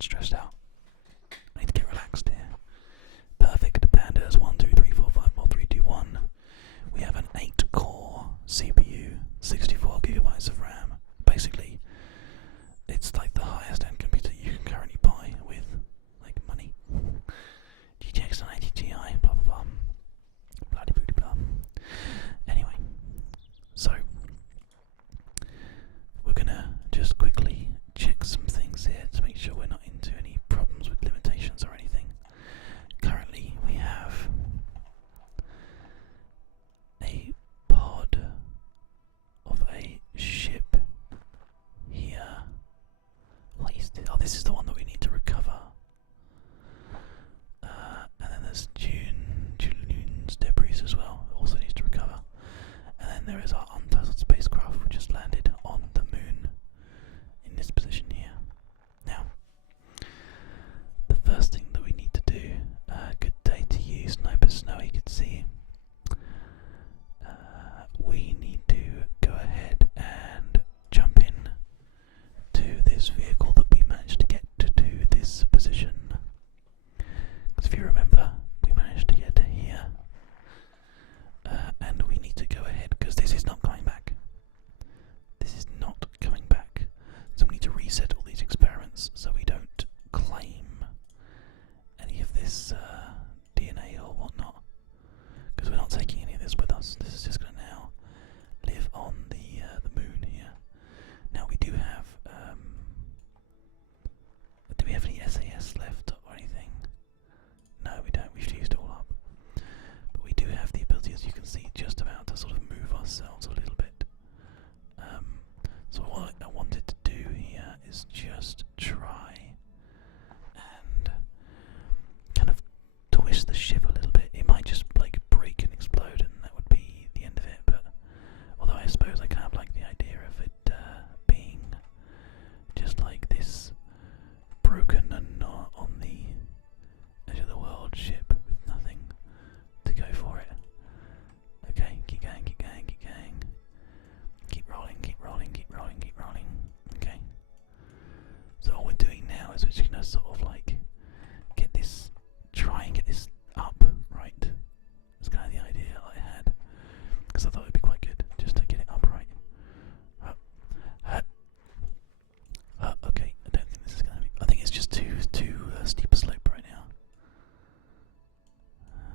stressed out. I need to get relaxed here. Perfect. Pandas 1, 2, 3, 4, 5, 4, 3, 2, 1. We have an 8-core CPU, 64 gigabytes of RAM. Basically, it's like the highest end computer you can currently buy with like money. GTX 1080 Ti, blah blah blah. Bloody booty blah. Anyway, so we're gonna just quickly check some things here to make sure we're not into any problems with limitations or anything. Currently, we have a pod of a ship here. What is this? Oh, this is the one that we need to recover. And then there's June's debris as well. It also needs to recover. And then there is our untitled spacecraft, which has landed on the moon in this position here. Now, the first thing that we need to do, good day to you, Sniper Snowy, good to see you. We need to go ahead and jump in to this vehicle that we managed to get to this position. Because if you remember, we managed to get to here. And we need to go ahead, because this is not coming back. This is not coming back. So we need to reset all these experiments so we don't claim any of this DNA or whatnot. Because we're not taking any of this with us. This is just going to now live on the moon here. Now we do have do we have any SAS left or anything? No, we don't. We've used it all up. But we do have the ability, as you can see, just about to sort of move ourselves a little bit. So what I wanted to do here is just try and kind of twist the ship a little bit. It might just like break and explode, and that would be the end of it. But although I suppose I kind of like the idea of it being just like this broken and not on the edge of the world ship with nothing to go for it. Okay, keep going, keep going, keep going. Keep rolling, keep rolling, keep rolling, keep rolling. Okay. So all we're doing now is we're just gonna sort of like get this, try and get this up, right? That's kind of the idea I had, because I thought it'd be quite good just to get it up right. Okay, I don't think this is gonna be. I think it's just too steep a slope right now.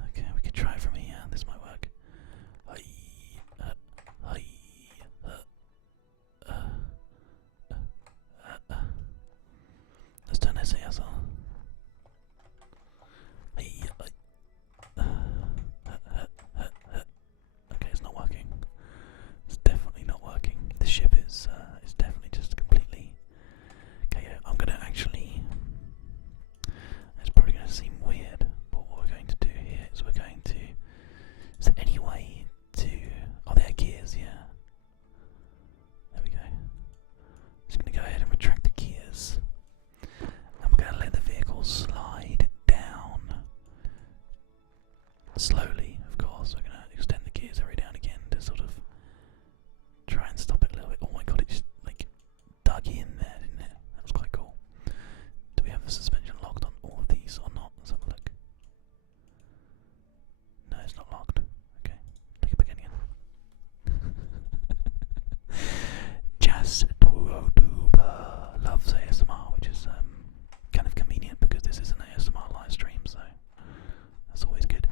Okay, we could try it from here. This might work. Let's turn SAS on. Okay, it's not working. It's definitely not working. The ship is definitely just completely. Okay, I'm gonna actually. It's probably gonna seem weird, but what we're going to do here is we're going to. Is there any way to? Oh, there are gears. Yeah. There we go. Just gonna go ahead and retract the gears, and we're gonna let the vehicle slide down slowly. Of course, we're gonna extend the gears every now and again to sort of try and stop it a little bit. Oh my god, it just like dug in there, didn't it? That was quite cool. Do we have the suspension locked on all of these or not? Let's have a look. No, it's not locked. Okay, take it back in again. Jazz Duoduba loves ASMR, which is kind of convenient because this is an ASMR live stream, so that's always good.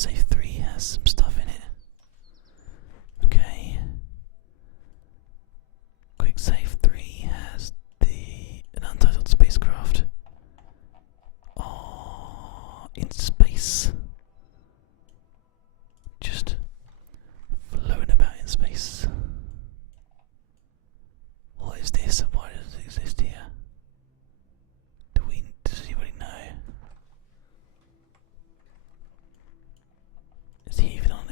Save 3 has some stuff in it. Okay. Quick Save 3 has an untitled spacecraft. Oh, in space. Just floating about in space. What is this and why does it exist here? Does anybody know? Is he even on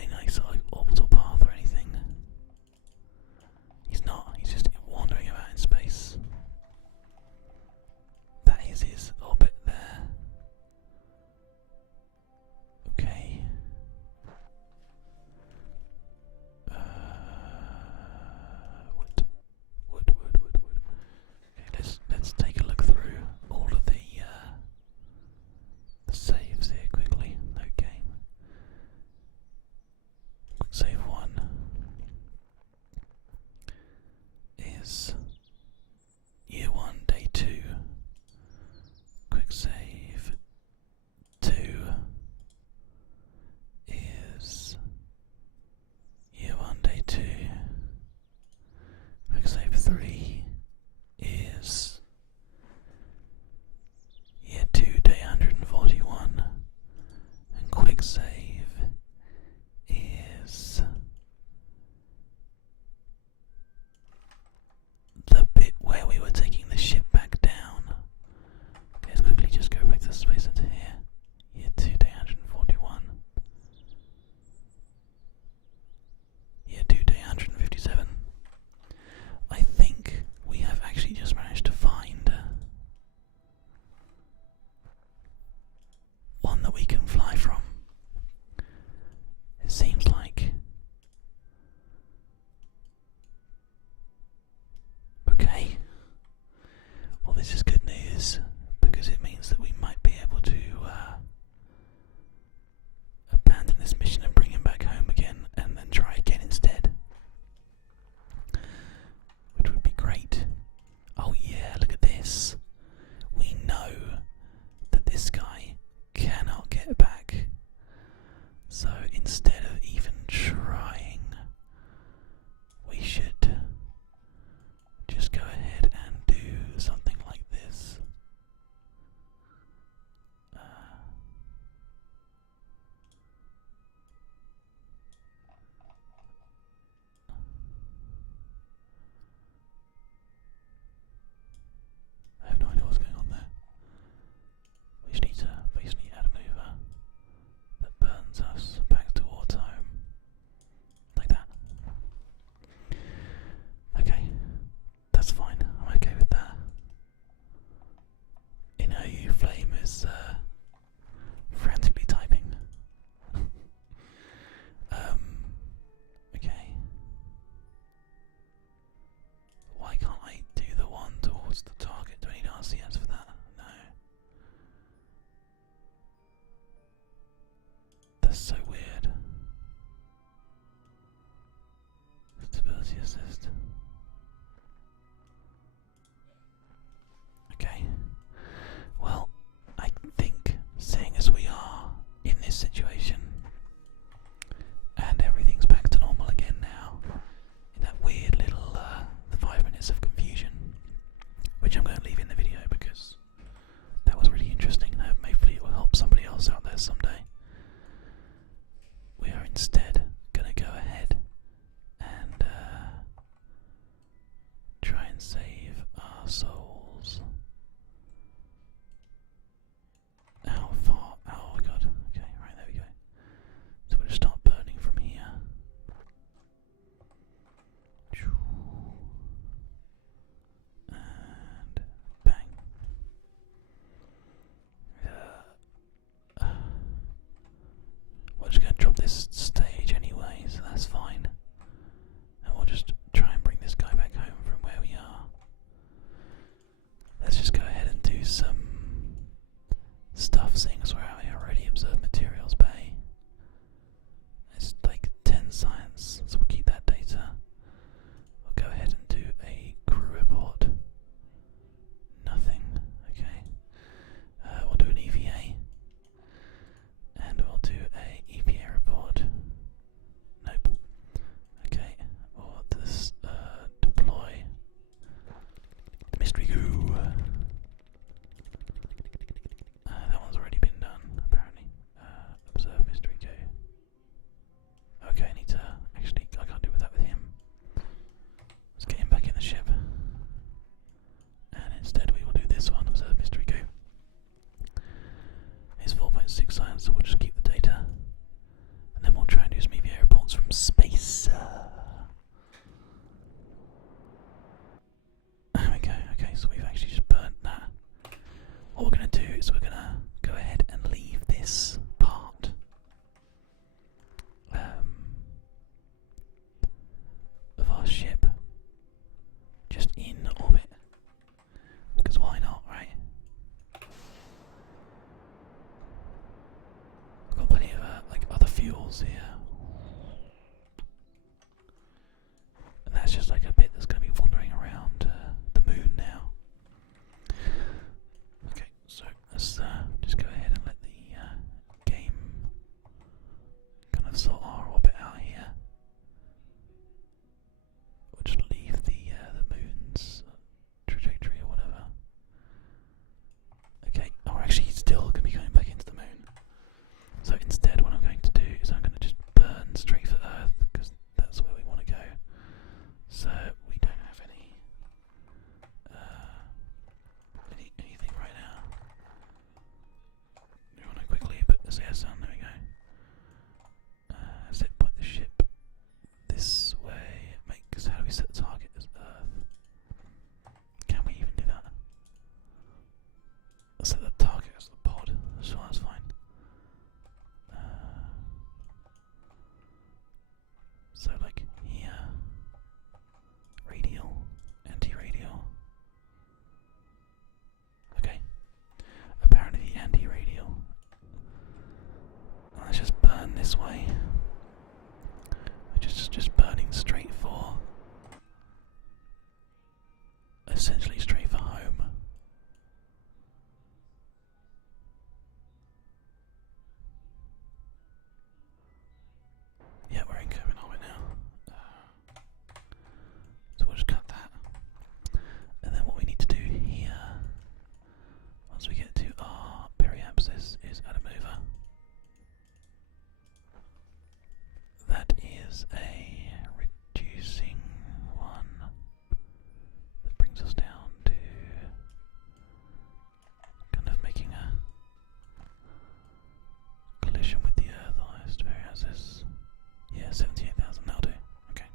essentially straight for home. Yeah, we're in Kerbal now. So we'll just cut that. And then what we need to do here, once we get to our periapsis, is add a mover. That is a reducing one that brings us down to kind of making a collision with the Earth. Highest periapsis. Yeah, 78,000, that'll do. Okay.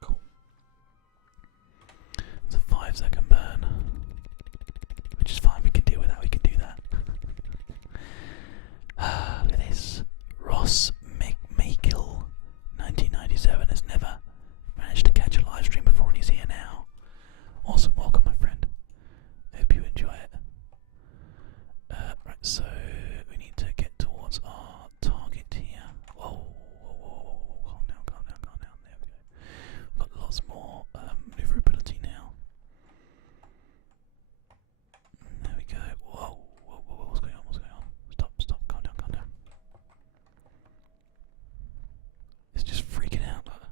Cool. It's a 5-second burn, which is fine, we can deal with that, we can do that. Look at this. Ross McMakill, 1997, has never managed to catch a live stream before and he's here now. Awesome, welcome my friend. Hope you enjoy it. Right, so we need to get towards our target here. Whoa, whoa, whoa, whoa, calm down, calm down, calm down. There we go. We've got lots more maneuverability now. There we go. Whoa, whoa, whoa, what's going on? What's going on? Stop, stop, calm down, calm down. It's just freaking out. Look.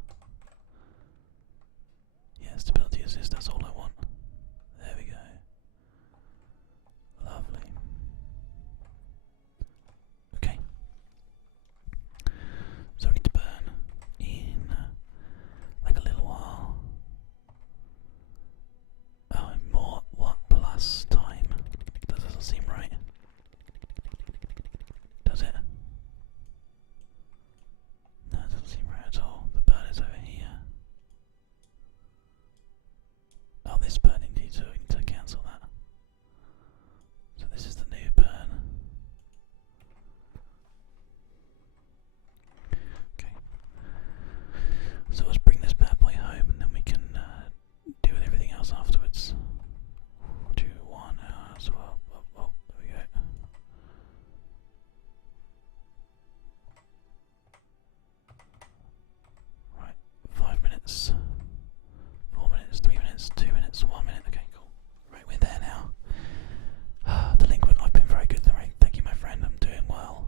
Yeah, stability assist, that's all I want. There we go. Lovely. Okay. So we need to burn in like a little while. Oh, more what plus time? That doesn't seem right. Does it? No, it doesn't seem right at all. The burn is over here. Oh, this burn indeed, so we need to cancel that. So this is the new burn. Okay. So let's bring this bad boy home and then we can deal with everything else afterwards. 2, 1, so there we go. Right, 5 minutes, 4 minutes, 3 minutes, 2 minutes, 1 minute. Okay, cool. Right, we're there now. Delinquent, I've been very good. Thank you, my friend. I'm doing well.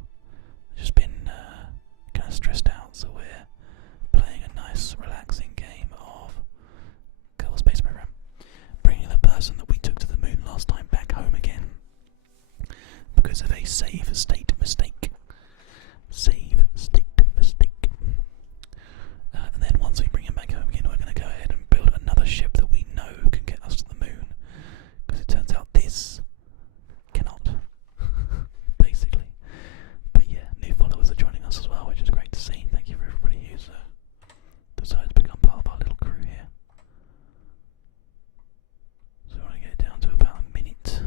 I've just been kind of stressed out, so we're playing a nice, relaxing game of Kerbal Space Program. Bringing the person that we took to the moon last time back home again because of a save state mistake. Save state mistake. And then once we bring him back home again, we're going to go ahead and build another ship that we know can get us to the moon. Because it turns out this cannot. Basically. But yeah, new followers are joining us as well, which is great to see. Thank you for everybody who's decided to become part of our little crew here. So we want to get it down to about a minute.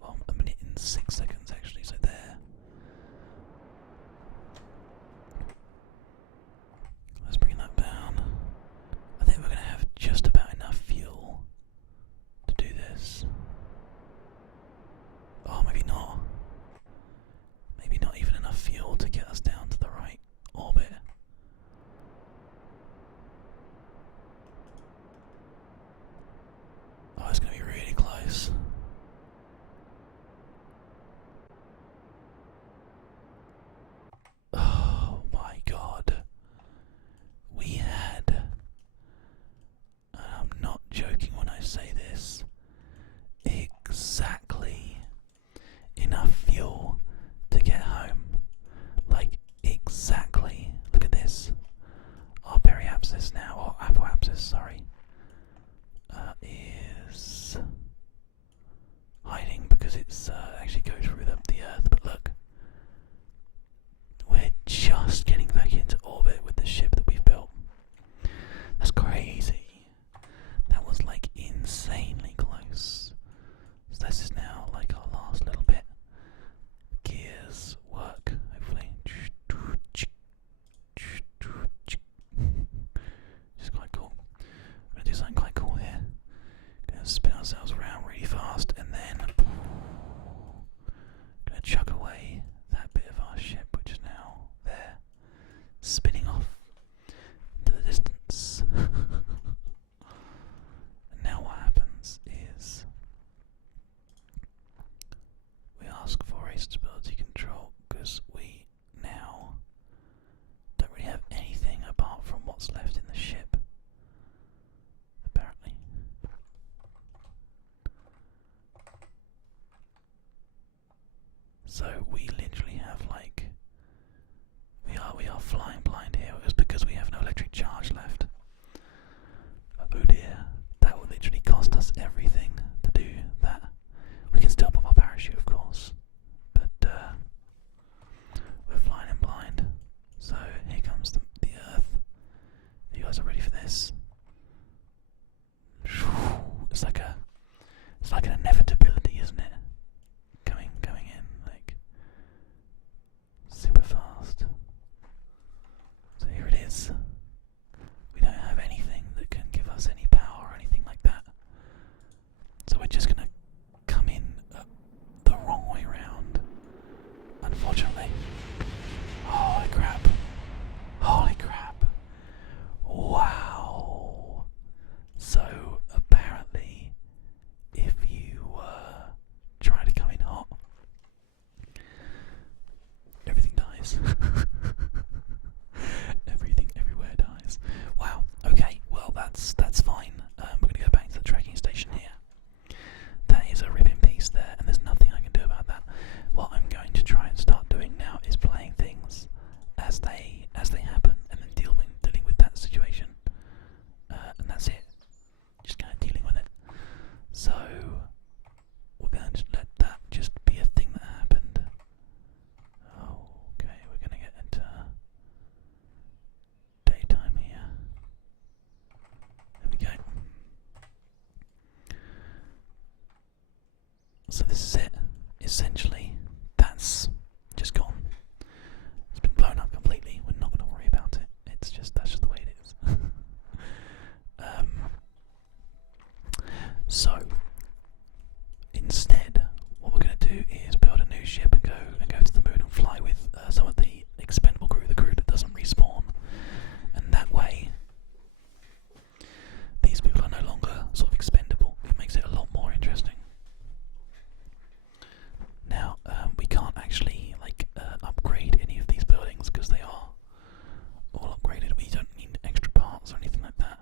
Well, a minute and 6 seconds actually. electric charge left. Oh dear, that will literally cost us everything to do that. We can still pop our parachute, of course, but we're flying in blind. So here comes the Earth. You guys are ready for this? It's like an inevitability, isn't it? Going in like super fast. So here it is. We don't have anything that can give us any power or anything like that. So we're just gonna come in the wrong way round, unfortunately. Holy crap. Holy crap. Wow. So apparently if you try to come in hot, everything dies. Everything everywhere dies. Wow. Okay, well that's fine. We're gonna go back to the tracking station here. That is a ripping piece there, and there's nothing I can do about that. What I'm going to try and start doing now is playing things as they happen, and then dealing with that situation. And that's it. Just kind of dealing with it. So we're going to let that just be a thing that happened. Okay, we're going to get into daytime here. There we go. So this is it. Essentially, that's just gone. It's been blown up completely. We're not going to worry about it. That's just the way it is. So instead, what we're going to do is build a new ship and go to the moon and fly with some of the expendable crew, the crew that doesn't respawn, and that way these people are no longer sort of expendable. It makes it a lot more interesting. Now we can't actually upgrade any of these buildings because they are all upgraded. We don't need extra parts or anything like that.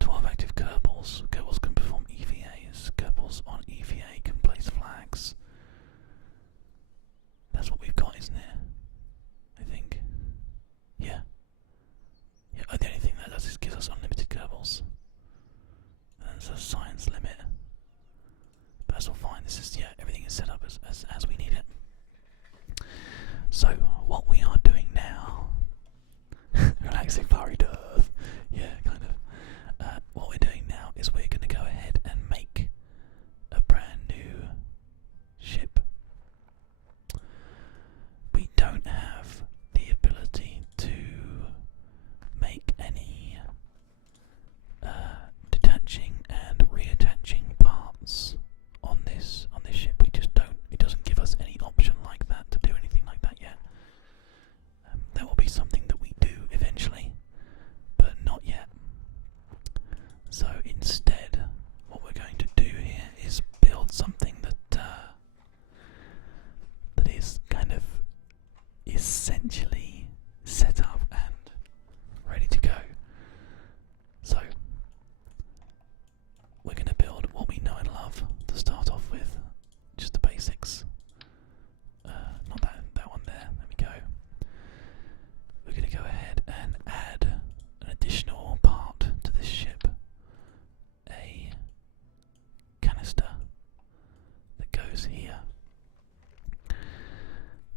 12 active Kerbals. Kerbals can perform EVAs. Kerbals on EVA can place flags. That's what we've got, isn't it? I think. Yeah. Yeah. The only thing that does is gives us unlimited Kerbals. And there's a science limit. But that's all fine. This is everything is set up as we need it. So what we are doing now, relaxing fiery earth. Yeah, kind of. What we're doing now is we're going to go ahead and make a brand new ship. We don't have the ability to make any detaching and reattaching parts on this ship. We just don't. It doesn't give us any option like that to do anything like that yet. That will be something that we do eventually, but not yet. So instead, what we're going to do here is build something that is kind of essentially set up and ready to go. So we're going to build what we know and love to start off with, just the basics. Not that one there. There we go. We're going to go ahead and add an additional part to this ship. A canister that goes here.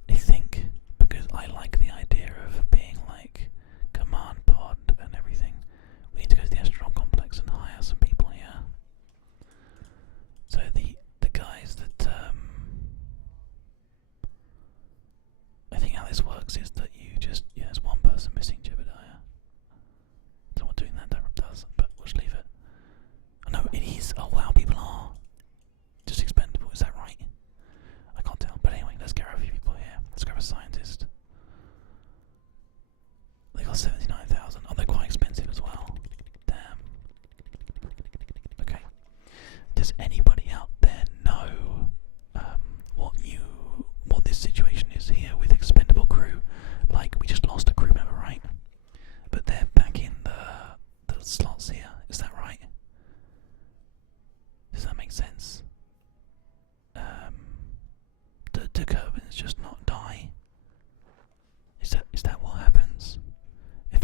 I think because I like the idea of being like command pod and everything, we need to go to the astronaut complex and hire some people here. So the guys that I think how this works is that you just there's one person missing, Jebediah. Don't know what doing that does, but we'll just leave it. Oh no, it is. Oh wow, people are just expendable. Is that right? I can't tell. But anyway, let's get a few people here. Let's grab a scientist. They got 79,000. Oh, they're quite expensive as well. Damn. Okay. Does anybody out there know what this situation is here with expendable crew? Like, we just lost a crew member, right? But they're back in the slots here. Is that right? Does that make sense? Do Kerbals just not die? Is that what happens if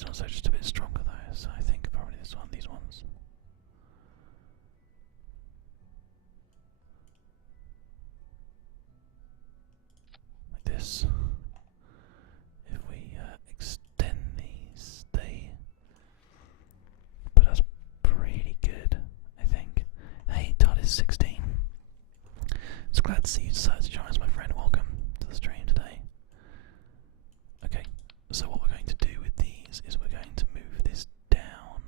These ones are just a bit stronger though, so I think probably this one, these ones. Like this. If we extend these, they put us pretty good, I think. Hey, Todd is 16. So glad to see you decided to join us, my friend. Welcome to the stream today. Okay, so what we're going to do with these is we're going to move this down,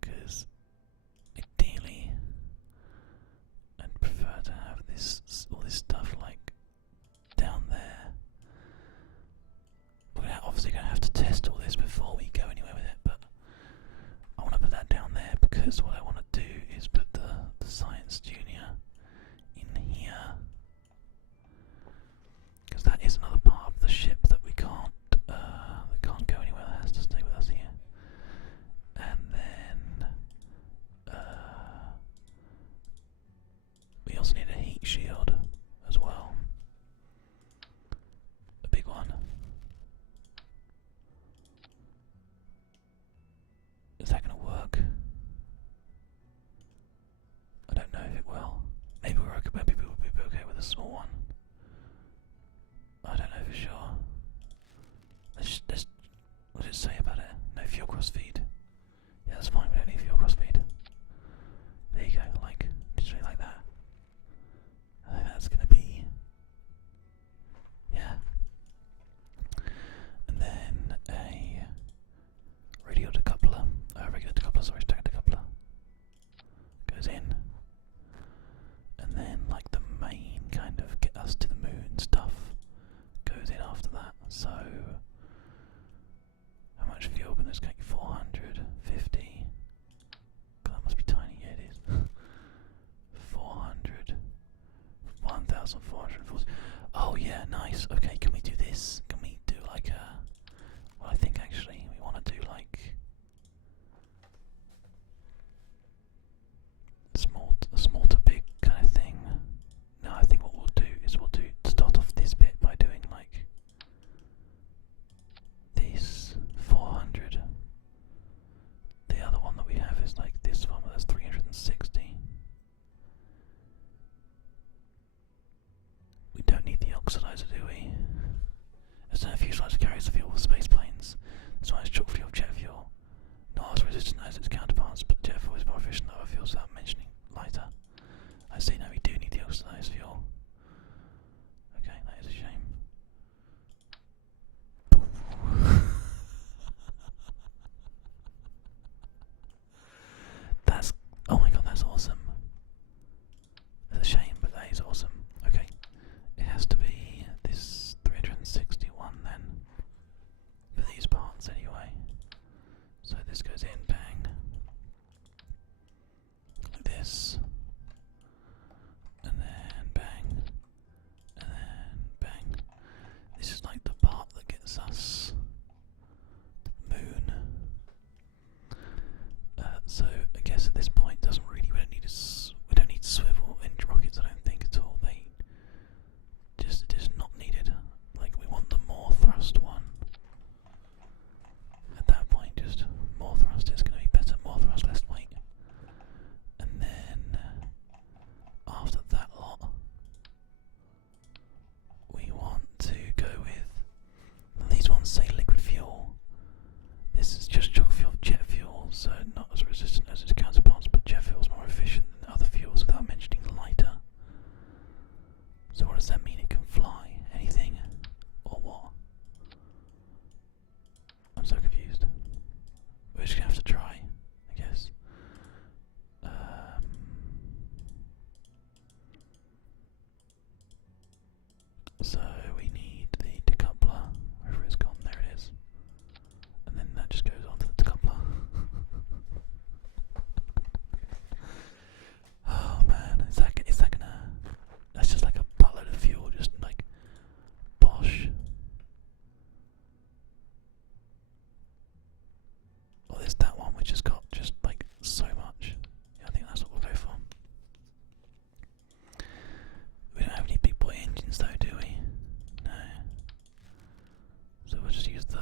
because ideally I'd prefer to have this all this stuff like down there. We're obviously going to have to test all this before we go anywhere with it, but I want to put that down there because what I want to do is put the Science Junior in here, because that is another part of the ship that we can't go anywhere. That has to stay with us here. And then we also need a heat shield as well, a big one. Is that going to work? I don't know if it will. Maybe maybe we'll be okay with a small one. I don't know for sure. Let's what does it say about it? No fuel cross feed. Yeah, that's fine. We don't need fuel cross feed. There you go. Like literally like that. I think that's gonna be, yeah. And then a radio decoupler, regular decoupler, sorry, stack decoupler goes in. And then like the main kind of get us to the moon stuff goes in after that. So how much fuel can this take? 450. God, that must be tiny. Yeah, it is. 400. 1,440. Oh yeah, nice. Okay, can we do this? Can we do like a? Well, I think actually we want to do like small to big kind of thing. No, I think what we'll do is we'll start off this bit by doing like these 400. The other one that we have is like this one, that's 360. We don't need the oxidizer, do we? As a fuselage carries the fuel for space planes. This one is chock fuel of jet fuel. Not as resistant as its counterparts, but jet fuel is more efficient than other fuels without mentioning lighter. I see, now we do need the oxidized fuel. Okay, that is a shame. That's, oh my god, that's awesome. It's a shame, but that is awesome. Okay, it has to be this 361 then, for these parts anyway. So this goes in, bang, like this, and then bang, and then bang. This is like the part that gets us to the moon. So I guess at this point doesn't really, we don't need swivel engine rockets, I don't think at all. It is not needed. Like we want the more thrust one. At that point, just more thrust is going to be better. More thrust, less weight. And then after that lot, we want to go with, these ones say liquid fuel. This is just chock fuel, jet fuel, so not as resistant as its counterparts, but jet fuel is more efficient than other fuels without mentioning lighter. So what does that mean? It can fly? Anything? Or what? I'm so confused. We're just gonna have to try, I guess. So we need the decoupler, wherever it's gone, there it is. And then that just goes onto the decoupler. Oh man, is that gonna, that's just like a buttload of fuel, just like bosh. Or there's that one which has got just like so much. Yeah, I think that's what we'll go for. We don't have any big boy engines though, do we? No. So we'll just use the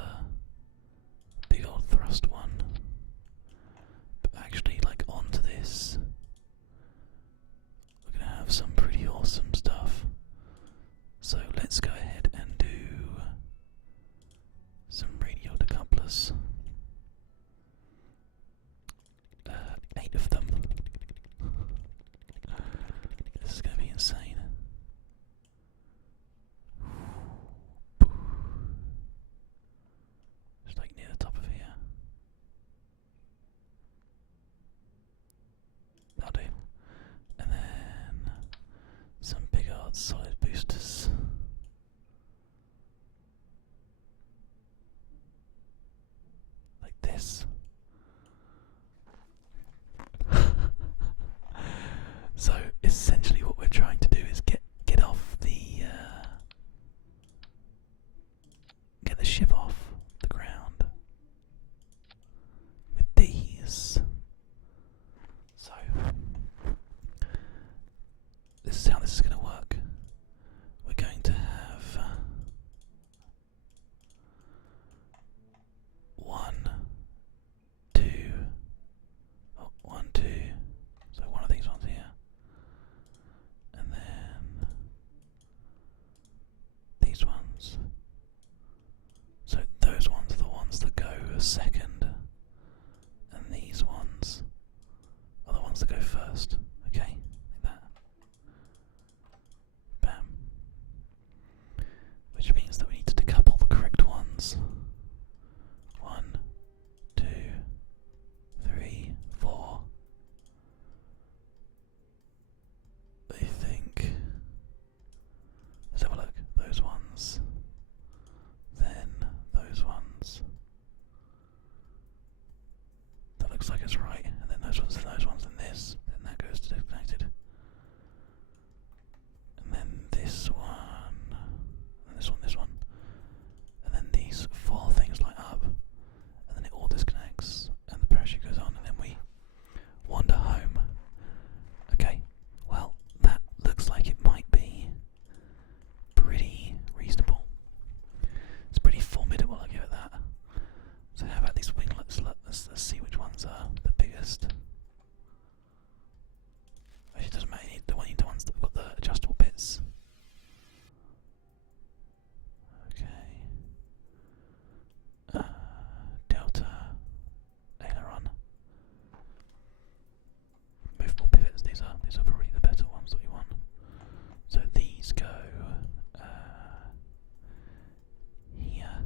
this. So essentially what we're trying to do is get off the get the ship off the ground with these. So this is how this is going to work. We're going to have 1, 2, 1, 2. So one of these ones here, and then these ones. So those ones are the ones that go second, and these ones are the ones that go first. Okay, like that. Bam. Which means that we need to decouple the correct ones. 1, 2, 3, 4. I think. Let's have a look. Those ones. Then those ones. That looks like it's right. And then those ones, and this. Then that goes to disconnected. And then this one. And this one, this one. And then these 4 things light up. And then it all disconnects. And the parachute goes on. And then we wander home. Okay. Well, that looks like it might be pretty reasonable. It's pretty formidable, I'll give it that. So how about these winglets? Let's see which ones are the biggest. Actually, it doesn't matter, you need the ones that have got the adjustable bits. Okay. Delta, aileron. Movable pivots, these are probably the better ones that we want. So these go here.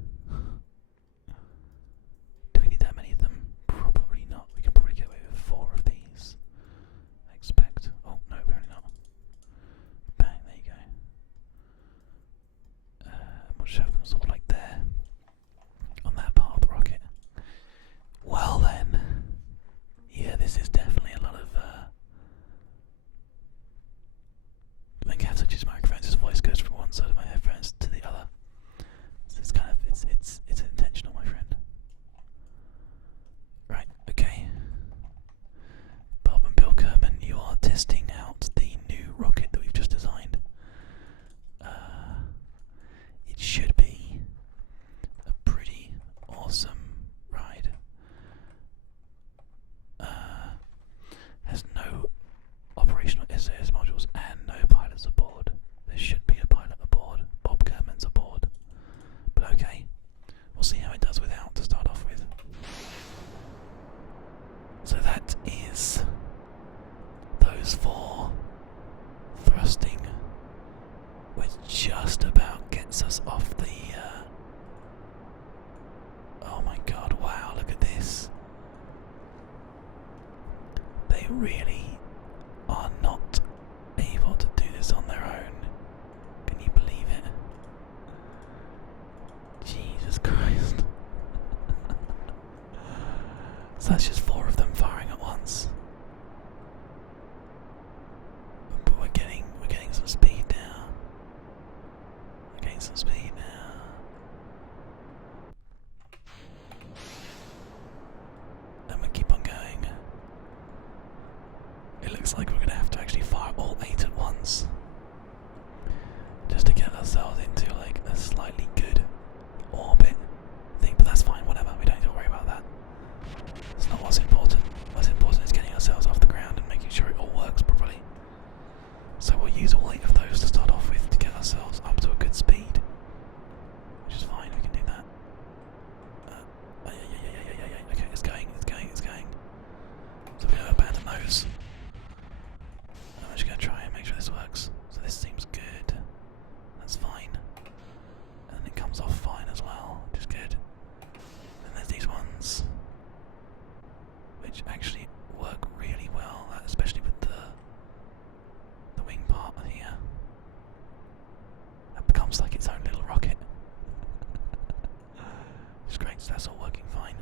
Do we need that many of them? Probably not. We can probably get away with 4 of these. I expect. Oh no, apparently not. Bang, there you go. We'll just have them sort of like there. On that part of the rocket. Well then. Yeah, this is definitely a lot of when Gav touches microphones, his voice goes from one side of my headphones to the other. So it's kind of it's intentional, my friend. Right, okay. Bob and Bill Kerman, you are testing out the new rocket that we've just designed. It should be a pretty awesome ride. Has no operational SAS modules and no pilots aboard. There should be a pilot aboard. Bob Kerman's aboard. But okay, we'll see how it does without to start off with. So that is those 4 thrusting, which just about gets us off the oh my god, wow, look at this. They really are not able to do this on their own. Can you believe it? Jesus Christ. So that's just 4 of them firing at once. But we're getting some speed now. We're getting some speed now. And we keep on going. It looks like we're going to have to actually fire all 8 at once. Just to get ourselves into like a slightly good orbit thing. But that's fine, whatever. We don't need to worry about that. It's not what's important. What's important is getting ourselves off the ground and making sure it all works properly. So we'll use all 8 of those to start off with to get ourselves up to a good speed. Which is fine, we can do that. Yeah. Okay, it's going. So we're going to abandon those. I'm just going to try and make sure this works. So this seems good. That's fine. And it comes off fine as well, which is good. And there's these ones, which actually work really well, especially with the wing part here. That becomes like its own little rocket. It's great, so that's all working fine.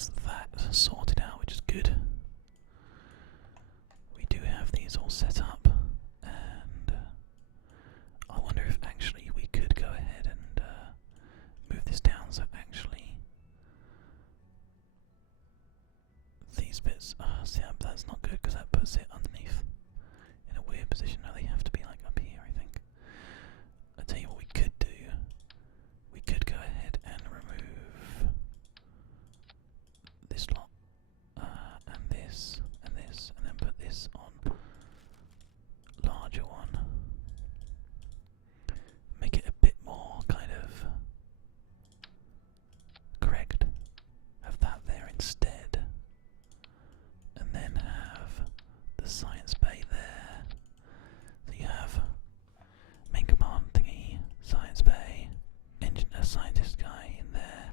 least that sorted out, which is good. We do have these all set up, and I wonder if actually we could go ahead and move this down so actually these bits, see that's not good because that puts it underneath in a weird position. Now they have to be like up here, I think. I'll tell you what we could do. We could go ahead and remove this lot, and this, and this, and then put this on larger one. Make it a bit more kind of correct. Have that there instead. And then have the science bay there. So you have main command thingy, science bay, engineer, scientist guy in there.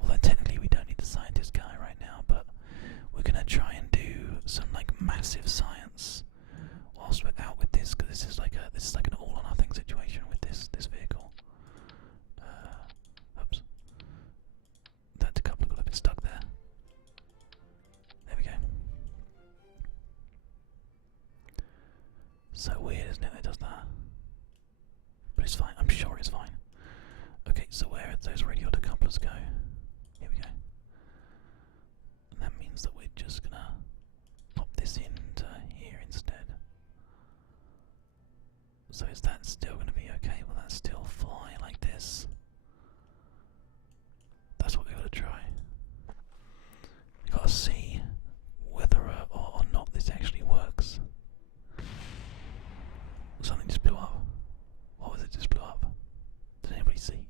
Although technically we don't need the scientist guy right now, but we're gonna try and do some like massive science whilst we're out with this, because this is like an all or nothing situation with this vehicle. Oops, that decoupler got a bit stuck there. There we go. So weird, isn't it? That does that, but it's fine. I'm sure it's fine. Okay, so where did those radio decouplers go? Here we go. And that means that we're just gonna pop this into here instead. So is that still going to be okay? Will that still fly like this? That's what we've got to try. We've got to see whether or not this actually works. Something just blew up. What was it just blew up? Did anybody see?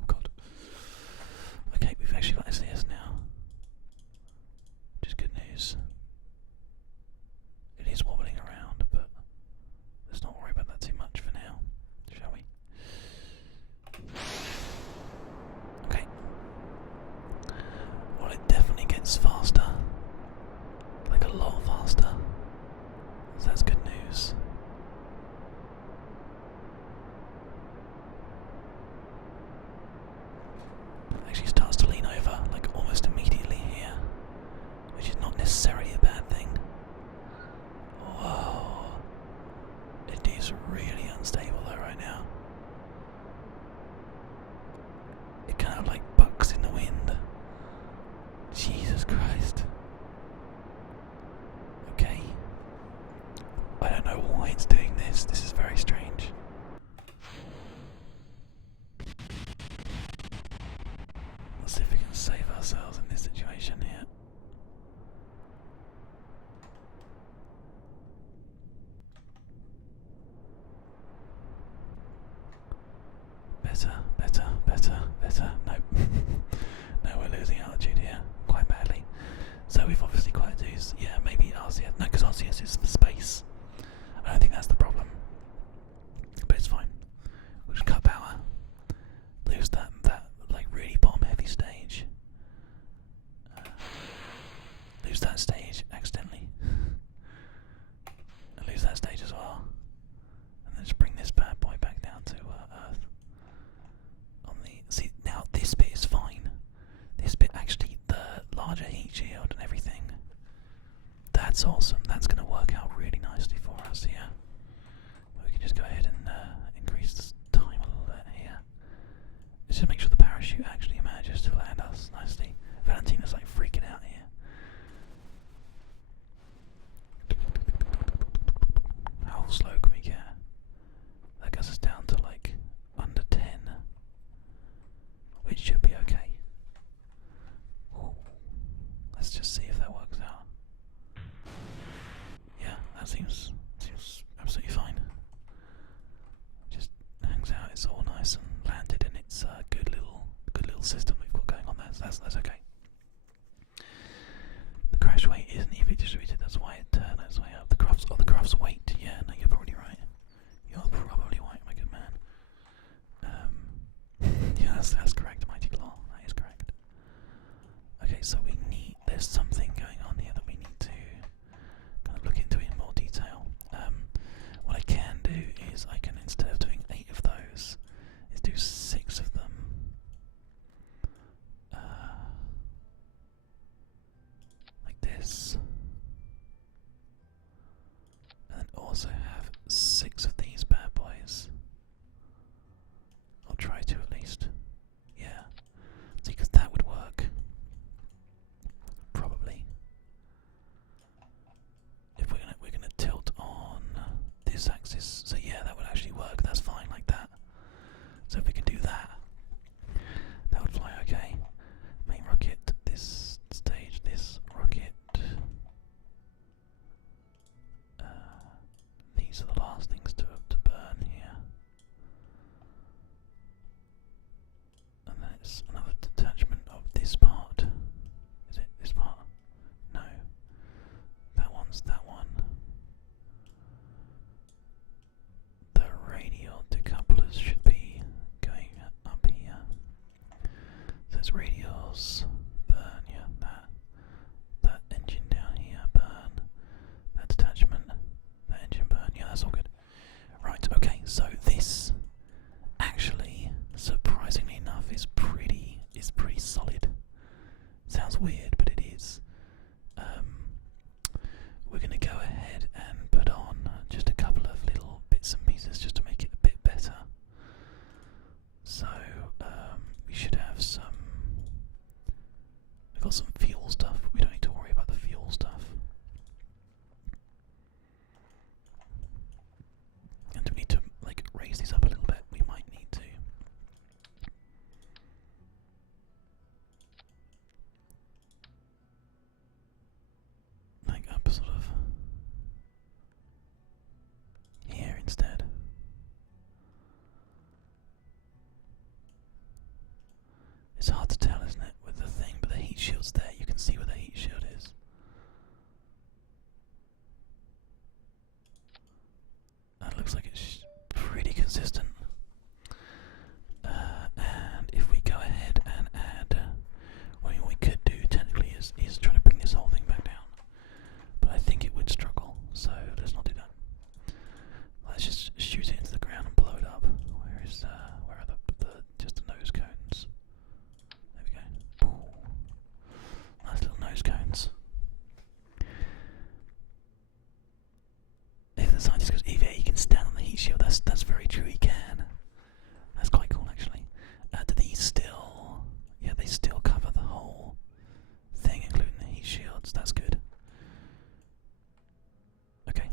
Oh god. Okay, we've actually got SAS now, which is good news. It is wobbling around, but let's not worry about that too much for now, shall we? Okay. Well, it definitely gets faster. Like a lot faster. So that's good news. It actually starts to lean over, like almost immediately here, which is not necessarily a bad thing. Whoa. It is really unstable though right now. It kind of like bucks in the wind. Jesus Christ. Okay. I don't know why it's doing this. This is very strange. Let's see if we can save ourselves in this situation here. Better. Nope. No, we're losing altitude here quite badly. So we've obviously got to do, yeah, maybe RCS. No, because RCS is for space. I don't think that's the problem. But it's fine. We'll just cut power. Lose that like really bomb heavy stage. Lose that stage accidentally. And lose that stage as well. And then just bring this bad boy back down to Earth. See, now this bit is fine. This bit actually, the larger heat shield and everything, that's awesome. That's going to work out really nicely for us here. We can just go ahead and increase the time a little bit here. Let's just make sure the parachute actually manages to land us nicely. Valentina's like freaking out here. How slow can we get? That gets us down to like under 10. Which should be okay. Ooh. Let's just see if that works out. Yeah, that seems absolutely fine. Just hangs out. It's all nice and landed, and it's a good little system we've got going on there. So that's okay. The crash weight isn't evenly distributed. That's why it turns its way up. The craft's weight. Yeah, no, you're probably right. You're probably right, my good man. Yeah, that's correct, Mighty Claw. That is correct. Okay, so there's something going on here that we need to kind of look into in more detail. What I can do is I can, instead of doing 8 of those, is do 6 of them. There's another detachment of this part. Is it this part? No. That one's that one. The radial decouplers should be going up here. So it's radials, burn, yeah, that engine down here, burn, that detachment, that engine burn, yeah, that's all good. Right, okay, so this actually, surprisingly enough, is pretty solid. Sounds weird, but it is. We're going to go ahead and put on just a couple of little bits and pieces just to make it a bit better. So we should have some. We've got some fuel stuff. We don't need to worry about the fuel stuff. And do we need to like raise these up a little bit? We might need to. Like up sort of here instead. It's hard to tell, isn't it, with the thing, but the heat shield's there. You can see where the heat shield is. That looks like it's pretty consistent. And if we go ahead and add, what we could do technically is try to bring this whole thing back down. But I think it would struggle, so let's not do that. Let's just shoot it into the ground and blow it up. Where are the just the nose cones? There we go. Ooh. Nice little nose cones. If the scientist goes, yeah, he can stand on the heat shield. That's very true. He can. That's quite cool, actually. Do these still? Yeah, they still cover the whole thing, including the heat shields. That's good. Okay.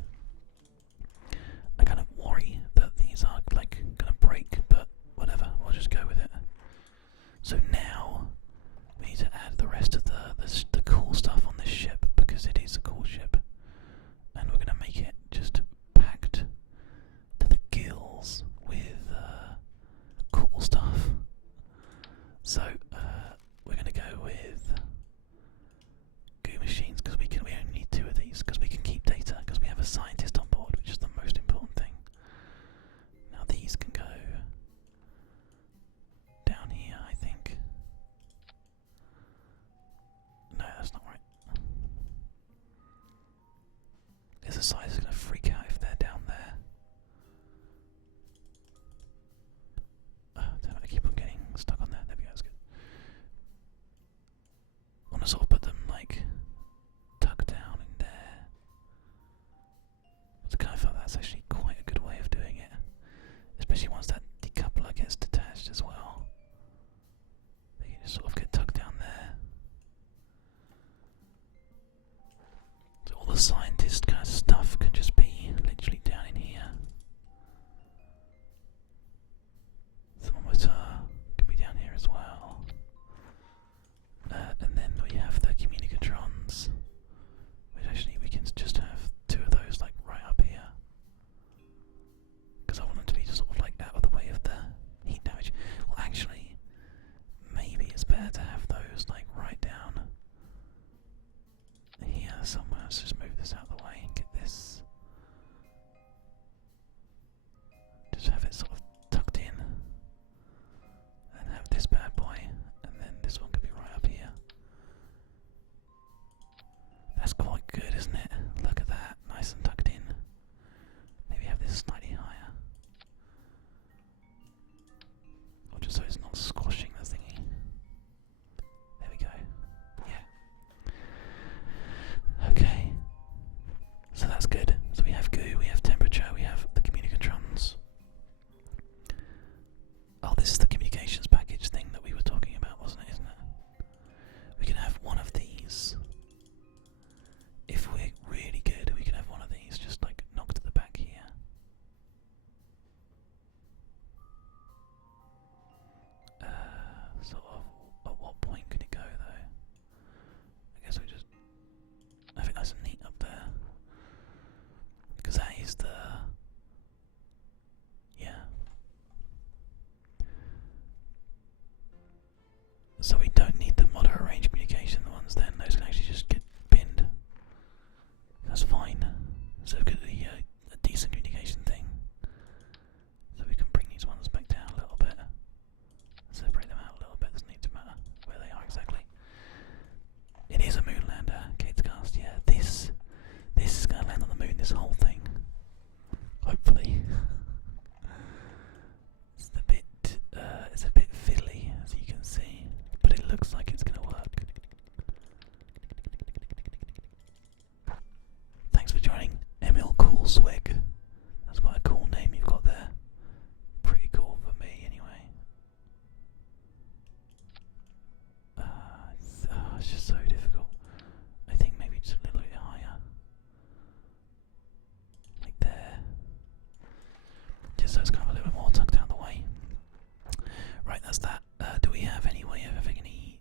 I kind of worry that these are like gonna break, but whatever. We'll just go with it. So now we need to add the rest of the cool stuff on this ship because it is a cool ship, and we're gonna make it just packed to the gills with cool stuff. So we're gonna go with goo machines because we only need 2 of these because we can keep data because we have a scientist on board, which is the most important thing. Now these can go down here, I think. No, that's not right. Is the scientist gonna freak out if they're down there? Damn it, I keep on getting stuck on there. There we go, that's good. I want to sort of put them like tucked down in there. I kind of feel that's actually quite a good way of doing it, especially once that decoupler gets detached as well. They can just sort of get tucked down there. So all the scientist kind of stuff can just be literally down in here. Thermometer can be down here as well. And then we have the communicatrons, which actually we can just have 2 of those like right up here. Because I want them to be sort of like out of the way of the heat damage. Well, actually, maybe it's better to have those like right down here somewhere. Let's just move this out of the way and get this. Just have it sort of tucked in. And have this bad boy. And then this one could be right up here. That's quite good, isn't it? Look at that. Nice and tucked in. Maybe have this slightly higher. Or just so it's not squashing the thingy. There we go. Yeah. Okay. So that's good. So we have goo, we have temperature, we have the communicatrons. Oh, this is the communications package thing that we were talking about, wasn't it? Isn't it? We can have one of these. If we're really good, we can have one of these just like knocked to the back here. Sort of, at what point can it go though? I guess we just have it nice and neat up there. Because that is the... Yeah. So we don't need the moderate range communication ones then, those can actually just get binned. That's fine. So we've got a decent communication thing. So we can bring these ones back down a little bit. Separate them out a little bit, doesn't need to matter where they are exactly. It is a moonlander, Katescast, yeah. This is going to land on the moon, this whole thing. Hopefully. It's a bit fiddly, as you can see, but it looks like it's going to work. Thanks for joining, Emil Coolswig. That's quite a cool name you've got there. Pretty cool for me, anyway. It's just so difficult. I think maybe just a little bit higher. Like there. Just so it's kind of a little bit more tucked out of the way. Right, that's that. Do we have any way of having any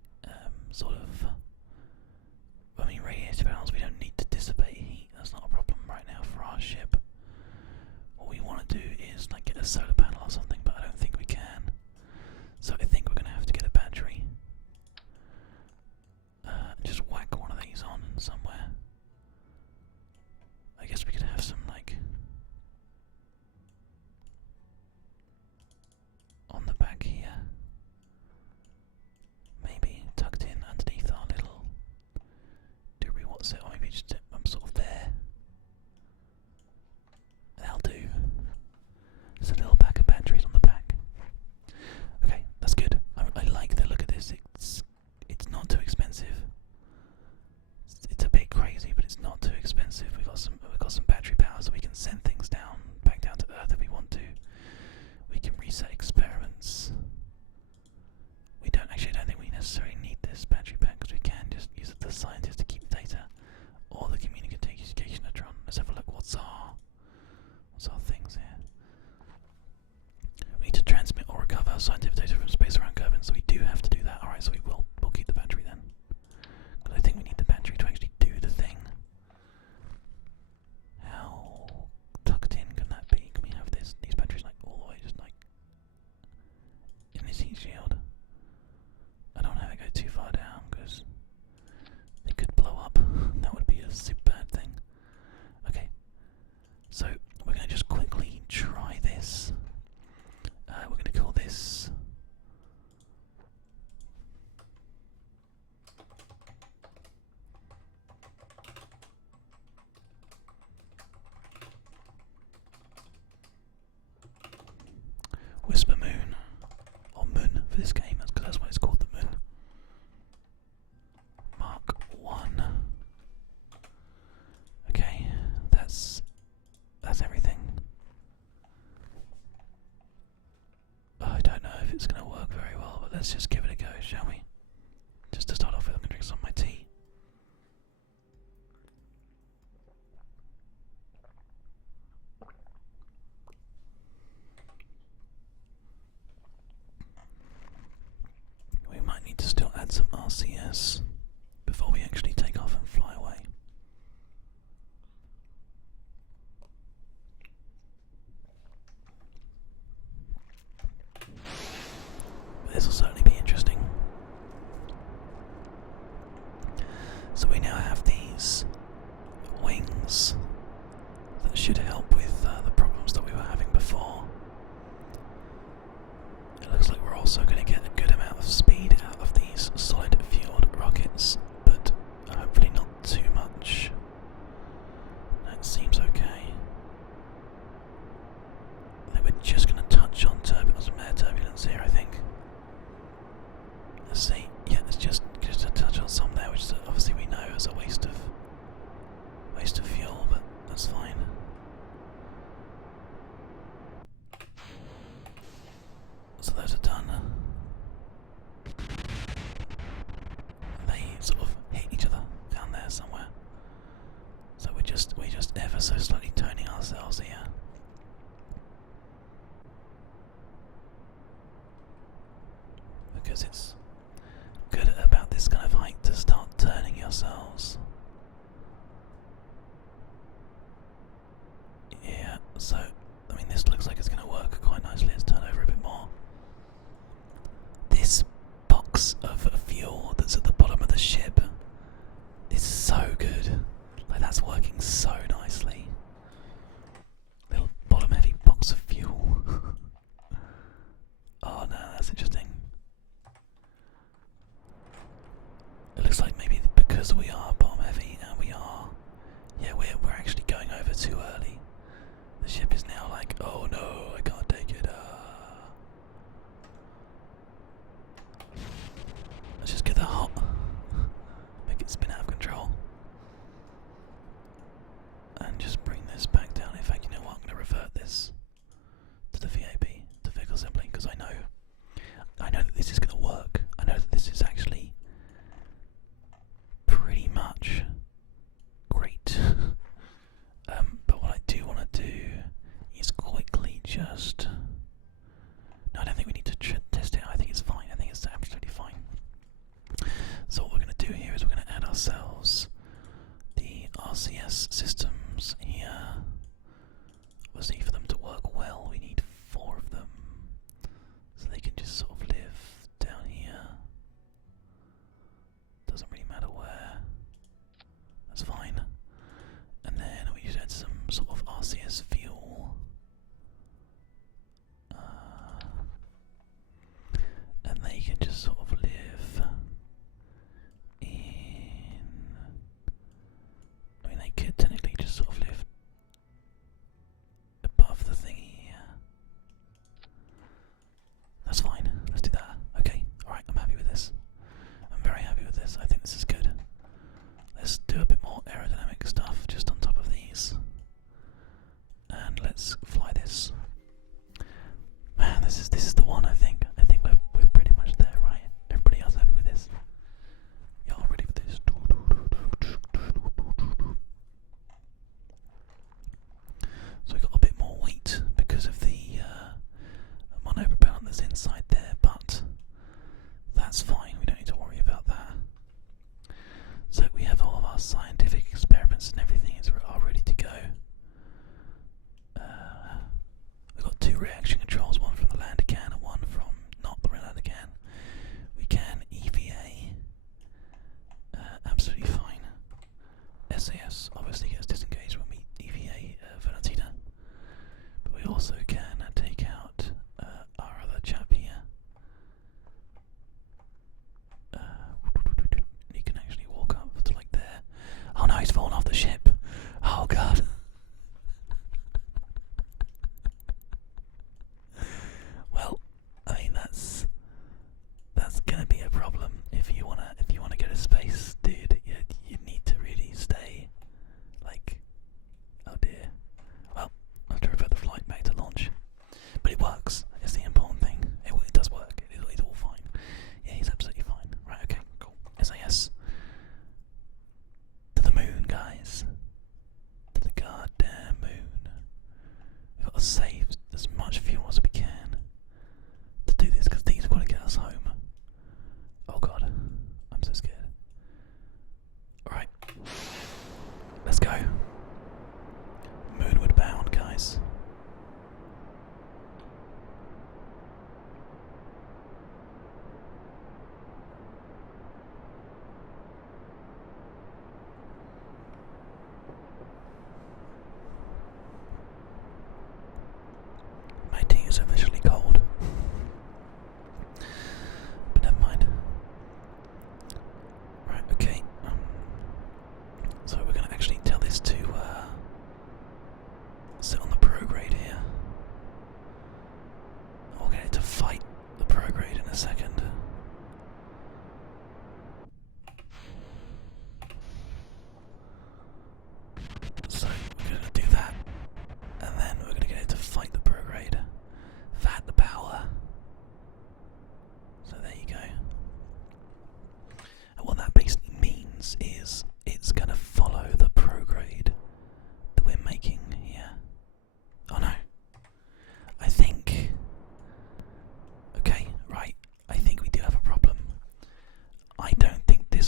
sort of... I mean, radiator panels, we don't need to dissipate heat. That's not a problem right now for our ship. What we want to do is like get a solar panel or something, but I don't think we can. So I think we're going to have to get a battery. Just whack one of these on somewhere. I guess we could have some like... on the back here. Maybe tucked in underneath our little... do we what's it? Or maybe just sort of there. That'll do. There's a little pack of batteries on the back. Okay, that's good. I like the look of this. It's not too expensive. It's a bit crazy, but it's not too expensive. We've got some battery power, so we can send things back down to Earth if we want to. We can reset experiments. We don't think we necessarily need this battery pack because we can just use it for the scientists to keep data or the communicationatron. Let's have a look. What's our things here? We need to transmit or recover scientific data from space around Kerbal, so we do have to do that. Alright, so we'll keep the battery then. Because I think we need the battery to actually do the thing. How tucked in can that be? Can we have these batteries like all the way just like in this heat shield? I don't want to have it go too far down because they could blow up. That would be a super bad thing. Okay, so we're going to just quickly try this. We're going to call this... Whisper Moon, or Moon for this game, because that's what it's called, the Moon. Mark 1. Okay, that's everything. I don't know if it's going to work very well, but let's just give it a go, shall we? Just to start off with, I'm going to drink some of my tea. We might need to still add some RCS before we actually take off and fly away. This will certainly be interesting. So we now have these wings that should help with the problems that we were having before. It looks like we're also going to get a good amount of speed out of these solid fueled rockets, but hopefully not too much. That seems okay. I think we're just going to touch on some air turbulence here, I think. Let's see. Yeah, it's just a touch on some there, which is obviously we know is a waste of fuel, but that's fine. So those are done. They sort of hit each other down there somewhere. So we're just ever so slightly toning ourselves here. Because it's good about this kind of height to start turning yourselves. Yeah, so I mean this looks like it's going to work quite nicely. Let's turn over a bit more. This box of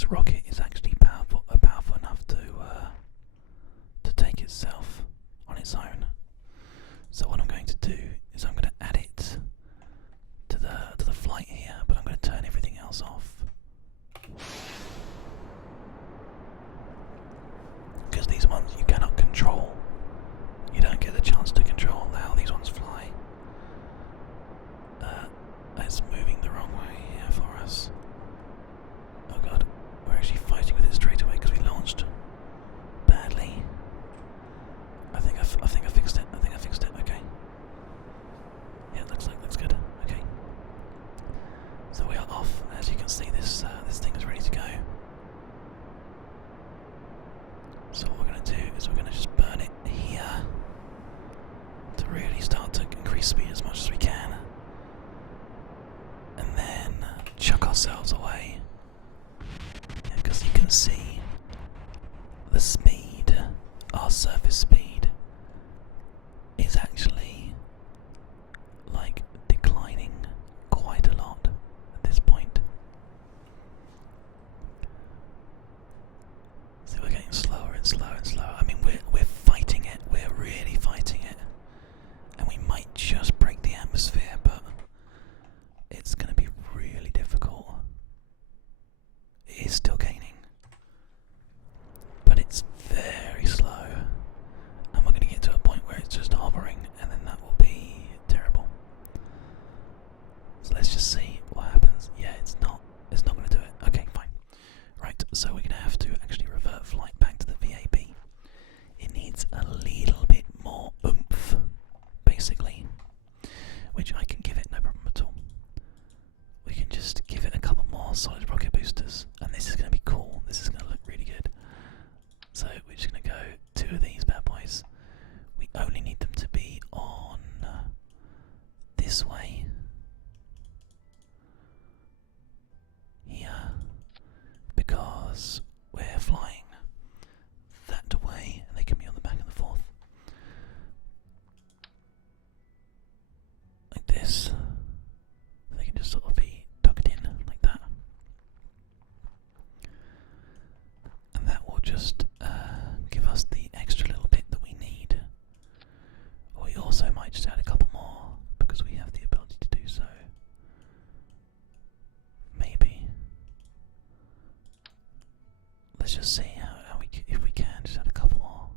this rocket is actually powerful enough to take itself on its own. So what I'm going to do is I'm going to add it to the flight here, but I'm going to turn everything else off. Because these ones you cannot control. You don't get the chance to control how these ones fly. It's moving the wrong way here for us. Oh god, we're actually fighting with it straight away because we launched badly. I think I fixed it. Okay. Yeah, looks good. Okay. So we are off. As you can see, this thing is ready to go. So what we're going to do is we're going to just burn it here to really start to increase speed as much as we can, and then chuck ourselves away. Because you can see the speed, our surface speed, is actually like declining quite a lot at this point. So we're getting slower and slower and slower. I mean, we're fighting it. We're really fighting it, and we might just break the atmosphere, but it's going to be really difficult. It is still gaining, but it's very slow, and we're going to get to a point where it's just hovering, and then that will be terrible. So let's just see what happens. Yeah, it's not going to do it. Okay, fine. Right, so we're going to have to actually revert flight back to the VAB. It needs a little bit more oomph, basically, which I can give it, no problem at all. We can just give it a couple more solid rocket boosters, and this is going to be cool. This is going to look really good. So we're just going to go 2 of these bad boys. We only need them to be on this way. Here. Because we're flying that way, and they can be on the back and the forth. Like this. They can just sort of be tucked in like that. And that will just give us the extra little bit that we need. Or we also might just add a couple more, because we have the ability to do so. Maybe. Let's just see if we can just add a couple more.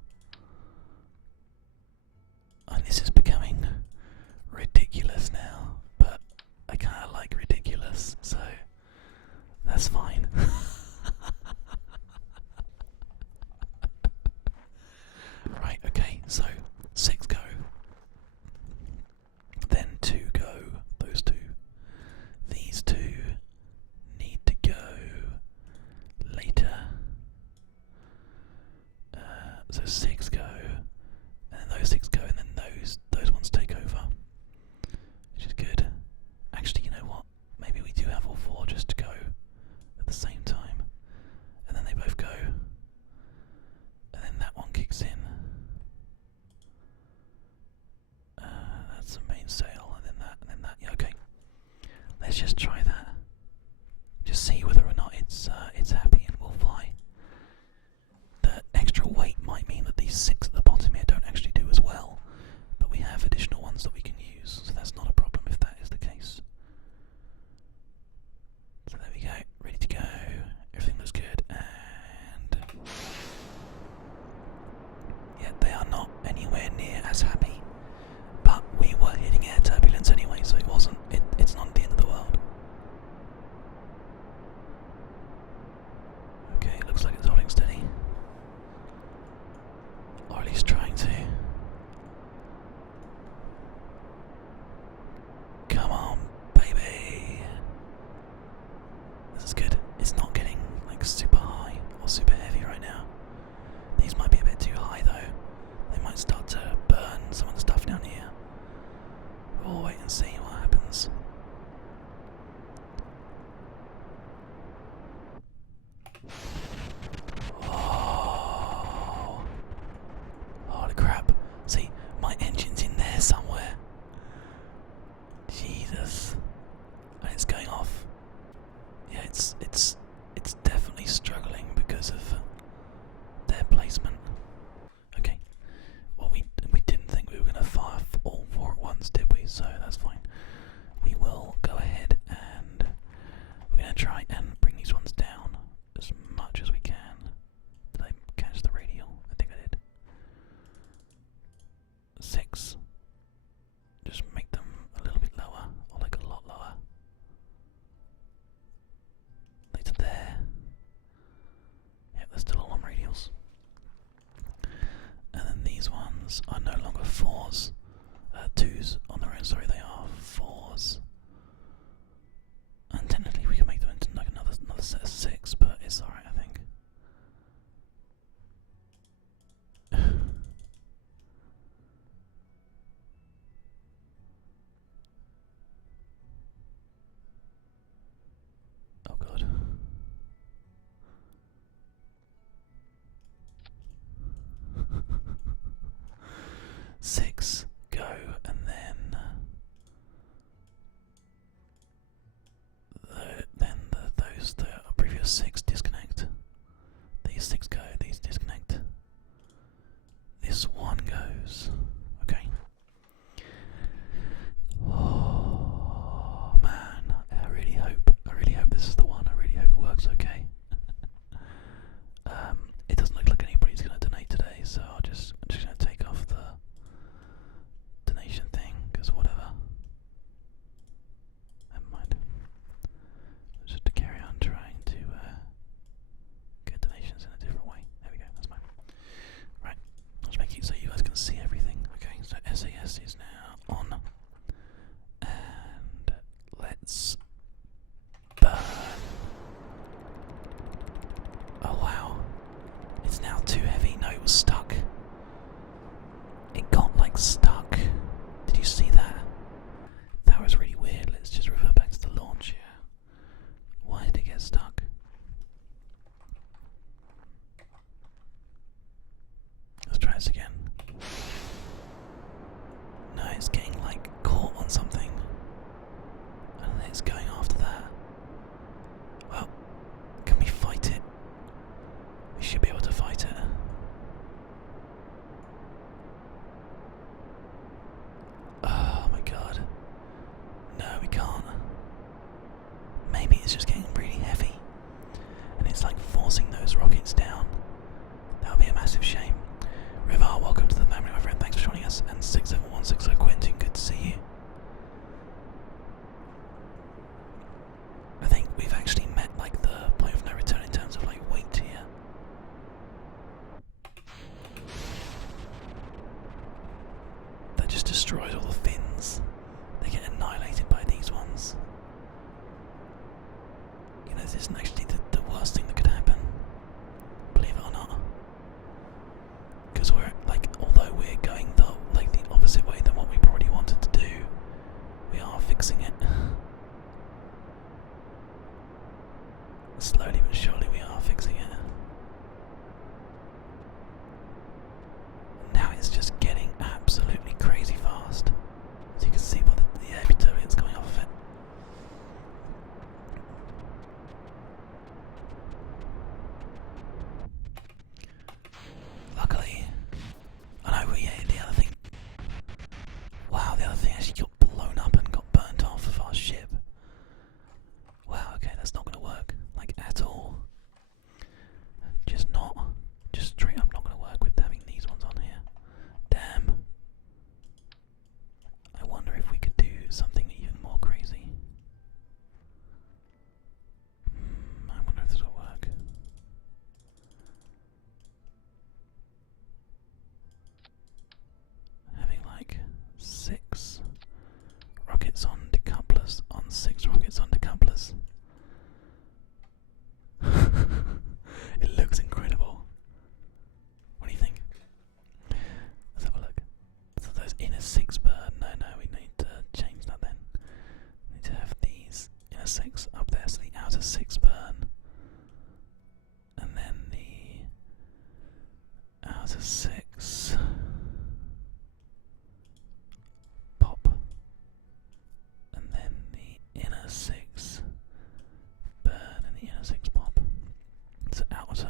And this is becoming ridiculous now, but I kind of like ridiculous, so that's fine. Right, okay, so 6 go, then 2 go, those 2. These 2 need to go later. So 6 go, and then those 6 go, and then those ones take over, which is good. Actually, you know what? Maybe we do have all 4 just to go at the same time, and then they both go, and then that one kicks in. That's the mainsail, and then that. Yeah, okay. Let's just try that. Just see whether or not it's happy and will fly. The extra weight might mean that these 6 at the bottom here don't actually do as well, but we have additional ones that we can use, so that's not a problem if that is the case. So there we go, ready to go. Everything looks good, and yeah, they are not anywhere near as happy, but we were hitting air turbulence anyway, so it's not the end of the world. Okay, looks like it's holding steady. Or at least trying to. Come on, baby. This is good. It's not getting like super high or super heavy right now. These might be a bit too high though. They might start to burn some of the stuff down here. We'll wait and see what happens. Holy crap. See, my engine's in there somewhere. Jesus. And it's going off. Yeah, it's definitely because of their placement. Okay. Well, we didn't think we were going to fire all 4 at once, did we? So that's fine. We will go ahead and we're going to try and bring these ones down as much as we can. Did I catch the radial? I think I did. 6. Just make them a little bit lower, or like a lot lower. Later there. Yep, they're still all on radials. And then these ones are no longer 4s. 2s on their own, sorry, they are 4s. And technically we can make them into like another set of 6, but it's alright, I think. Oh god. Six go, and then the previous 6 disconnect. These 6 go, these disconnect. This one goes. Okay. Oh man, I really hope this is the one. I really hope it works okay. It doesn't look like anybody's going to donate today, so I'm just going to take off the donation thing, because whatever. Never mind. Just to carry on trying to get donations in a different way. There we go, that's fine. Right, I'll just make it so you guys can see everything. Okay, so SAS is now on. And let's burn. Oh wow. It's now too heavy. No, it was stuck. It got like stuck. Did you see that? That was really weird. Let's just revert back to the launch here. Why did it get stuck? Let's try this again. No, it's getting like caught on something. And then it's going after that. Well, can we fight it? We should be able to fight it. Oh my god. No, we can't. Maybe it's just getting really heavy. And it's like forcing those rockets down. That would be a massive shame. Rivar, welcome to the family, my friend. Thanks for joining us. And 67160 Quentin, good to see you. I think we've actually met like the point of no return in terms of like weight here. That just destroys all the fins. They get annihilated by these ones. You know, this isn't actually the worst thing that could happen. Believe it or not. Because we're like, although we're going the opposite way than what we probably wanted to do, we are fixing it. Slowly but surely we are fixing it. Now it's just getting absolutely crazy fast. As you can see by the air turbulence coming off of it. Luckily, I know the other thing. Wow, the other thing actually got blown up and got burnt off of our ship. Wow, okay, that's not going to work, like at all. Just straight up not going to work with having these ones on here. Damn. I wonder if we could do something even more crazy. I wonder if this will work. Having like 6 rockets on decouplers on 6 rockets on decouplers. It looks incredible. What do you think? Let's have a look. So those inner 6 burn. No, we need to change that then. We need to have these inner 6 up there, so the outer 6 burn. And then the outer 6 pop. And then the inner 6 burn and the inner 6 pop. So outer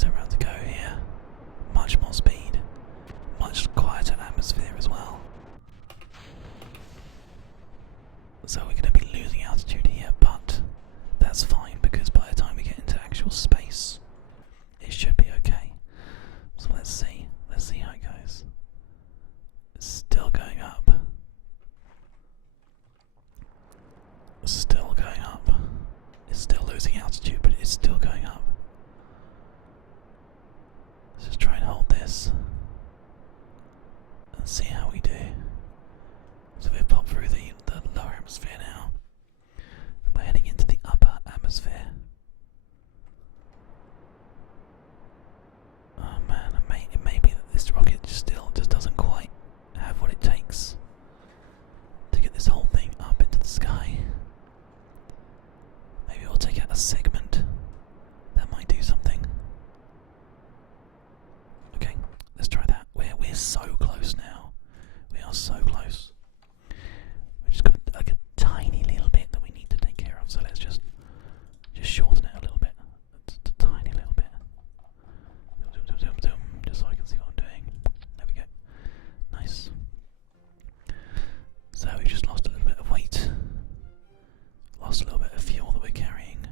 so we're about to go here. Much more speed, much quieter atmosphere as well. So we're going to be losing altitude here, but that's fine because by the time we get into actual space, it should be okay. So let's see how it goes. It's still going up. Still going up. It's still losing altitude, but it's still going up. Let's just try and hold this and see how we do. So we've popped through the lower atmosphere now. We're heading into the upper atmosphere. Oh man, it may be that this rocket still just doesn't quite have what it takes to get this whole thing up into the sky. Maybe we'll take out a segment. That might do something. Okay, let's try that. We're so close now. We are so close. We're just got like a tiny little bit that we need to take care of. So let's just shorten it a little bit. Just a tiny little bit. Zoom, zoom, zoom, zoom, just so I can see what I'm doing. There we go. Nice. So we've just lost a little bit of weight. Lost a little bit of fuel that we're carrying.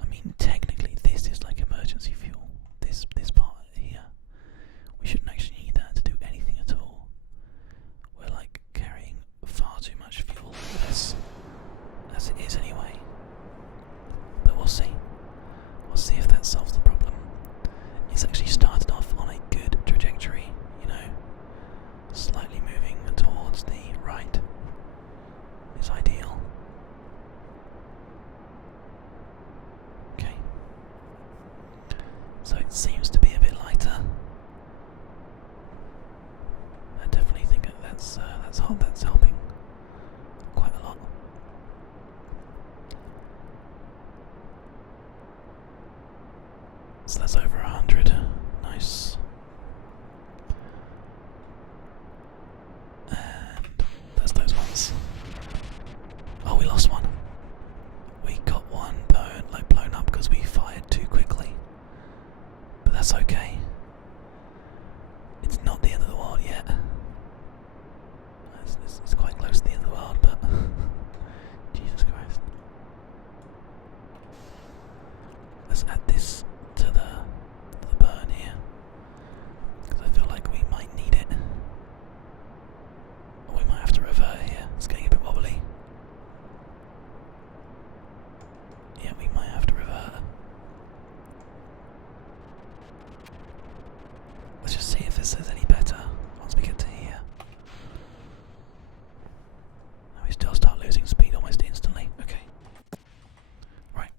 I mean, technically this is like emergency fuel. This part here. We shouldn't actually need that to do anything at all. We're like carrying far too much fuel for this, as it is anyway. But we'll see. We'll see if that solves the problem. It's actually started off on a good trajectory, you know. Slightly moving towards the right is ideal. Okay. So it seems to be a bit lighter. I definitely think that's helping quite a lot. So that's over 100. Nice. And there's those ones. Oh, we lost one. We got one blown up because we fired too quickly. But that's okay. It's not the end of the world yet. It's quite close to the end of the world, but Jesus Christ. Let's add this to the burn here, because I feel like we might need it. Or we might have to revert here. It's getting a bit wobbly. Yeah, we might have to revert. Let's just see if this is any better once we get to here. And we still start losing speed almost instantly. Okay. Right.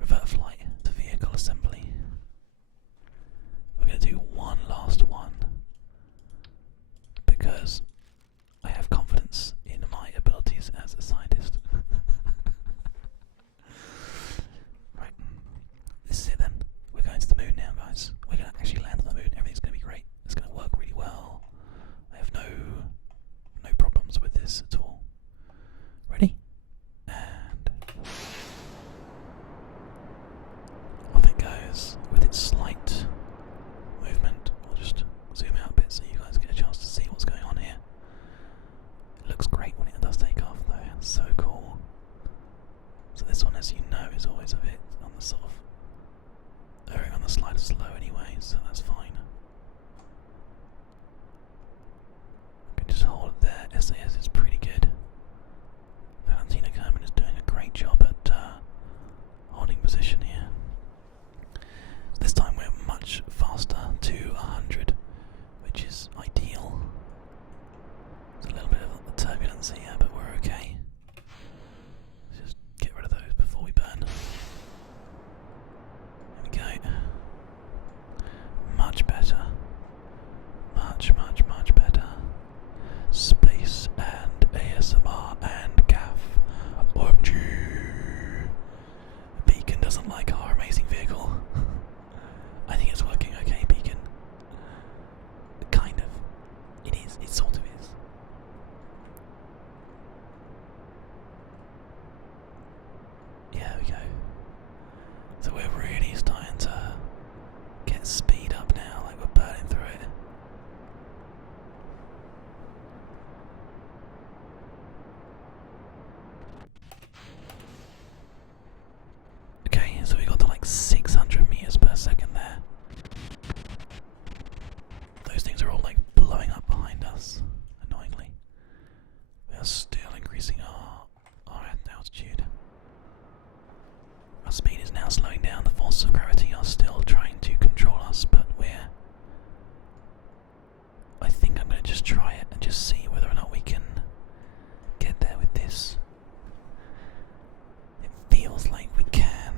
Revert flight to vehicle assembly. We're going to do one last one, because I have confidence in my abilities as a scientist. Right. This is it then. We're going to the moon now, guys. We're going to actually land on the moon. Everything's going to be great. It's going to work really well. I have no problems with this at all. Ready? And off it goes with its slight movement. We'll just zoom out a bit so you guys get a chance to see what's going on here. It looks great when it does take off though. It's so cool. So this one, as you know, is always a bit on the sort of erring on the slide of slow anyway, so that's fine. I can just hold it there. SAS is pretty good. Valentina Kerman is doing a great job at holding position here. This time we're much faster to 100, which is ideal. There's a little bit of turbulence here, but we're okay. Let's just get rid of those before we burn. force of gravity are still trying to control us, but I think I'm going to just try it and just see whether or not we can get there with this. It feels like we can.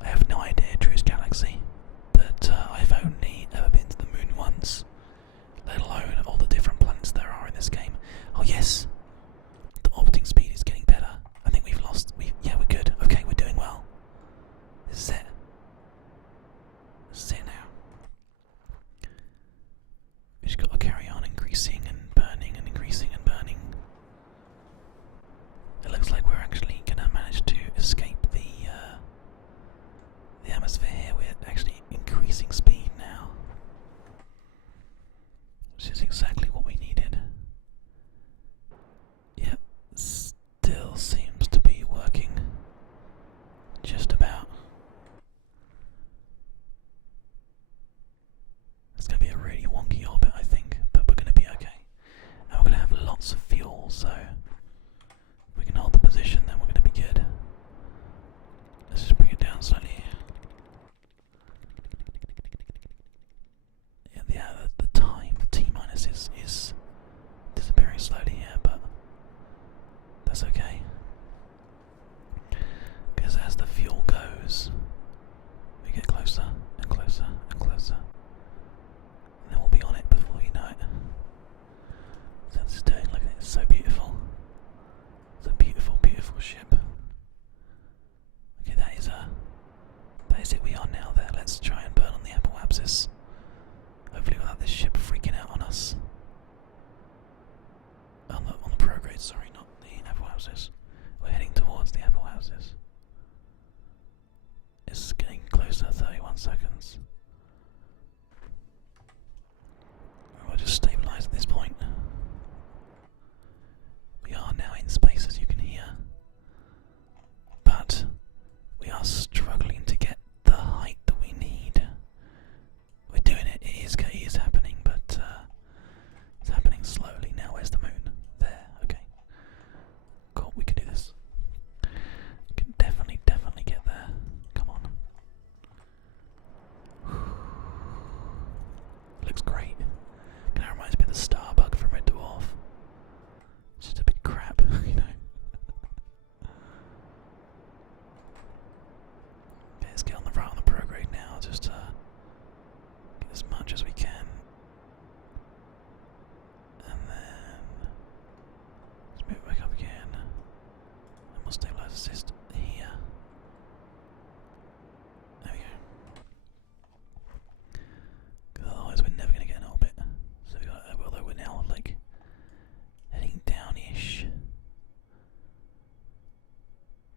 I have no idea, True's Galaxy, but I've only ever been to the moon once, let alone all the different planets there are in this game. Oh yes, the orbiting speed is getting better. I think we've lost. Yeah, we're good. Okay, we're doing well. This is it. This is it now. We just got to carry on increasing and burning and increasing and burning. It looks like we're actually gonna manage to escape the atmosphere here. We're actually increasing speed now, which is exactly what we needed. Yep, still seems to be working. Just about. It's going to be a really wonky orbit, I think, but we're going to be okay. And we're going to have lots of fuel, so if we can hold the position, then we're going to be good. Let's just bring it down slightly. Yeah, the time, the T-minus is disappearing slowly here, but that's okay. Because as the fuel goes, we get closer and closer and closer. And then we'll be on it before you know it. So it's doing, look at it, it's so beautiful. It's a beautiful, beautiful ship. Okay, that is it, we are now there. Let's try and burn on the apoapsis. Hopefully without this ship freaking out on us. On the prograde, sorry, not the apoapsis. We're heading towards the apoapsis. It's getting closer, 31 seconds. We'll just stabilise at this point. We are now in space, as you can hear. But we are struggling to get the height that we need. We're doing it, it is happening, but it's happening slowly. Now where's the moon? There, okay. Cool, we can do this. We can definitely get there. Come on. Looks great. Kinda reminds me of the Starbug from Red Dwarf. It's just a bit crap, you know. Okay, let's get on the prograde now, just get as much as we can. And then let's move back up again. And we'll stabilise assist here. There we go. Because otherwise we're never going to get an orbit. So we got, although we're now like heading down-ish,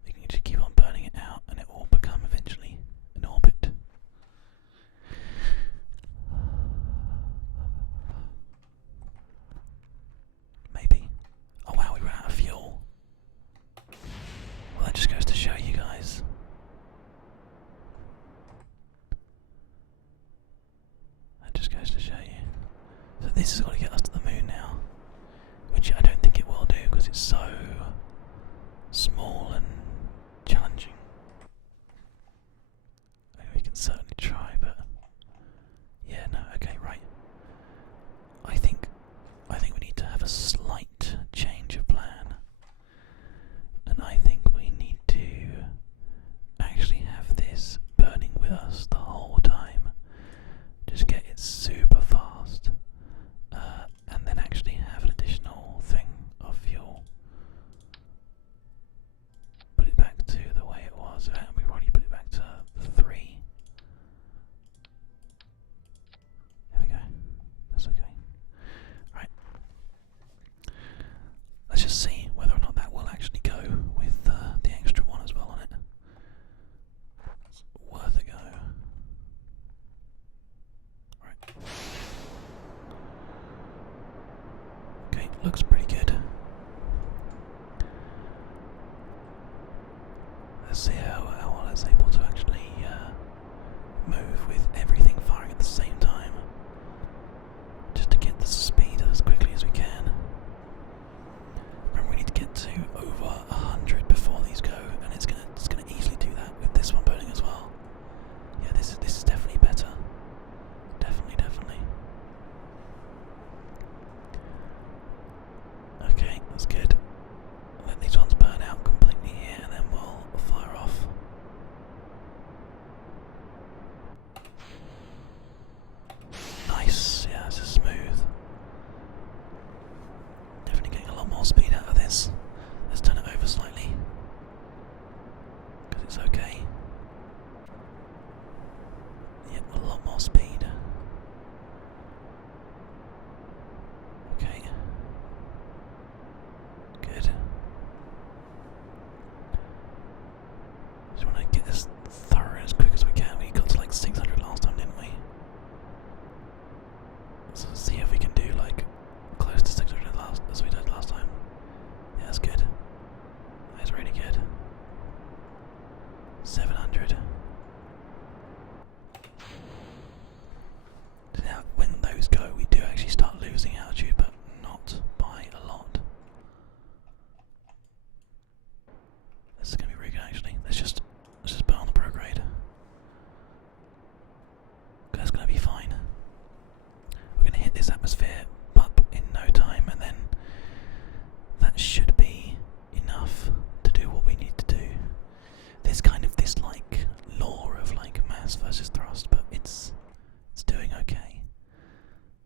we can just keep on burning it out and it will become eventually an orbit. Maybe. Oh wow, we ran out of fuel. Well, that just goes to show you guys. That just goes to show you. So this has got to get us to the moon now. Which I don't think it will do because it's so small and challenging. I mean, we can certainly try, but yeah, no, okay, right. I think we need to have a slight change of plan. And I think we need to actually have this burning with us the whole time. Just get it super fast. And then actually have an additional thing of fuel. Put it back to the way it was. We've already put it back to 3. There we go. That's okay. Right. Let's just see whether or not that will actually go with the extra one as well on it. It's worth a go. Right. Okay, looks pretty good. Let's see how well it's able to actually move with everything firing at the same time. Just to get the speed as quickly as we can. Remember, we need to get to over 100 before these go. looks okay. Yep, a lot more speed. Okay. Good. Just want to get this thorough as quick as we can. We got to like 600 last time, didn't we? So let's see if we can do like close to 600 as we did last time. Yeah, that's good. That's really good. 700. So now, when those go, we do actually start losing altitude, but not by a lot. This is going to be really good, actually. Let's just put on the prograde. That's going to be fine. We're going to hit this atmosphere up in no time, and then that should be enough to do what we need to do. There's kind of this like law of like mass versus thrust, but it's doing okay.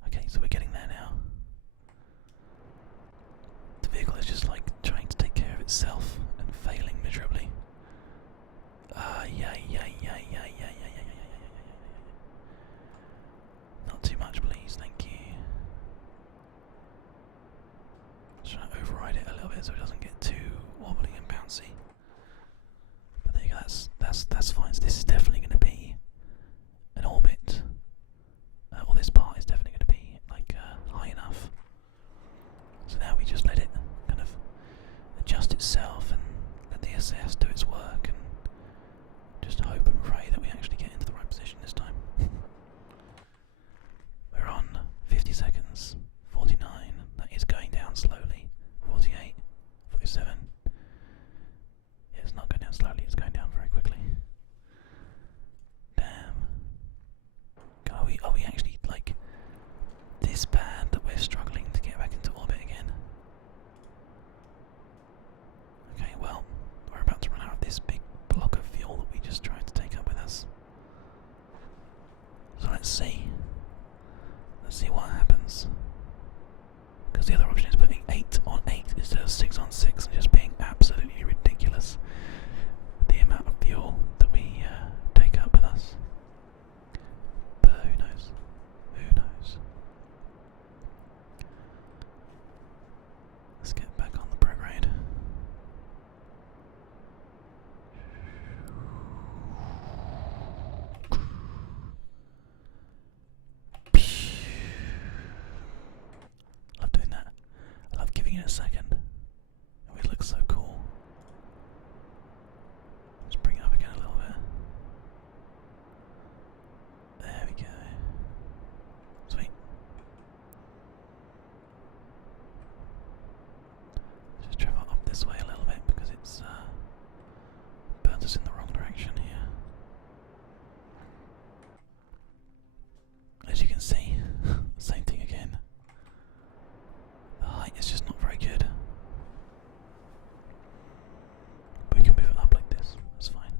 Okay, so we're getting there now. The vehicle is just like trying to take care of itself and failing miserably. Not too much, please, thank you. Just trying to override it a little bit so it doesn't get too wobbly and bouncy. But there you go, that's fine. So this is definitely going to be an orbit. Or this part is definitely going to be like high enough. So now we just let it kind of adjust itself and let the SAS do its work and just hope and pray that we actually get into the right position this time. We're on 50 seconds, 49, that is going down slowly, 48, 47. Yeah, it's not going down slowly, it's going down very quickly. Damn. God, are we actually like this bad that we're struggling to get back into orbit again? Okay, well, we're about to run out of this big block of fuel that we just tried to take up with us. So let's see. Let's see what happens. Because the other option is putting 8 on 8 instead of 6 on 6 and just being absolutely ridiculous. The amount of fuel that we take up with us. But who knows? Who knows? Let's get back on the prograde. Love doing that. I love giving it a second. It always looks so cool. Let's bring it up again a little bit. There we go. Sweet. Just travel up this way a little bit because it's burnt us in the wrong direction here. As you can see, same thing again. The height is just not very good. But we can move it up like this, that's fine.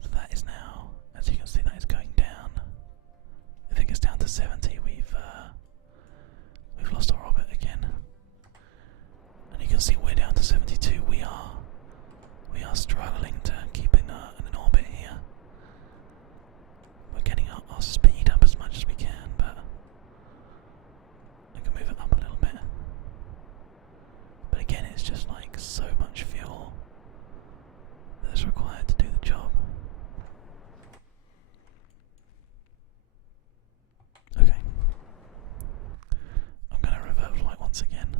So that is now, as you can see, that is going down. If it gets down to 70, we've lost our orbit again. And you can see we're down to 72. We are struggling to keep in an orbit here. We're getting our speed up as much as we can, but I can move it up a little bit. But again, it's just like so much fuel that's required to do the job. Okay. I'm going to revert flight once again,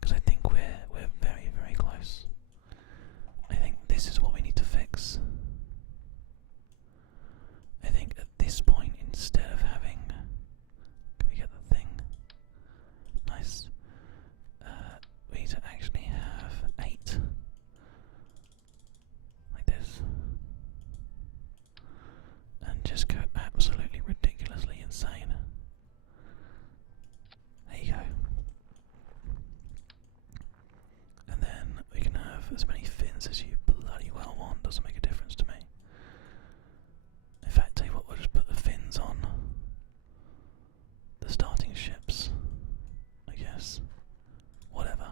because I think we're very, very close. I think this is what we need to fix. I think at this point, instead of having, can we get the thing? Nice. We need to actually have 8. Like this. And just go absolutely ridiculously insane. There you go. And then we can have as many fins as you bloody well want, doesn't make a difference to me. In fact, tell you what, we'll just put the fins on the starting ships, I guess. Whatever.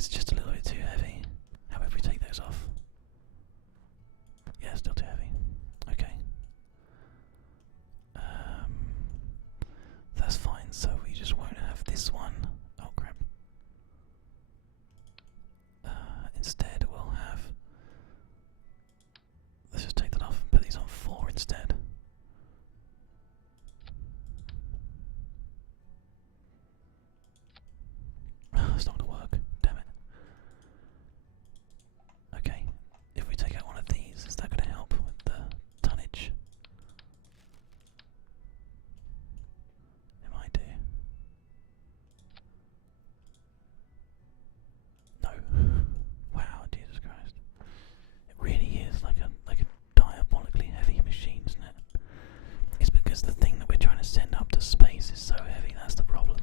it's just a little bit too heavy. How about if we take those off? Yeah, still too heavy. Okay. That's fine, so we just won't have this one. Oh crap. Instead we'll have... Let's just take that off and put these on 4 instead. It's not going to work. Damn it. Okay, if we take out one of these, is that going to help with the tonnage? It might do. No. Wow, Jesus Christ. It really is like a diabolically heavy machine, isn't it? It's because the thing that we're trying to send up to space is so heavy, that's the problem.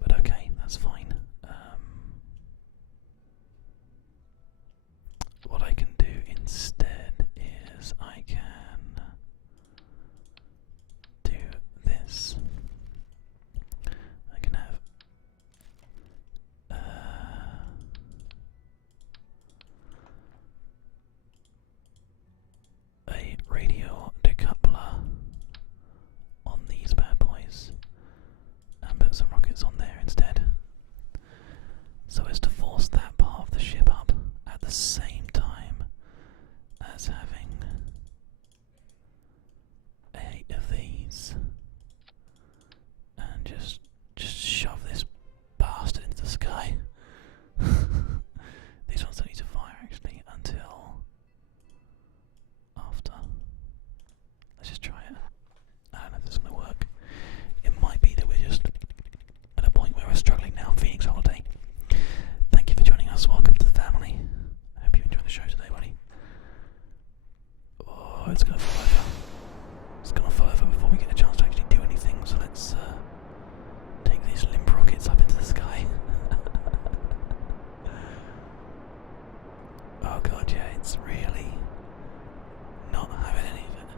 But okay, that's fine. What I can do instead is I can do this. I can have a radio decoupler on these bad boys and put some rockets on there instead, so as to force that part of the ship up at the same time as having 8 of these, and just shove this bastard into the sky. These ones don't need to fire actually until after. Let's just try it. I don't know if this is going to work. It might be that we're just at a point where we're struggling now. Phoenix Holiday, thank you for joining us. Welcome to the family. I hope you enjoyed the show today, buddy. Oh, it's going to fall over. It's going to fall over before we get a chance to actually do anything, so let's take these limp rockets up into the sky. Oh god, yeah, it's really not having any of it.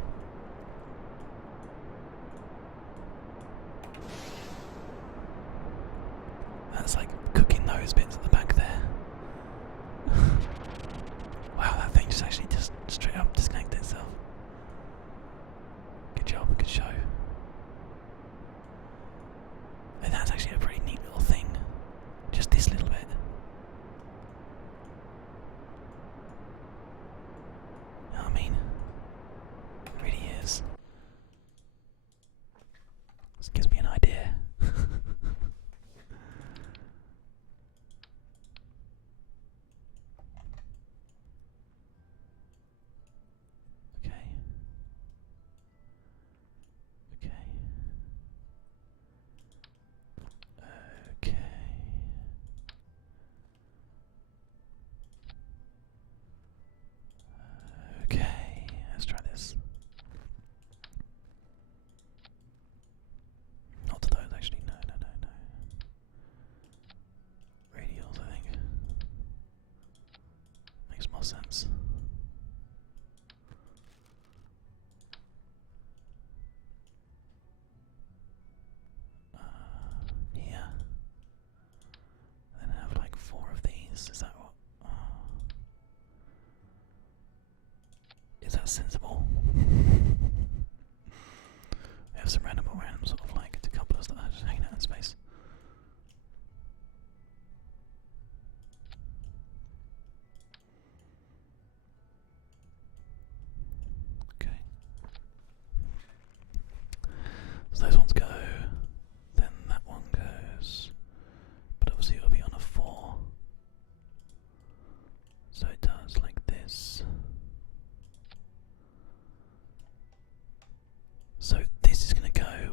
That's like cooking those bits at the back there. Wow, that thing just actually just straight up disconnected itself. Good job, good show. And that's actually a pretty neat little thing. Just this little bit. You know what I mean? It really is. This gives me an idea. Okay, let's try this. Not to those actually, no. Radials, I think. Makes more sense. Here. Then have like 4 of these, is that what? Is that sensible? We have some random sort of like decouplers that are just hanging out in space. Okay. So those ones go, then that one goes, but obviously it'll be on a 4. So it does like this. So this is going to go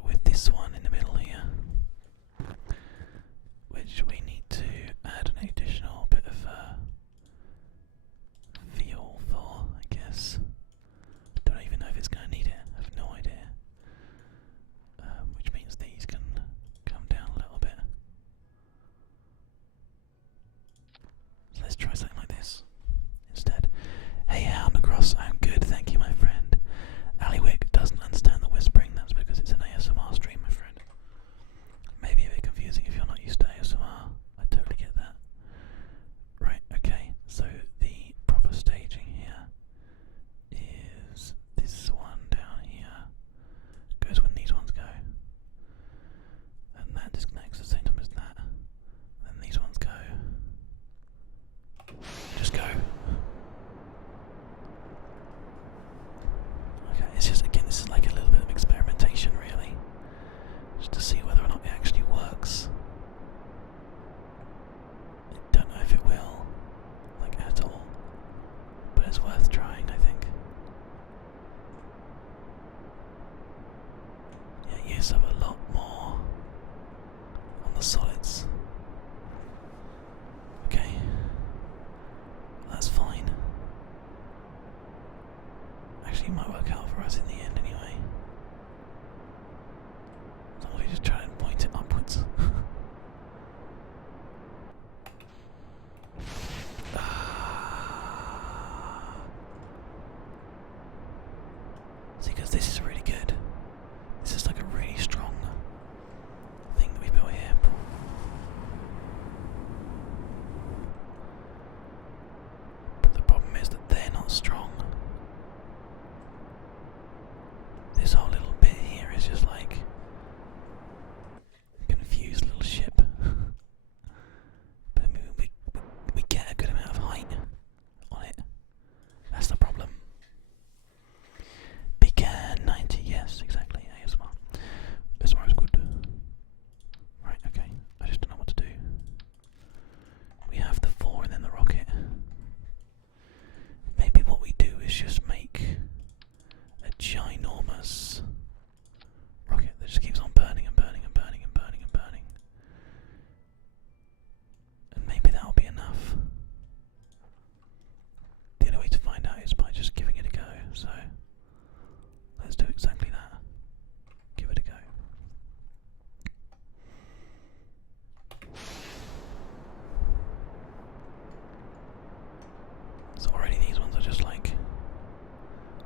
So already these ones are just like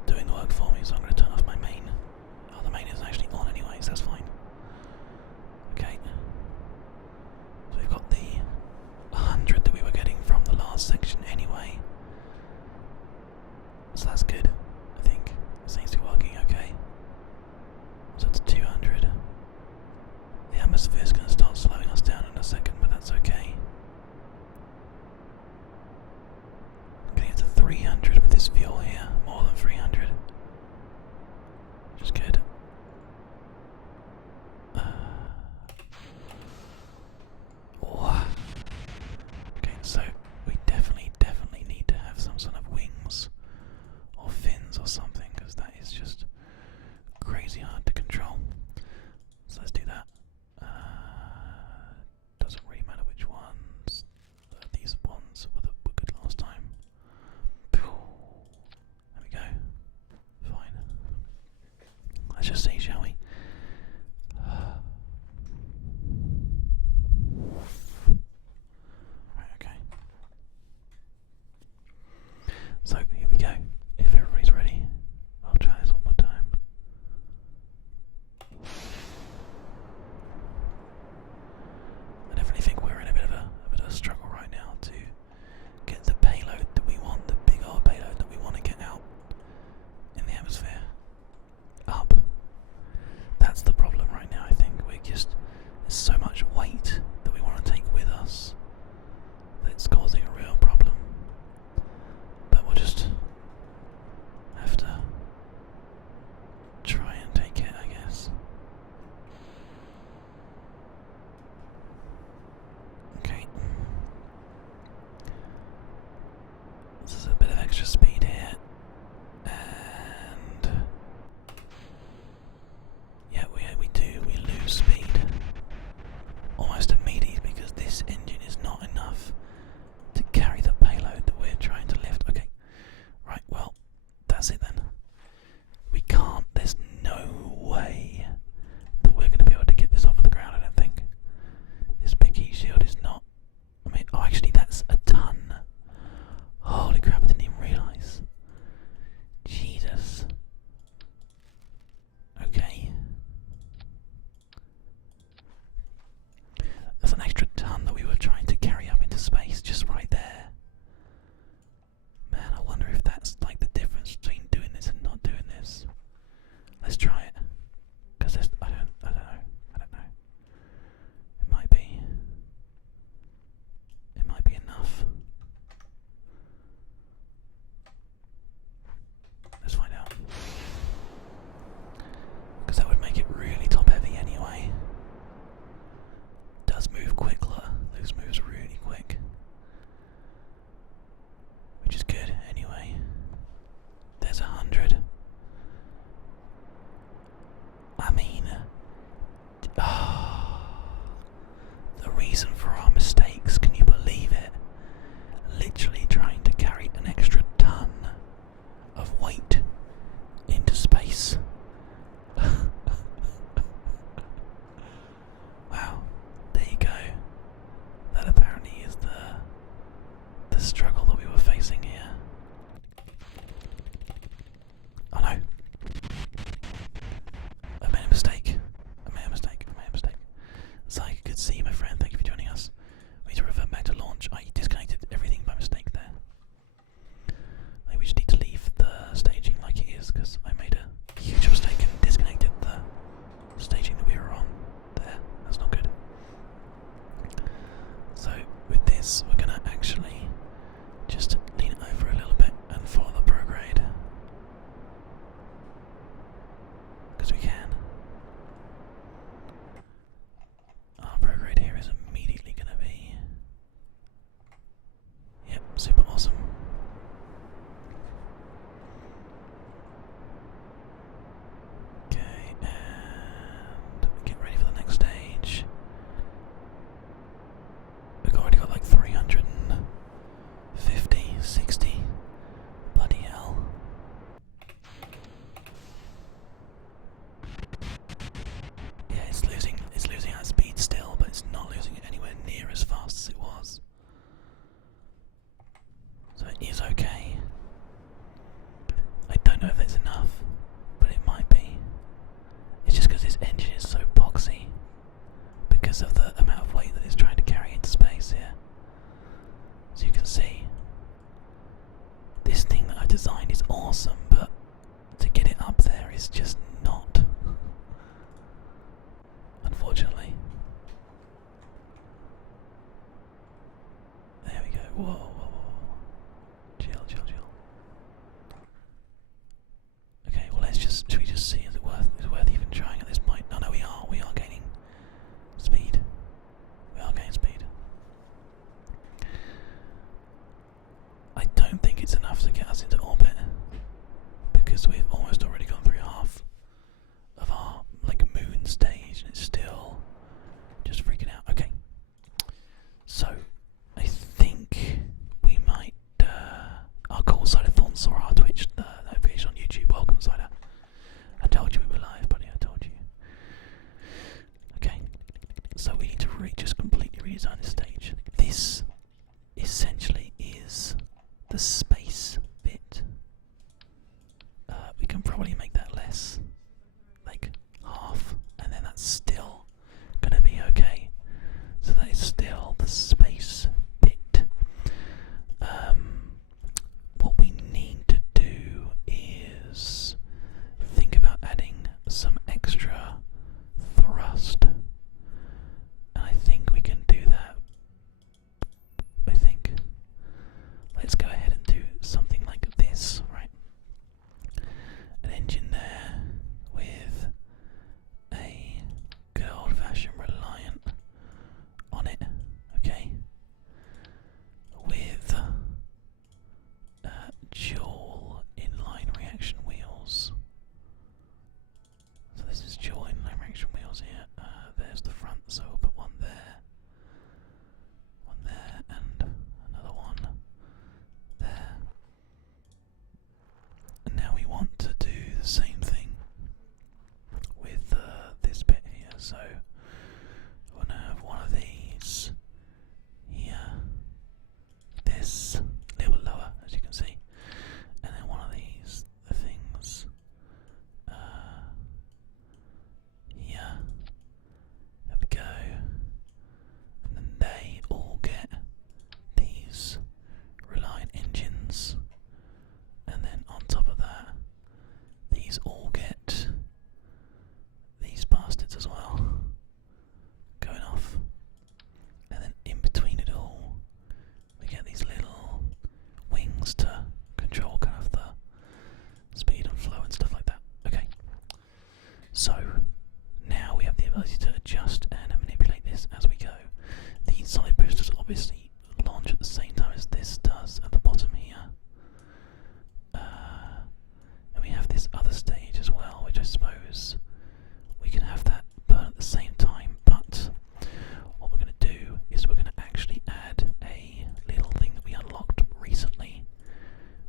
doing the work for me, so I'm going to turn off my main. Oh, the main isn't actually on anyway, so that's fine. Okay. So we've got the 100 that we were getting from the last section anyway. So that's good, I think. It seems to be working okay. So it's 200. The atmosphere's going to start slowing us down in a second, but that's okay. Getting it to 300 with this fuel here, more than 300. Which is good. Okay, so we definitely need to have some sort of wings or fins or something, because that is just crazy hard to control. So let's do that. Doesn't really matter which ones. These ones were good last time. There we go. Fine. Let's just see, shall we? Right, okay. So here we go. If everybody's ready, I'll try this one more time. I definitely think we're in a bit of a struggle right now to get the payload that we want, the big old payload that we want to get out in the atmosphere up. That's the problem right now. I think there's so much weight that we want to take with us that it's causing a real problem. But we'll just have to try and take it, I guess. Okay. This is a bit of extra speed here. And yeah, we lose speed almost immediately because this engine is not enough to carry the payload that we're trying to lift. Okay, right, well, that's it then. We can't, there's no way that we're going to be able to get this off of the ground, I don't think. This big heat shield is not, oh actually that's a ton. Holy crap, I didn't even realise. Jesus. Okay. That's an extra ton that we were trying to carry up into space, just right there. Man, I wonder if that's like the difference between doing this and not doing this. Let's try it. Because I don't know. It might be enough. Let's find out. Because that would make it really top heavy anyway. Does move quick, Luce moves really quick. Which is good anyway. There's 100. I mean, the reason for our mistakes, can you believe it? Literally trying to carry an extra ton of weight into space. Wow, there you go. That apparently is the struggle that we were facing here. Oh no. I made a mistake. Zyke, good to see you, my friend. Thank you for joining us. We need to revert back to launch. I disconnected everything by mistake there. Maybe we just need to leave the staging like it is, because I made a huge mistake and disconnected the staging that we were on there. That's not good. So with this, we're going to actually just lean it over a little bit and follow the prograde. Because we can. Our prograde here is immediately going to be, yep, super awesome. Okay, and get ready for the next stage. We've already got like 350, 60. Bloody hell. Yeah, it's losing that speed still, but it's not losing it anywhere near as fast as it was. So it is okay. Whoa, whoa, whoa. Chill, chill, chill. Okay, well should we just see, is it worth even trying at this point? No, we are gaining speed. We are gaining speed. I don't think it's enough to get us into orbit, because we've almost already gone through half of our moon stage and it's still just freaking out. Okay. So I think we might our cool Cider Thorn saw our Twitch notification on YouTube. Welcome, Cider. I told you we were live, buddy, I told you. Okay. So we need to just completely redesign this stage. This essentially is the space bit. We can probably make that less, like half, and then that's still gonna be okay. So that is still the space bit. What we need to do is think about adding some extra thrust, and I think we can do that. I think. Let's go ahead and do something like this, right? An engine there with a good old-fashioned Reliant on it, okay? With dual inline reaction wheels. So this is dual inline reaction wheels here. There's the front, so we'll put one there, and another one there. And now we want to do the same thing with this bit here. So we're going to have one of these here, this a little bit lower, as you can see, and then one of these things here. There we go. And then they all get these Reliant engines, and then on top of that, these all get these bastards as well going off, and then in between it all, we get these little wings to control kind of the speed and flow and stuff like that. Okay, so now we have the ability to adjust and manipulate this as we go. The solid boosters obviously launch at the same time as this does at the bottom here. And we have this other stage as well, which I suppose we can have that burn at the same time, but what we're going to do is we're going to actually add a little thing that we unlocked recently,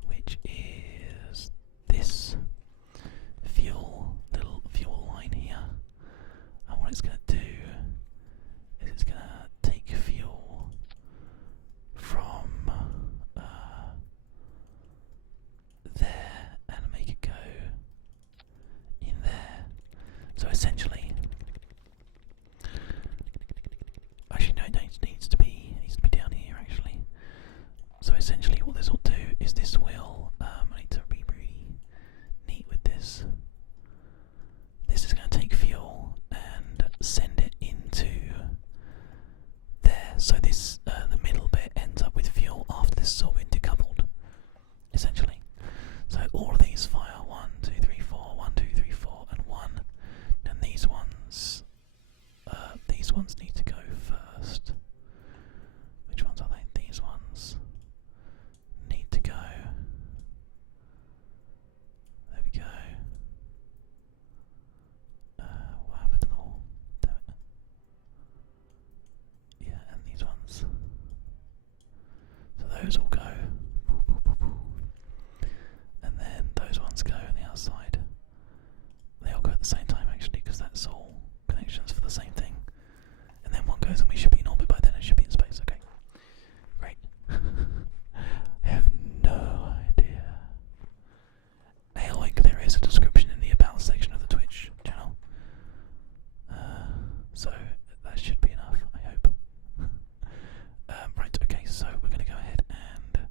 which is this little fuel line here. And what it's going to do is it's going to take fuel from there and make it go in there. So essentially, actually no, it needs to be down here actually. So essentially, what this will do is this will I need to be really neat with this. This is going to take fuel and send it into there. So this the middle bit ends up with fuel after this is all intercoupled, essentially. So all of these fire 1, 2, 3, 4, 1, 2, 3, 4, and 1. And these ones need to go first. Which ones are they? These ones need to go. There we go. What happened to them all? Damn it. Yeah, and these ones. So those all go. And then those ones go on the outside. They all go at the same time actually, because that's all connections for the same thing. And then one goes and we should be in orbit by then, it should be in space, okay. Great. I have no idea. Hey, like there is a description in the about section of the Twitch channel. So that should be enough, I hope. Right, okay, so we're going to go ahead and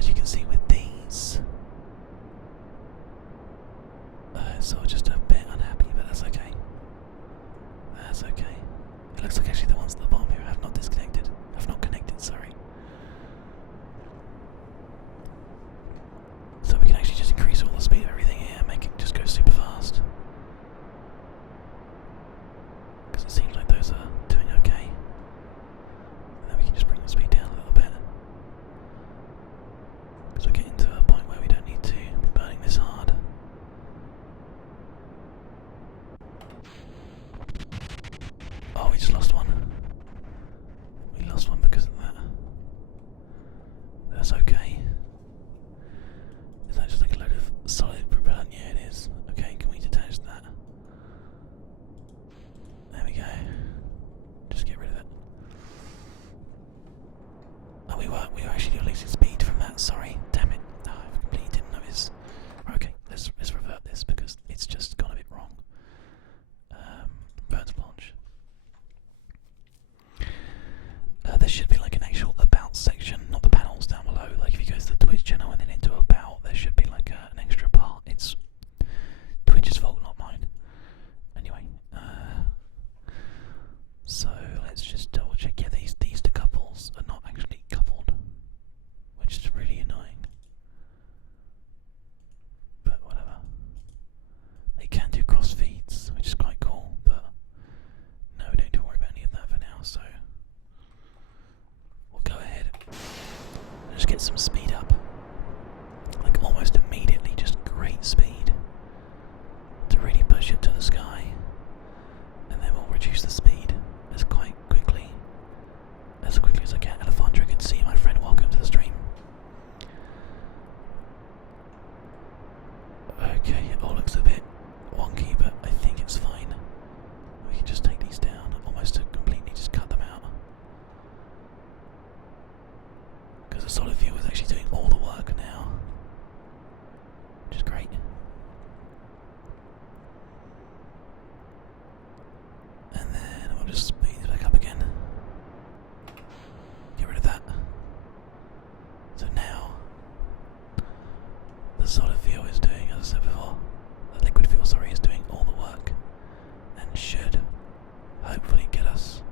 as you can see with these, so just a bit unhappy, but that's okay. That's okay. It looks like actually the ones at the bottom here have not disconnected. Have not connected, sorry. So we can actually just increase all the speed of everything here, make it just go super fast. Because it seems like those are doing okay. And then we can just bring the speed down a little bit. Because we're getting to a point where we don't need to be burning this hard. Oh, we just lost one. We lost one because of that. That's okay. Is that just like a load of solid propellant? Yeah, it is. Okay, can we detach that? There we go. Just get rid of it. Oh, we were actually releasing speed from that. Sorry, damn it. Oh, I completely didn't notice. Okay, let's revert this because it's just gone a bit wrong. Burn to launch. There should be like an actual about section, not the panels down below. Like if you go to the Twitch channel and then into about, there should be like an extra part. It's Twitch's fault, not mine. Anyway, so let's just double check. Yeah, these two couples are not actually coupled, which is really annoying. But whatever. They can do cross feeds, which is quite cool. But no, we don't need to worry about any of that for now. So. We'll go ahead and just get some speed up. Like almost immediately, just great speed to really push it to the sky. And then we'll reduce the speed as quickly as I can. Alejandro, good to see you, my friend. Welcome to the stream. Okay, it all looks a bit wonky, but I think it's fine. We can just take these down almost to completely just cut them out. Because the solid fuel is actually doing all the work now, which is great. And then we'll just speed it back up again. Get rid of that. So now, the solid fuel is doing, as I said before, the liquid fuel, sorry, is doing all the work. And should hopefully get us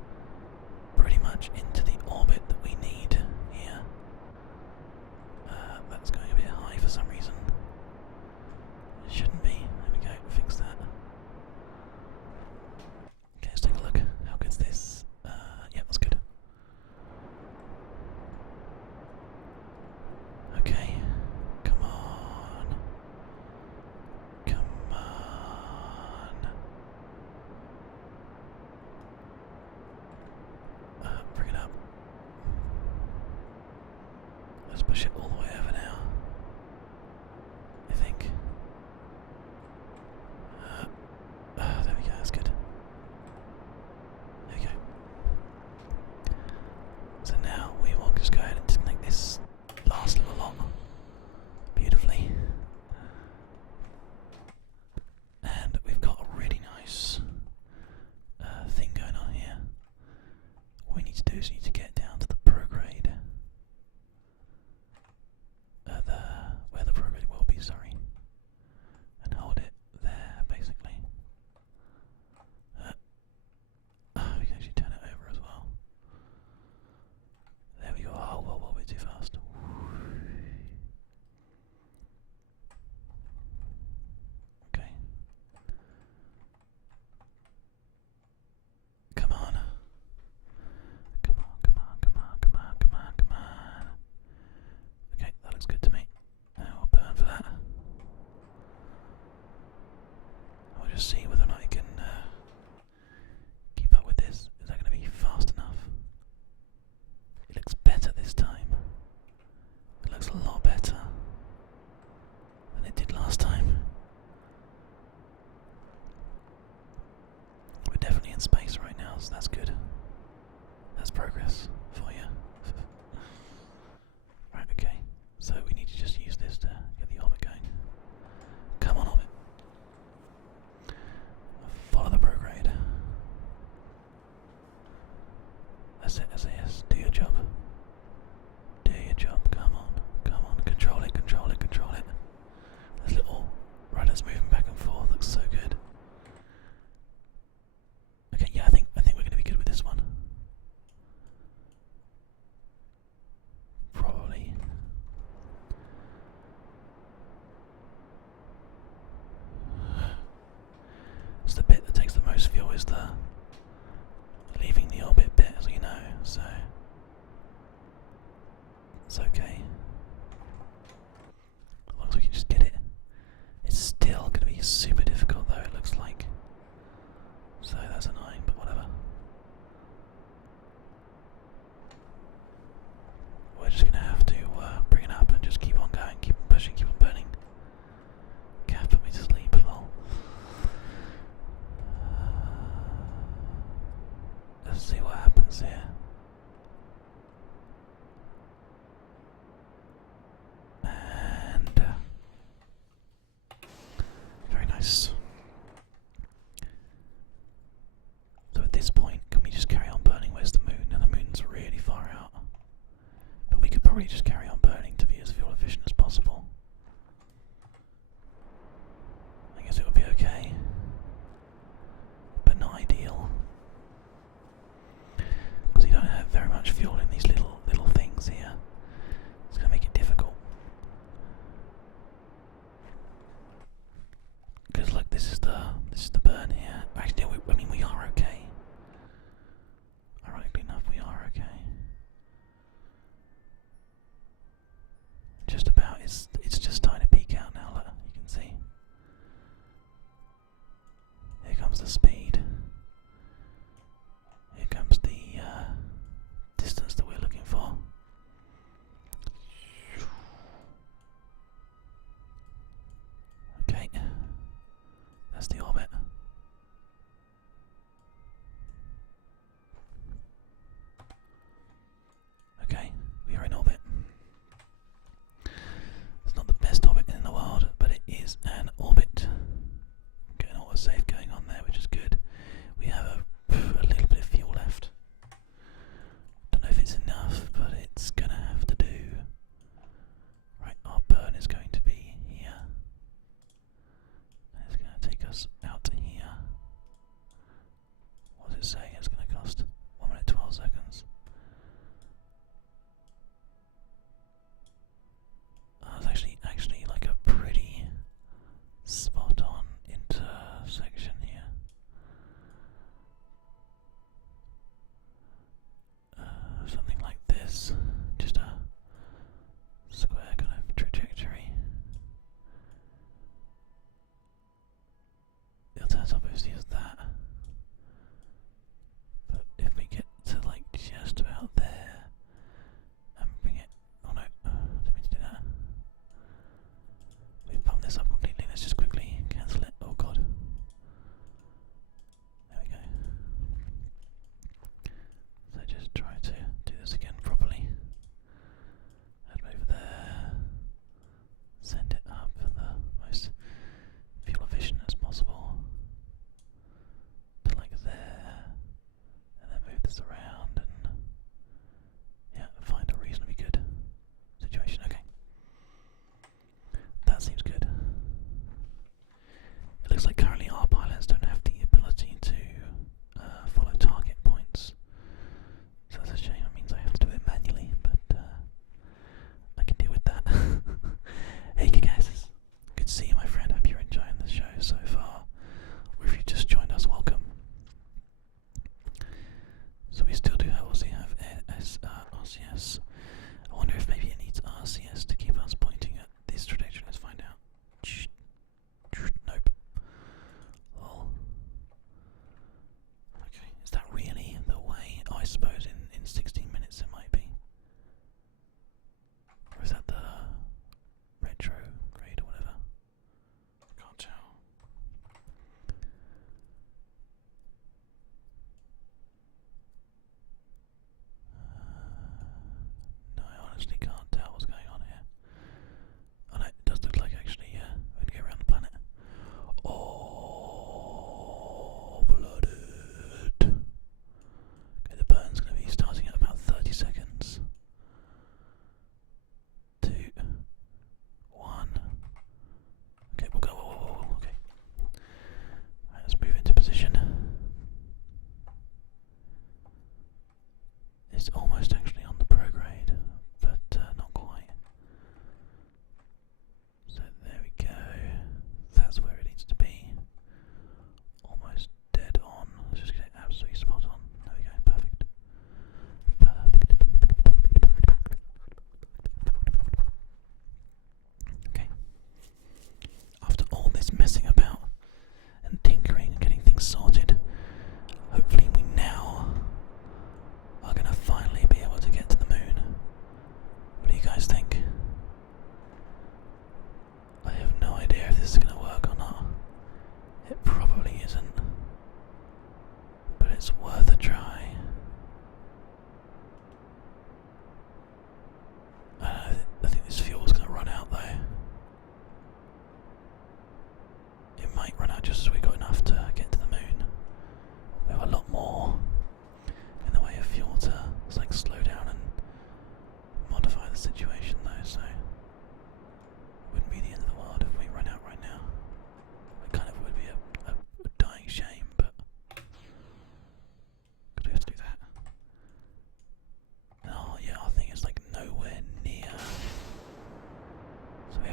pretty much into the orbit that we need here. That's going a bit high for some reason. It shouldn't be. There we go, fix that. Okay, let's take a look. How good's this? Yeah, that's good. Okay. Come on. Come on. Bring it up. Let's push it all the way over now. I think. There we go, that's good. There we go. So now we will just go ahead and disconnect this last little lot beautifully. And we've got a really nice thing going on here. What we need to do is we need to get down to the prograde. It's okay. As long as we can just get it. It's still going to be super difficult though, it looks like. So that's annoying, but whatever. We're just going to have to bring it up and just keep on going, keep on pushing, keep on burning. Can't put me to sleep, lol. Let's see what happens here. And very nice. So at this point, can we just carry on burning? Where's the moon? Now the moon's really far out. But we could probably just carry on burning to be as fuel efficient as possible. I guess it would be okay. But not ideal. Because you don't have very much fuel in these little things here. It's going to make it difficult. Because look, this is the burn here. Actually, I mean we are okay. Ironically enough, we are okay. Just about. It's just starting to peak out now. Look, you can see. Here comes the speed. Here comes the distance that we're looking for. Okay, that's the orbit. Okay, we are in orbit. It's not the best orbit in the world, but it is an orbit. Getting autosave going on there, which is good. We have a little bit of fuel left. Don't know if it's enough, but it's gonna have to do. Right, our burn is going to be here. And it's gonna take us out to here. What is it saying it's gonna cost? 1 minute 12 seconds. That's actually like a pretty spot on intersection here. Something like this, just a square kind of trajectory. The alternative obviously is that, but if we get to like just about there and bring it, oh no, didn't mean to do that. We've pumped this up completely. Let's just quickly cancel it. Oh god. There we go. So just try to do this again properly. Head over there. Send it up for the most fuel efficient as possible. To like there. And then move this around and yeah, find a reasonably good situation. Okay. That seems good. It looks like currently our pilots don't have the ability to follow target points. So that's a shame. That means I have to do it manually, but I can deal with that. Hey guys, good to see you, my friend. Hope you're enjoying the show so far. Or if you just joined us, welcome. So we still do obviously have RCS. I wonder if maybe it needs RCS to keep us pointing at this trajectory. Let's find out. Nope. Oh. Okay, is that really the way? I suppose in 16 minutes it might be. Or is that the retrograde or whatever? Can't tell. No, I honestly can't tell what's going on here. Oh no, it does look like actually, yeah, we're gonna get around the planet. Oh, blooded. Okay, the burn's gonna be starting at about 30 seconds. 2, 1. Okay, we'll go. Whoa, okay. Right, let's move into position. It's almost actually on the prograde, but not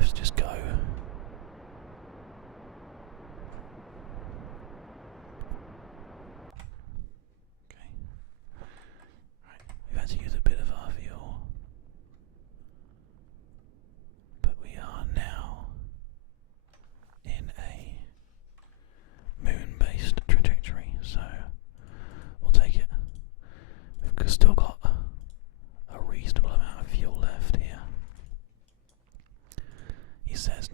lifts just go. Okay. Right, we've had to use a bit of our fuel. But we are now in a moon-based trajectory, so we'll take it. We've still got a reasonable amount of fuel left here. He says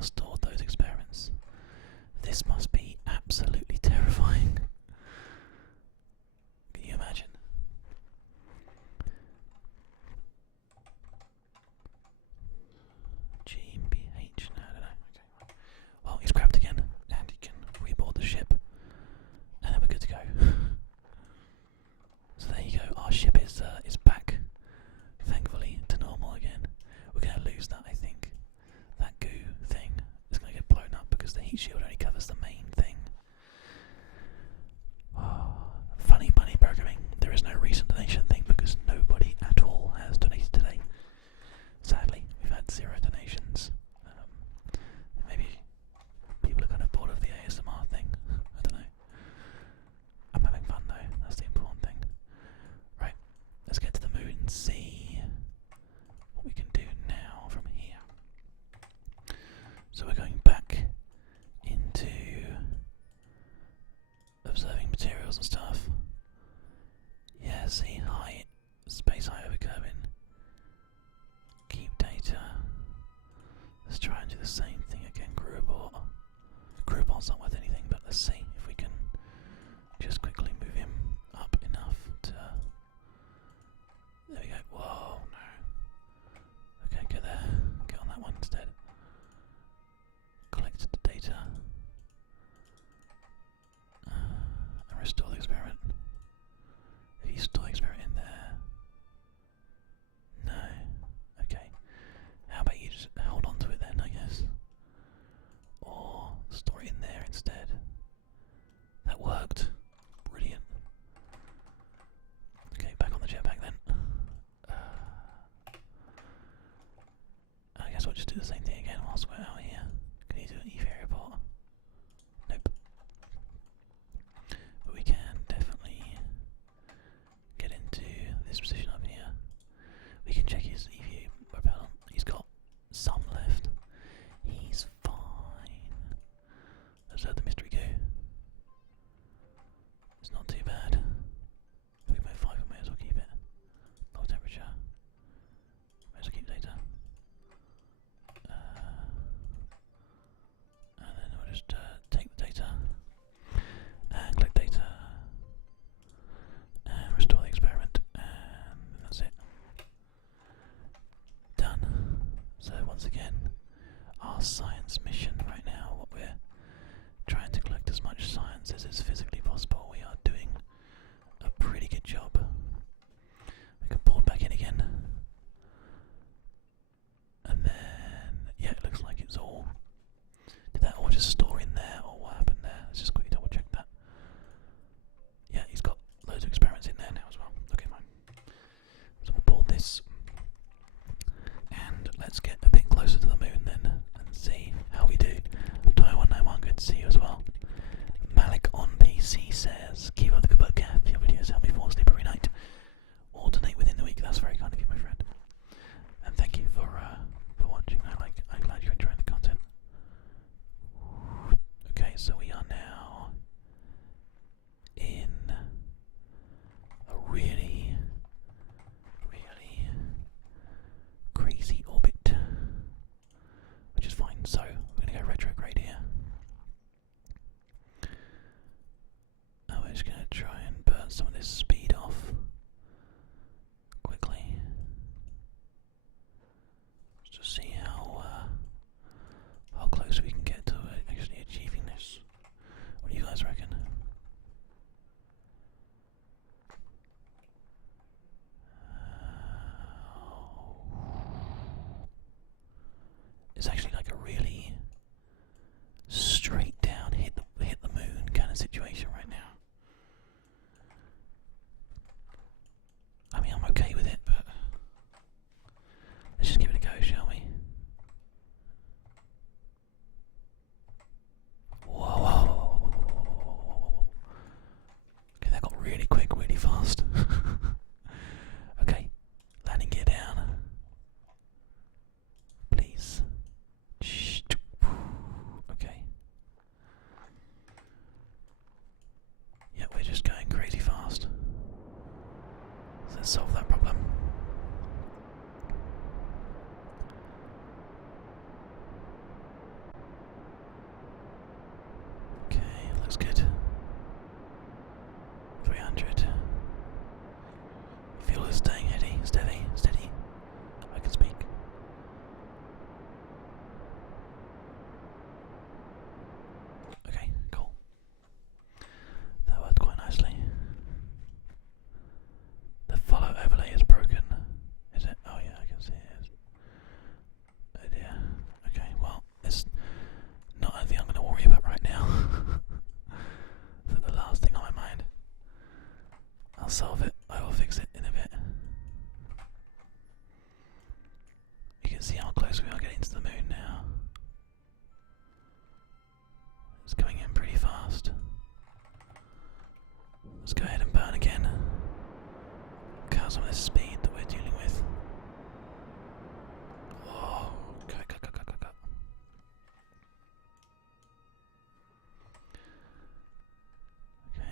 now stored those experiments. This must be absolutely terrifying. Can you imagine? GmbH, no, I don't know. Okay. Well, he's grabbed again, and he can reboard the ship, and then we're good to go. So there you go. Our ship is back, thankfully, to normal again. We're going to lose that, I think. That goo thing is going to get blown up because the heat shield only covers the main thing. Oh, funny bunny programming. There is no recent donation thing because nobody at all has donated today. Sadly, we've had 0 donations. Maybe people are kind of bored of the ASMR thing. I don't know. I'm having fun though. That's the important thing. Right, let's get to the moon and see what we can do now from here. So we're going back into observing materials and stuff. Yeah, see, high, space high over Kerbal. Keep data. Let's try and do the same thing again. Kerbal. Kerbal's not worth anything, but let's see if we can just quickly move him up enough to. There we go. Whoa, no. Okay, get there. Get on that one instead. Collect the data. And restore the experiment. If you store the experiment in there. No. Okay. How about you just hold on to it then, I guess? Or store it in there instead. That worked. Brilliant. Okay, back on the jetpack then. I guess we'll just do the same thing again whilst we're out here. Can you do an EVA report? Nope. But we can definitely get into this position up here. We can check his EVA propellant. He's got some left. He's fine. Observe the mystery goo. It's not too bad. If we move 5, we may as well keep it. Low temperature. May as well keep data. And then we'll just take the data and collect data and restore the experiment, and that's it. Done. So once again, our science mission right now, what we're trying to collect as much science as is physically possible. We are doing a pretty good job. We can pull it back in again. And then, yeah, it looks like it's all. Did that all just store in there, or what happened there? Let's just quickly double check that. Yeah, he's got loads of experiments in there now as well. Okay, fine. So we'll pull this. And let's get a bit closer to the moon then and see how we do. Taiwan91, good to see you as well. Malik on PC says, keep up the good work, Gav. Your videos help me fall asleep every night. Alternate within the week. That's very kind of you, my friend. And thank you for watching. I'm glad you're enjoying the content. Okay, so we are now in a really, really crazy orbit, which is fine. So we're going to go retrograde here. And we're just going to try and burn some of this speed off quickly, just to see how close we can get to actually achieving this. What do you guys reckon? It's actually like a really straight down hit the moon kind of situation right now. I mean, I'm okay with it, but let's just give it a go, shall we? Whoa. Okay, that got really quick, really fast. Okay, landing gear down. Please.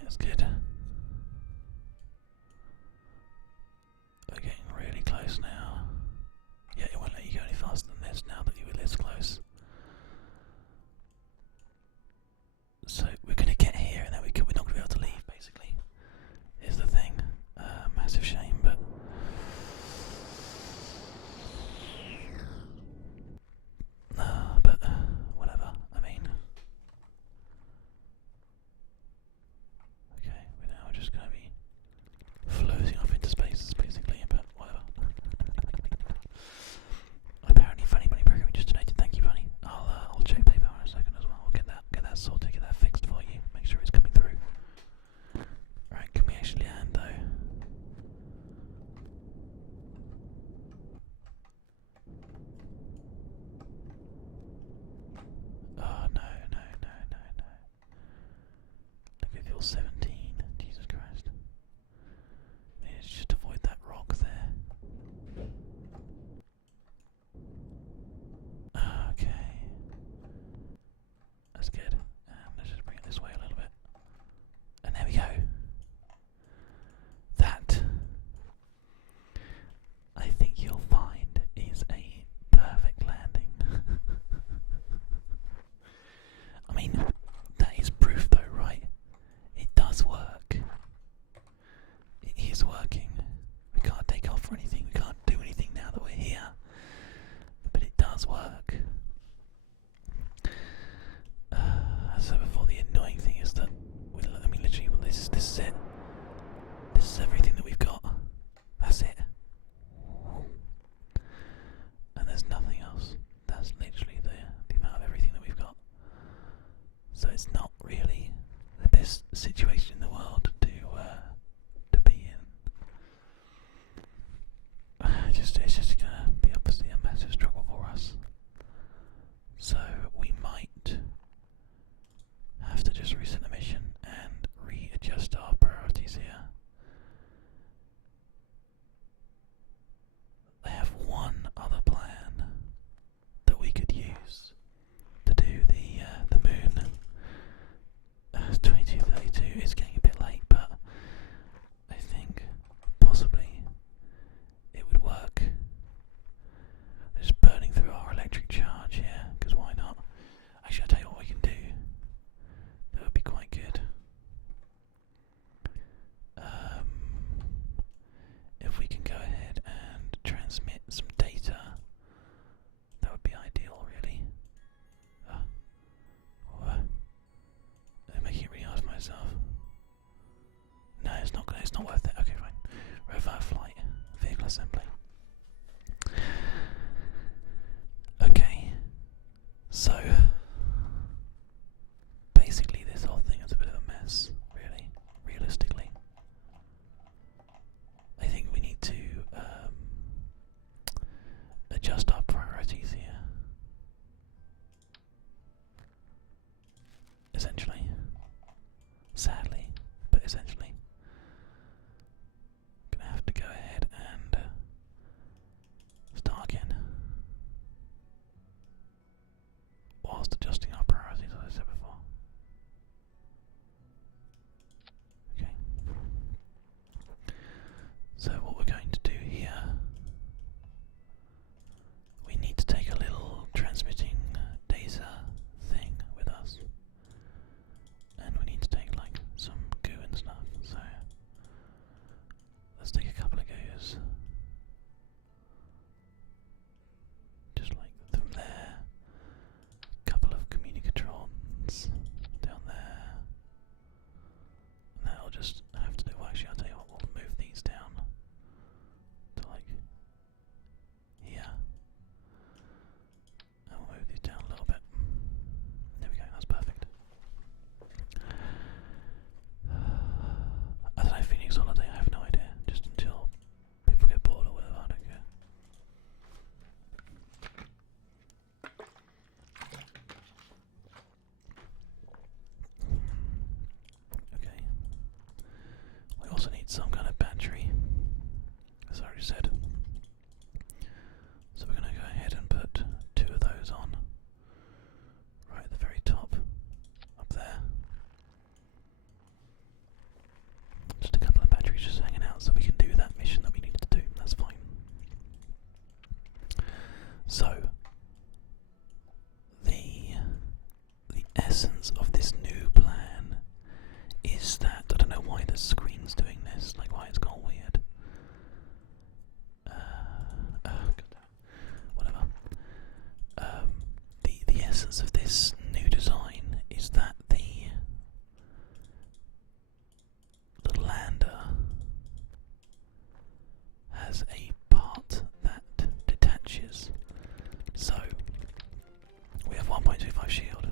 that's good. We're getting really close now. Yeah, it won't let you go any faster than this now that you were this close. So we're going to get here and then we're not going to be able to leave, basically. Is the thing. Massive shame, but... whatever, I mean... Okay, we're now just going to be floating off into spaces, basically, but whatever. Apparently Funny Bunny Programming just donated, thank you Funny. I'll check PayPal in a second as well, get that sorted, get that fixed for you, make sure it's coming through. Right, can we actually land though? Oh no. Look at fuel 17, Jesus Christ. Let's just avoid that rock there. Okay. That's good. Let's just bring it this way a little bit. And there we go. That, I think you'll find, is a perfect landing. I mean, that is proof though, right? It does work. It is working. We can't take off or anything. We can't do anything now that we're here. But it does work. As I said before, the annoying thing is that, literally, this is it. This is everything that we've got. That's it. And there's nothing else. That's literally the amount of everything that we've got. So it's not really the best situation in the world to be in. It's just gonna be obviously a massive struggle for us. So we might have to just reset the mission and readjust our priorities here. They have one other plan that we could use to do the moon. 22:32 is getting a bit late, but I think possibly it would work. Just burning through our electric charge here, because why not? Actually, I'll tell you what we can do. That would be quite good. If we can go ahead and transmit some data, that would be ideal, really. I'm making it really hard for myself. No, it's not worth it. Okay, fine. Revert flight, vehicle assembly. Okay, so basically this whole thing is a bit of a mess, really, realistically. I think we need to adjust our priorities here. Essentially. Sadly, but essentially. Gonna have to go ahead and start again. Whilst adjusting our priorities, as I said before. Okay. So what we're going to do here, we need to take a little transmitting data thing with us. And we need to take like some goo and stuff. essence of this new plan is that I don't know why the screen's doing this, like why it's gone weird. Whatever. The essence of this new design is that the lander has a part that detaches. So we have 1.25 shield,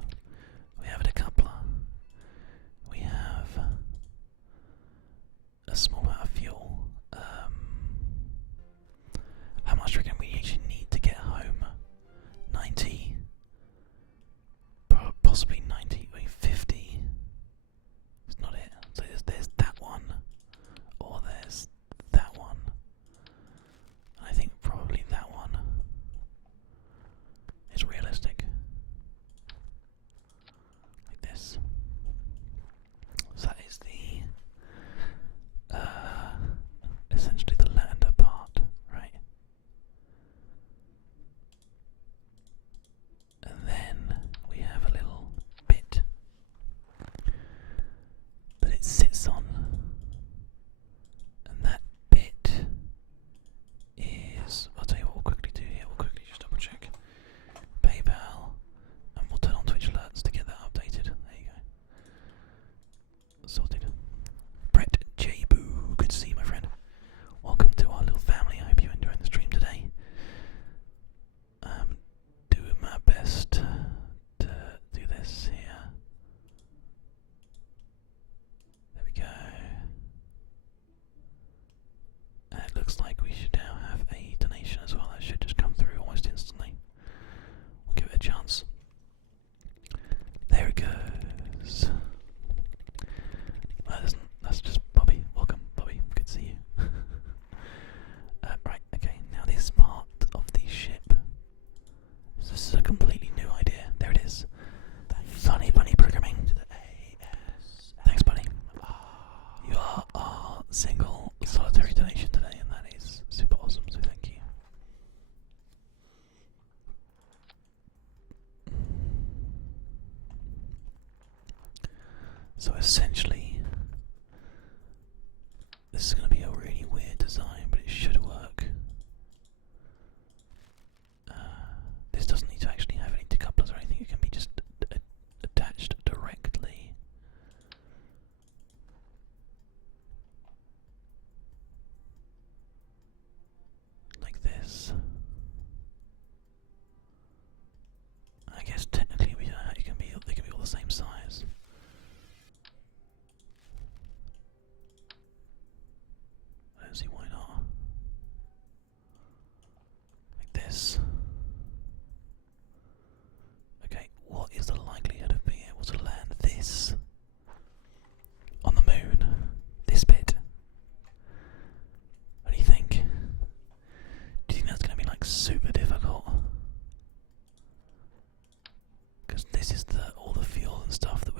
we have a decoupler, we have a small amount of fuel. How much do you reckon we actually need to get home? 90? Possibly 90, wait, 50? It's not it. So there's that one, or there's that one. I think probably that one is realistic. Like this. So that is the essentially the lander part, right? And then we have a little bit that it sits on, and that bit is, I'll tell you what we'll quickly do here, we'll quickly just double check PayPal, and we'll turn on Twitch alerts to get that updated. There you go. Sorted. Brett J. Boo, good to see you, my friend. Welcome to our little family. I hope you're enjoying the stream today. I'm doing my best to do this here. There we go. And it looks like we should now have a donation as well. That should just come through almost instantly. We'll give it a chance. There it goes. That's just Bobby. Welcome, Bobby. Good to see you. Right, okay. Now this part of the ship. So this is a completely new idea. There it is. Funny bunny programming. Thanks, buddy. You are our single solitary donation today, and that is super awesome. So thank you. So essentially, this is going to be a really weird design, but it should work. This doesn't need to actually have any decouplers or anything, it can be just attached directly. Like this. I guess technically they can be all the same size. I don't see why not. Like this. Okay, what is the likelihood of being able to land this on the moon? This bit? What do you think? Do you think that's going to be like super difficult? Because this is all the fuel and stuff that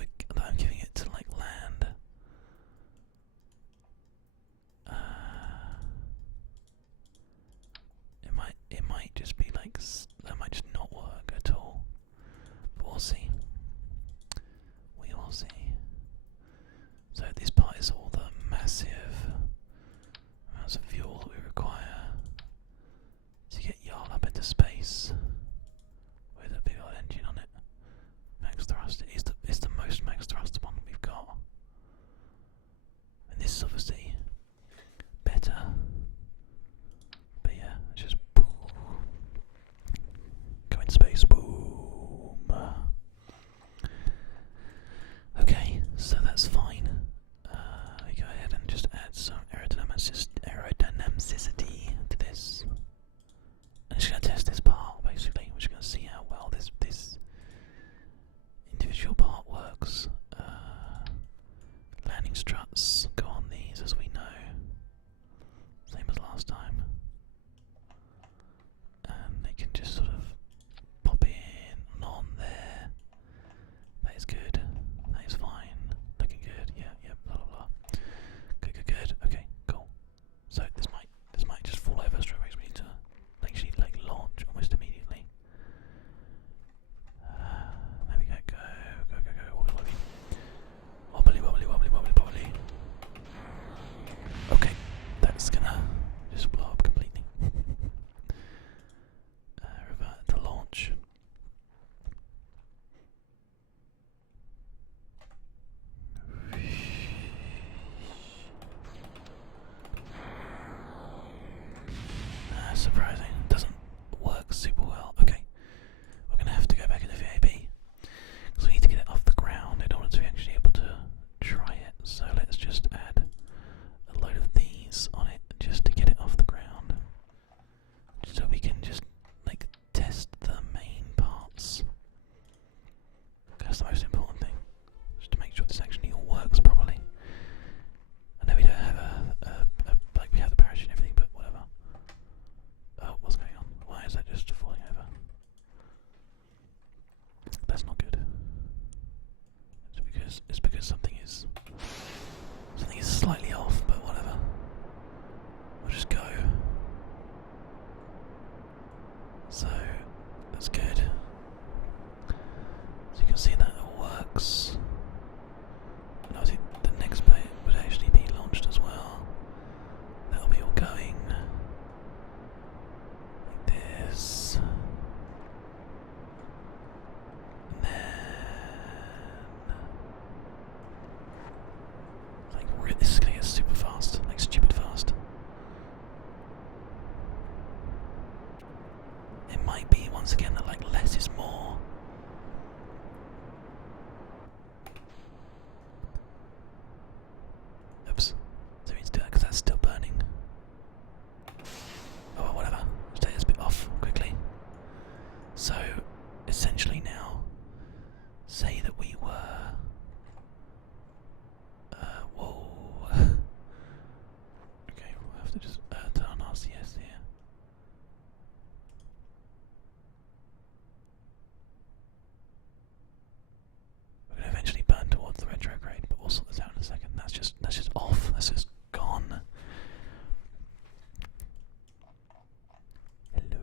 I'm giving it to like land. It might just be like that might just not work at all. But we'll see. We will see. So this part is all the massive amounts of fuel that we require to get Jarl up into space with a big old engine on it. Max thrust. It's the most max thrust one That's the most important thing. Just to make sure this actually all works properly. I know we don't have like we have the parachute and everything, but whatever. Oh, what's going on? Why is that just falling over? That's not good. It's because something is slightly off, but whatever. We'll just go. So that's good. So you can see that it works. And obviously the next bit would actually be launched as well. That'll be all going like this. And then like this is gonna get super fast, like stupid fast. It might be once again that like less is more. Oops. So we need to do that because that's still burning. Oh, well, whatever. Let's take this bit off quickly. So, essentially now, say that we were... whoa. Okay, we'll have to just turn on RCS here. We're going to eventually burn towards the retrograde, but we'll sort this out in a second. That's just off. That's just gone. Hello.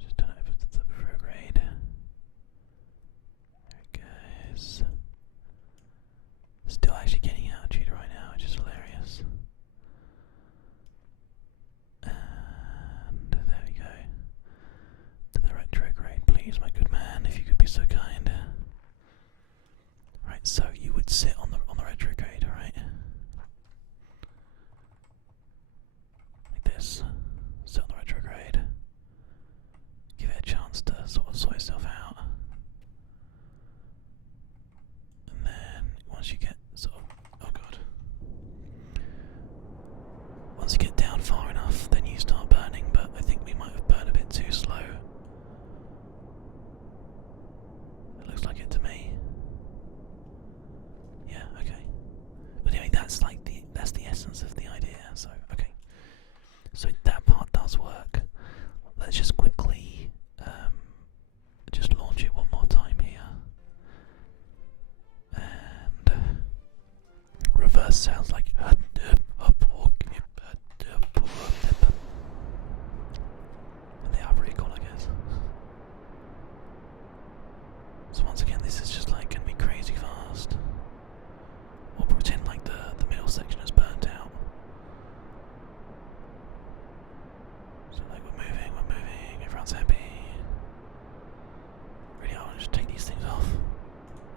Just turn it over to the retrograde. There it goes. Still actually getting altitude right now, which is hilarious. And there we go. To the retrograde, please, my good man, if you could be so kind. Right, so you would sit on the retrograde, alright? Like this. Sit on the retrograde. Give it a chance to sort of sort itself out. And then once you get sort of, oh god. Once you get down far enough, then you start burning, but I think we might have burned a bit too slow. It looks like it to me. Yeah, okay. But anyway, that's the essence of the idea, so okay. So that part does work. Let's just quickly just launch it one more time here. And reverse sounds like and they are pretty cool, I guess. So once again, this is just like gonna be crazy fast. We'll pretend like the middle section is burnt out. So like we're moving, everyone's happy. Really, I want to just take these things off.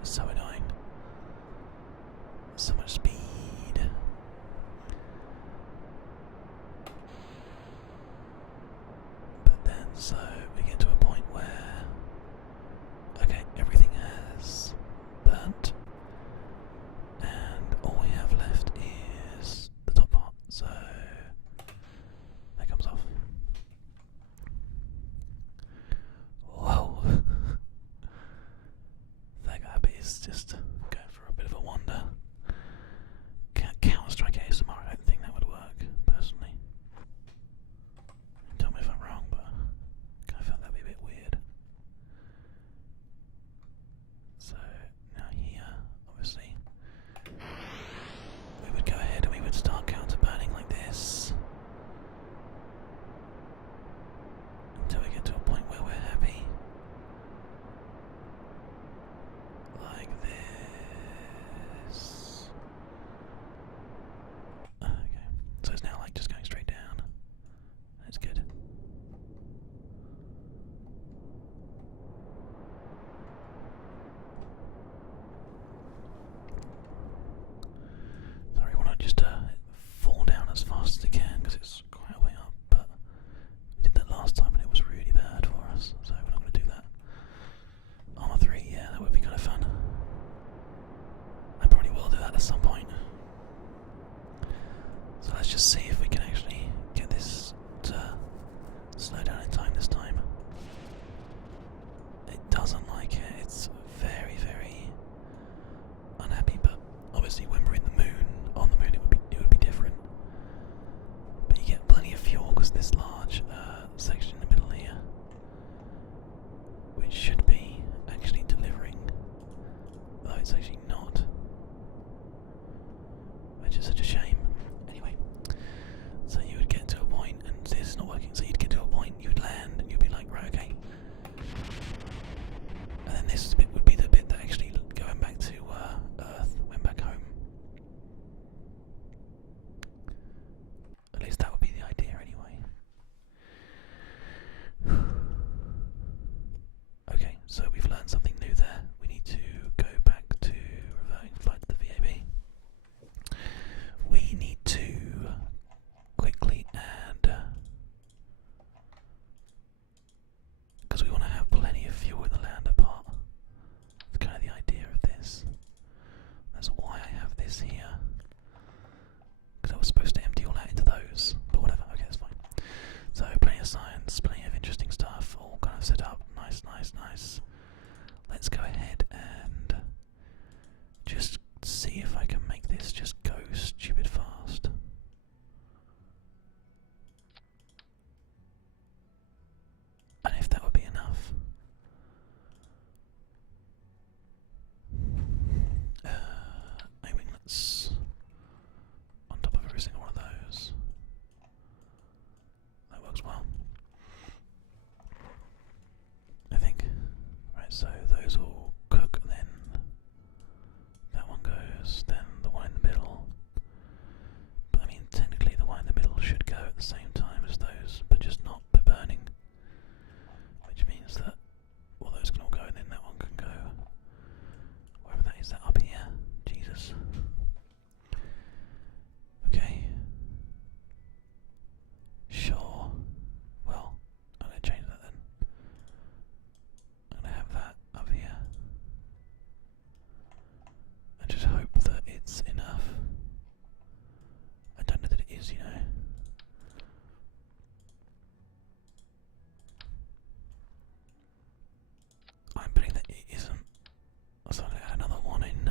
It's so annoying. So much speed. But then, so we get to a point where, okay, everything has burnt, and all we have left is the top part. So that comes off. Whoa! That bit is just going for a bit of a wander. Counter-Strike ASMR, I don't think that would work, personally. Tell me if I'm wrong, but I kind of felt that would be a bit weird. So, now here, obviously, we would go ahead and we would start counter-burning like this. Until we get to a point where we're happy. Like this. it's actually not. Which is such a shame. Anyway, so you would get to a point, and this is not working, so you'd get to a point, you would land, and you'd be like, right, okay. And then this bit would be the bit that actually, going back to Earth, went back home. At least that would be the idea anyway. Okay, so we've learned something new there. We need to go back to reverting flight to the VAB. We need to quickly add, because we want to have plenty of fuel in the lander part. That's kind of the idea of this. That's why I have this here. Because I was supposed to empty all that into those, but whatever, okay, that's fine. So, plenty of science, plenty of interesting stuff, all kind of set up. Nice, nice, nice. Let's go ahead and just see if I can make this just go stupid fast. And if that would be enough. I mean, let's on top of every single one of those. That works well. I think. Right, so those will cook, then that one goes, then the one in the middle. But I mean, technically the one in the middle should go at the same time as those, but just not burning. Which means that, well, those can all go, and then that one can go wherever that is, that up here. Jesus. Okay. Sure. Well, I'm going to change that then. I'm going to have that up here. And just hope that it's enough. I don't know that it is, you know. I'm betting that it isn't. So I'm going to add another one in.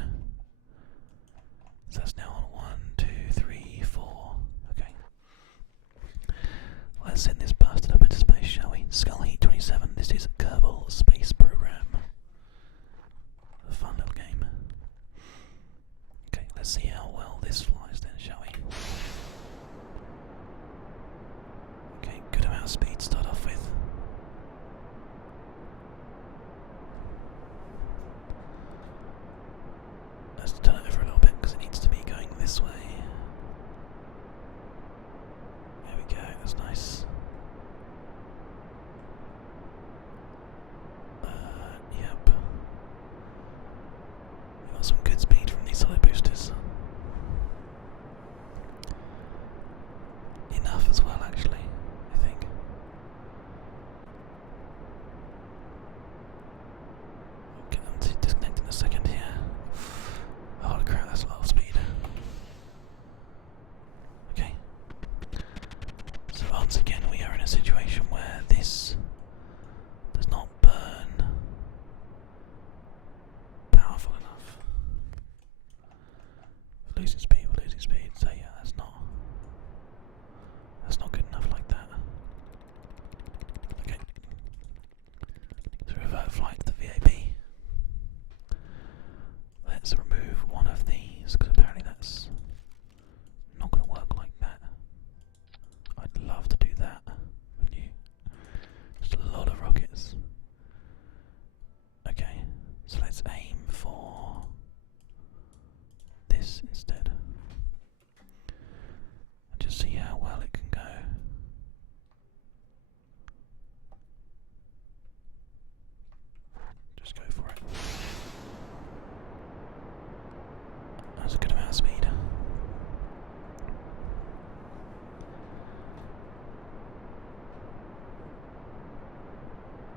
So that's now on 1, 2, 3, 4. Okay. Let's send this bastard up into space, shall we? Skull Heat 27. This is a Kerbal space program. A fun little game. Okay, let's see how well this flies then, shall we? Okay, good amount of speed to start off with. Let's turn it over a little bit because it needs to be going this way. There we go, that's nice. Yep. We got some good speed from these solid boosters. Enough as well, actually, I think. I'll get them to disconnect in a second here. Holy crap, that's a lot of speed. Okay. So once again we are in a situation where this does not burn powerful enough. We're losing speed, so yeah, that's not good enough like that. Okay. So revert flight to the VAB. Let's remove one of these, because apparently that's not going to work like that. I'd love to do that, wouldn't you? Just a lot of rockets. Okay, so let's aim for this instead. And just see how well it can go. Just go for it. That's a good amount of speed.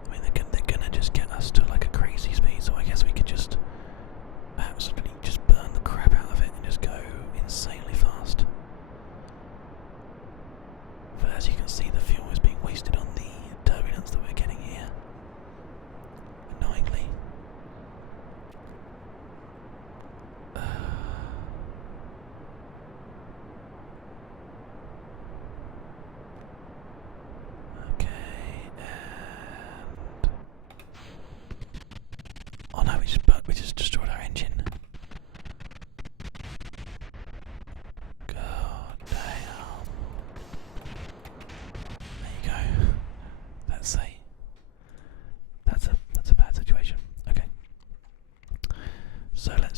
I mean, they're gonna just get us to like a crazy speed, so I guess we could just absolutely just burn the crap out of it and just go insanely fast. But as you can see, the fuel is being wasted on the turbulence that we're getting here. Annoyingly. Oh no, we just destroyed our engine.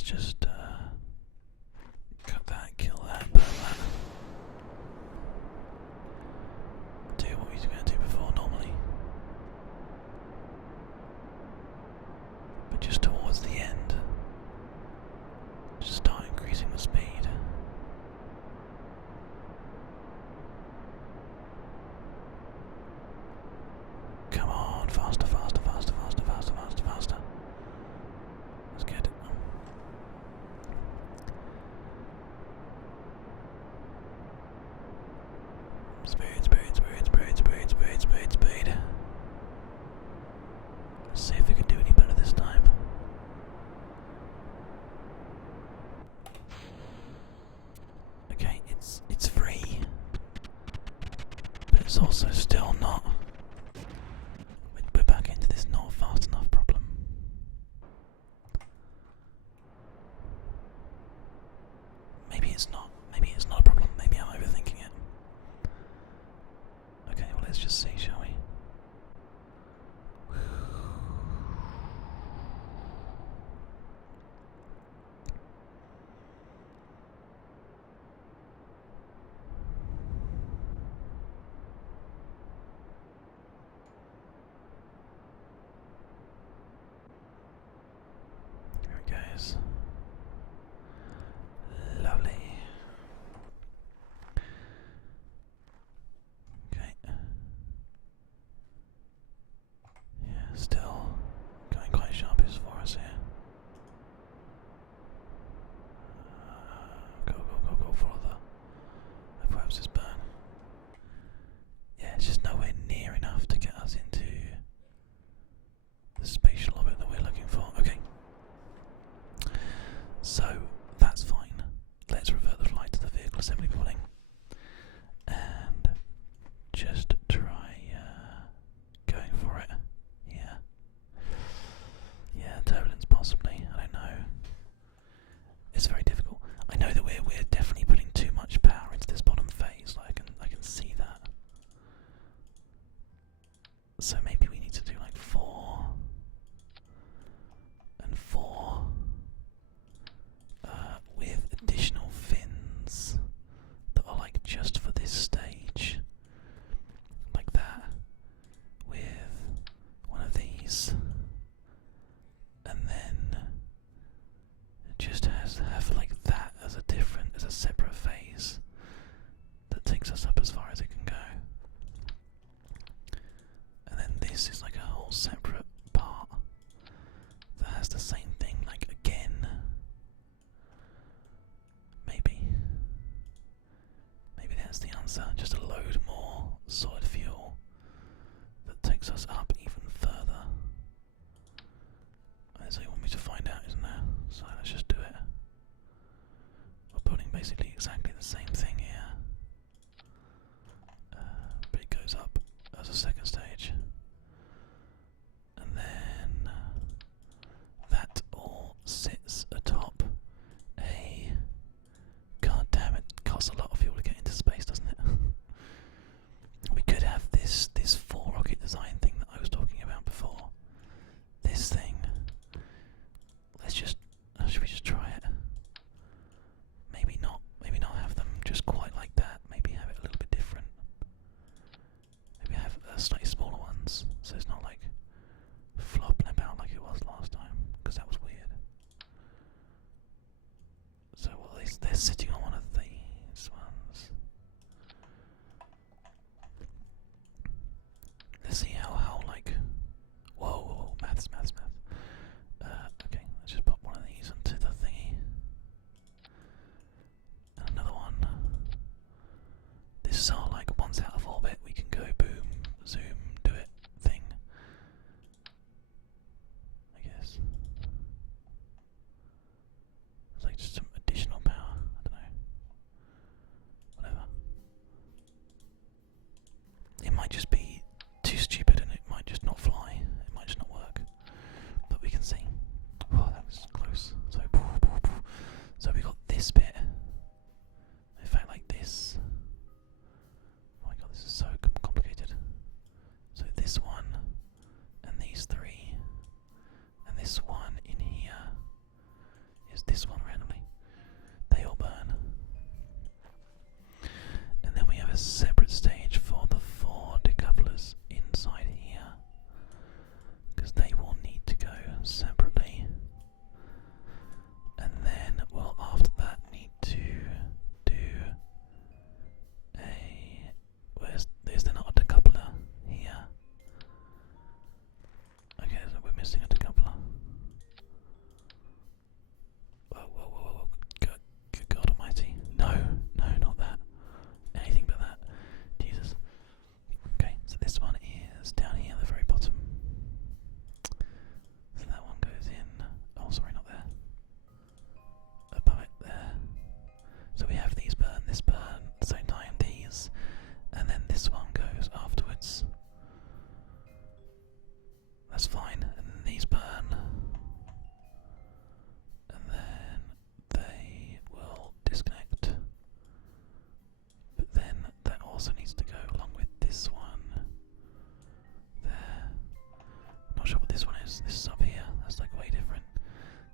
just cut that, kill that, burn that. Do what we were going to do before normally. But just towards the end, just start increasing the speed. Come on, faster, faster, faster, faster, faster, faster, faster. That's good. Speed, speed, speed, speed, speed, speed, speed, speed. Let's see if we can do any better this time. Okay, it's free, but it's also still not. We're back into this not fast enough problem. Maybe it's not. Maybe it's not a problem. Maybe I'm overthinking it. Okay, well let's just see, shall we? Here it goes. Lovely. Okay. Yeah, still going quite sharp as for us here. Go, go, go, go for the perhaps this burn. Yeah, it's just nowhere near enough to get us into the spatial orbit that we're looking for. Okay. So, that's fine. Let's revert the flight to the vehicle assembly building and just try going for it. Yeah. Yeah, turbulence possibly. I don't know. It's very difficult. I know that we're definitely putting too much power into this bottom phase. Like, I can see that. So maybe we need to do like 4 and 4 with additional fins that are like just for this stage, like that, with one of these, and then just have like that as a separate phase that takes us up as far as it can go. And then this is like a whole separate part that has the same thing, like again. Maybe that's the answer. Just a load more solid fuel that takes us up even further. That's what you want me to find out, isn't there? So let's just do it. We're putting basically exactly the same thing here, but it goes up as a second stage, and then that all sits atop a. God damn it! Costs a lot of fuel to get into space, doesn't it? We could have this 4 rocket design thing that I was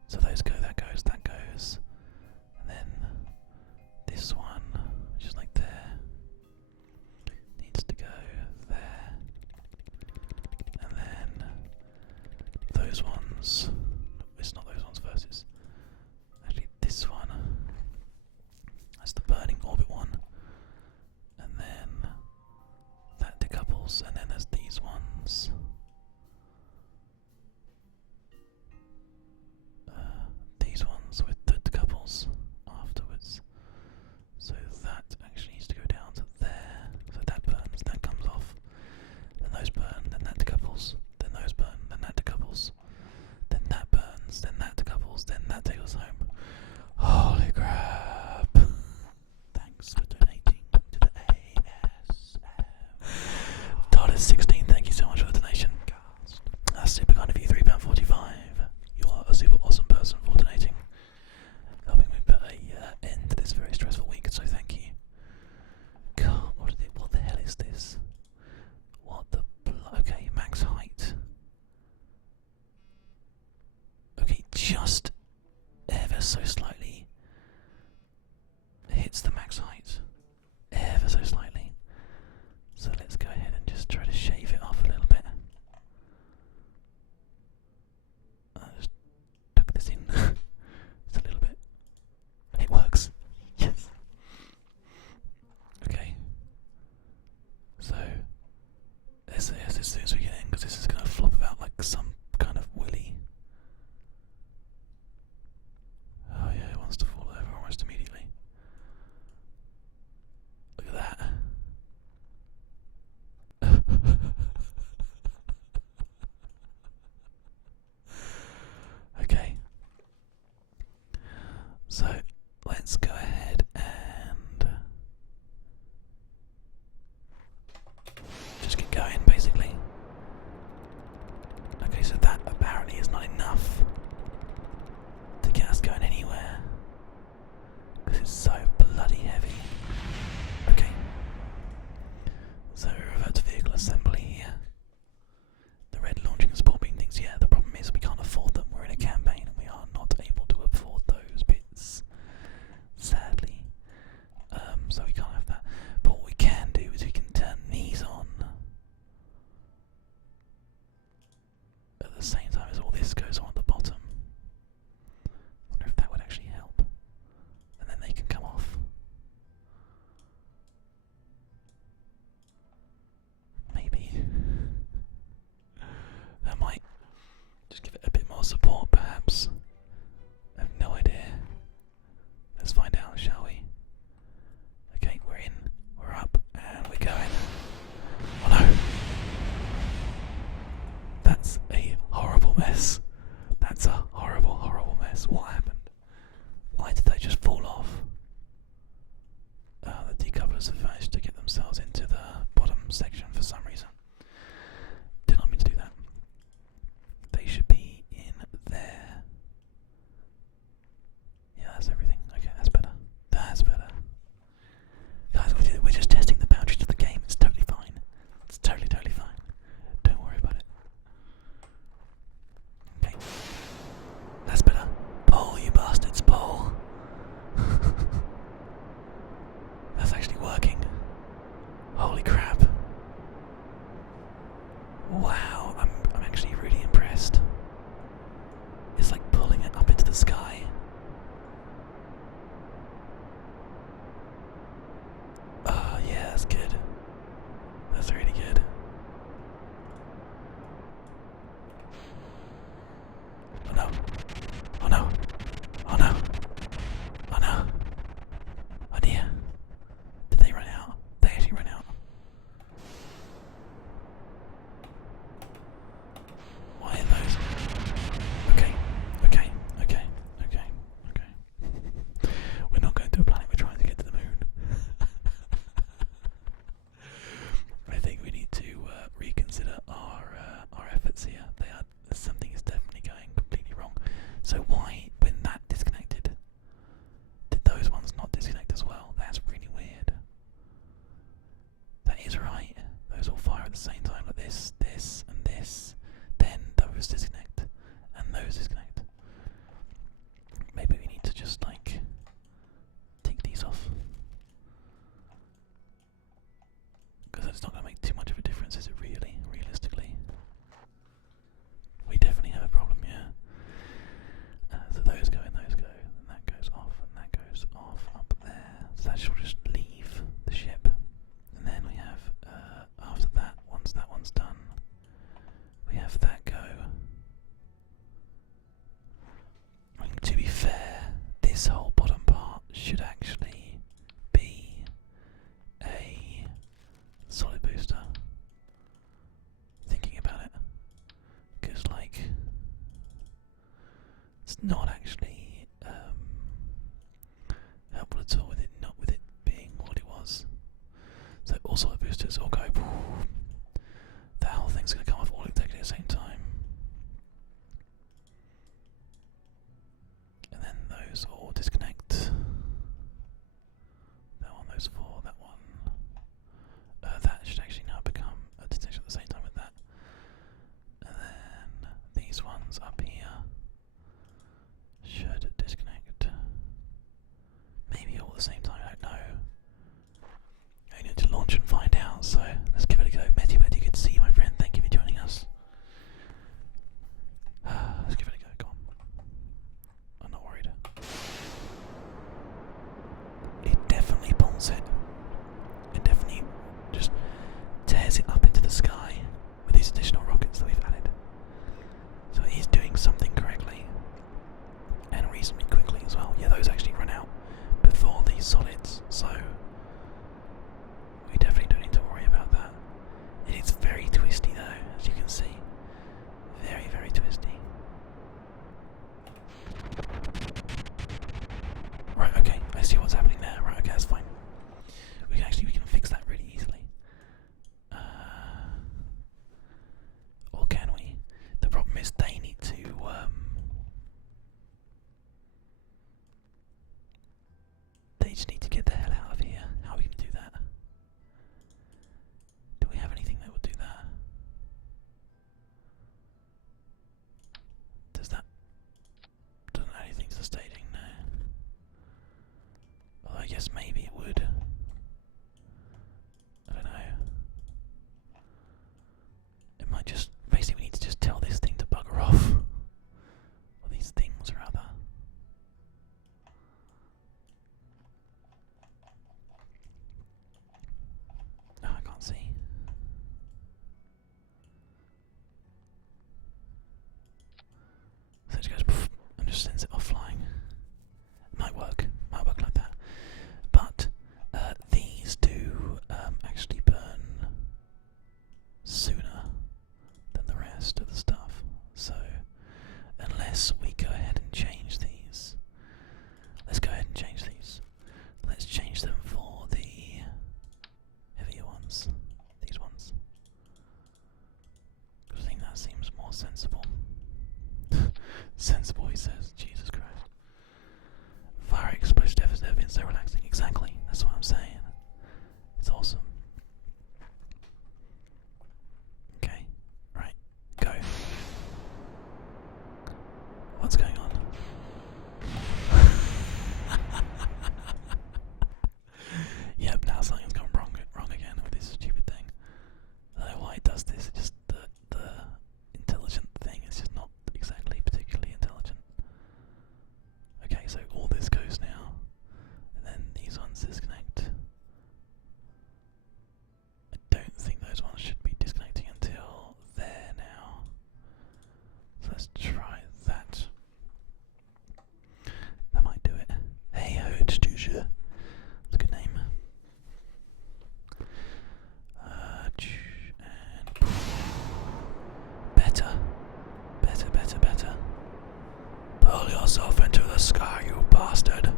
So those go, that goes, and then this one, which is like there, needs to go there, and then those ones. It's not those ones first. It's actually this one. That's the burning orbit one, and then that decouples, and then there's these ones. These ones with the decouples afterwards. So that actually needs to go down to there. So that burns, that comes off. Then those burn, then that decouples. Then those burn, then that decouples. Then that burns, then that decouples, then that takes us home. Holy crap! Thanks for donating to the ASMR. $16, thank you so much for the donation. That's super kind of you, £3.45. You are a super awesome person for donating. Helping me put an end to this very stressful week, so thank you. God, what the hell is this? Okay, max height. Okay, just ever so slightly hits the max height. Ever so slightly. So let's go ahead and just try to shave it off a little bit. I just tuck this in just a little bit. It works. Yes. Okay. So as soon as we get in, because this is going to flop about like some kind of willy. Oh yeah, it wants to fall over almost immediately. Look at that. Okay. So let's go ahead and just get going, basically. Okay, so that apparently is not enough to get us going anywhere, because it's so bloody heavy. Okay. So we revert to vehicle assembly here. The red launching and support beam things, yeah, the problem is we can't afford them. We're in a campaign and we are not able to afford those bits, sadly. So we can't have that. But what we can do is we can turn these on at the same time as all this goes on at the bottom. Wonder if that would actually help. And then they can come off. Maybe. That might just give it a bit more support, perhaps. I have no idea. Let's find out, shall we? Okay, we're in, we're up, and we're going. Oh no! That's a horrible mess. That's a horrible, horrible mess. What happened? Why did they just fall off? The decouplers have managed to get themselves into the bottom section for some reason. Did not mean to do that. They should be in there. Yeah, that's everything. Okay, that's better. That's better. Guys, we're just testing the boundaries of the game. It's totally fine. It's totally, totally fine. Don't worry about it. Okay. That's better. Pull, you bastards, pull. That's actually working. Holy crap. Wow, I'm actually really impressed. It's like pulling it up into the sky. Yeah, that's good. That's really good. Oh no. Oh no. Oh no. Oh no. Oh dear. Did they run out? They actually ran out. Why are those? Okay. We're not going to a planet, we're trying to get to the moon. I think we need to reconsider our efforts here. Something is definitely going completely wrong. So why, when that disconnected, did those ones not disconnect as well? That's really weird. That is right. Those all fire at the same time, like this, and this. Then those disconnect, and those disconnect. It's not actually helpful at all with it, not with it being what it was. So all sort of boosters all go. The whole thing's going to come off all exactly at the same time. And then those all disconnect. That one, those four, that one. That should actually now become a detection at the same time with that. And then these ones up here should disconnect. Maybe all at the same time, I don't know. I need to launch and find out, so let's give it a go. Betty, good to see you, my friend. Thank you for joining us. Let's give it a go, come on. I'm not worried. It definitely pulls it. It definitely just tears it up into the sky with these additional rockets that we've added. So he's doing something correctly. And reasonably quickly as well. Yeah, those actually run out before these solids, so we definitely don't need to worry about that. It is very twisty though, as you can see. Very, very twisty. Right, okay, I see what's happening there. Right, okay, that's fine. We can fix that really easily. Or can we? The problem is they need to they just need to get the hell out of here. How are we going to do that? Do we have anything that would do that? Doesn't add anything to the staging, no. Although I guess maybe it would. I don't know. It might just, basically we need to just tell this thing to bugger off. Or these things rather. Oh, I can't see. So it just goes poof, and just sends it off flying. Might work like that. But these do actually burn sooner than the rest of the stuff. So unless we go ahead and change these, let's go ahead and change these. Let's change them for the heavier ones, these ones. I think that seems more sensible. Sensible, he says. Jesus Christ. Fire explosive death has never been so relaxing. Exactly, that's what I'm saying. It's awesome. Okay, right, go. What's going on? Yep, now something's gone wrong again with this stupid thing. I don't know why it does this, it's just the intelligent thing is just not exactly particularly intelligent. Okay, so all this goes now, and then these ones disconnect. I don't think those ones should be disconnecting until there now. So let's try that. That might do it. Hey ho, it's Dusha. That's a good name. And better. Pull yourself into the sky, you bastard.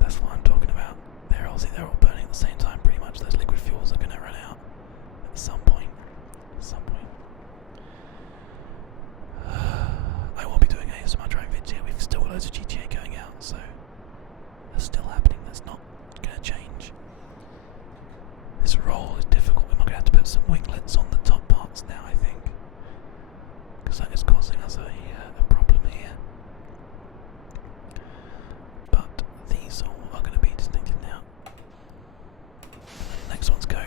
That's what I'm talking about. They're all burning at the same time pretty much. Those liquid fuels are going to run out at some point. I won't be doing ASMR driving vids here. We've still got loads of GTA going out, so that's still happening. That's not going to change. This roll is difficult. We're going to have to put some winglets on the top parts now, I think, because that is causing us a problem here. But these all are going to be disconnected now. Next one's go.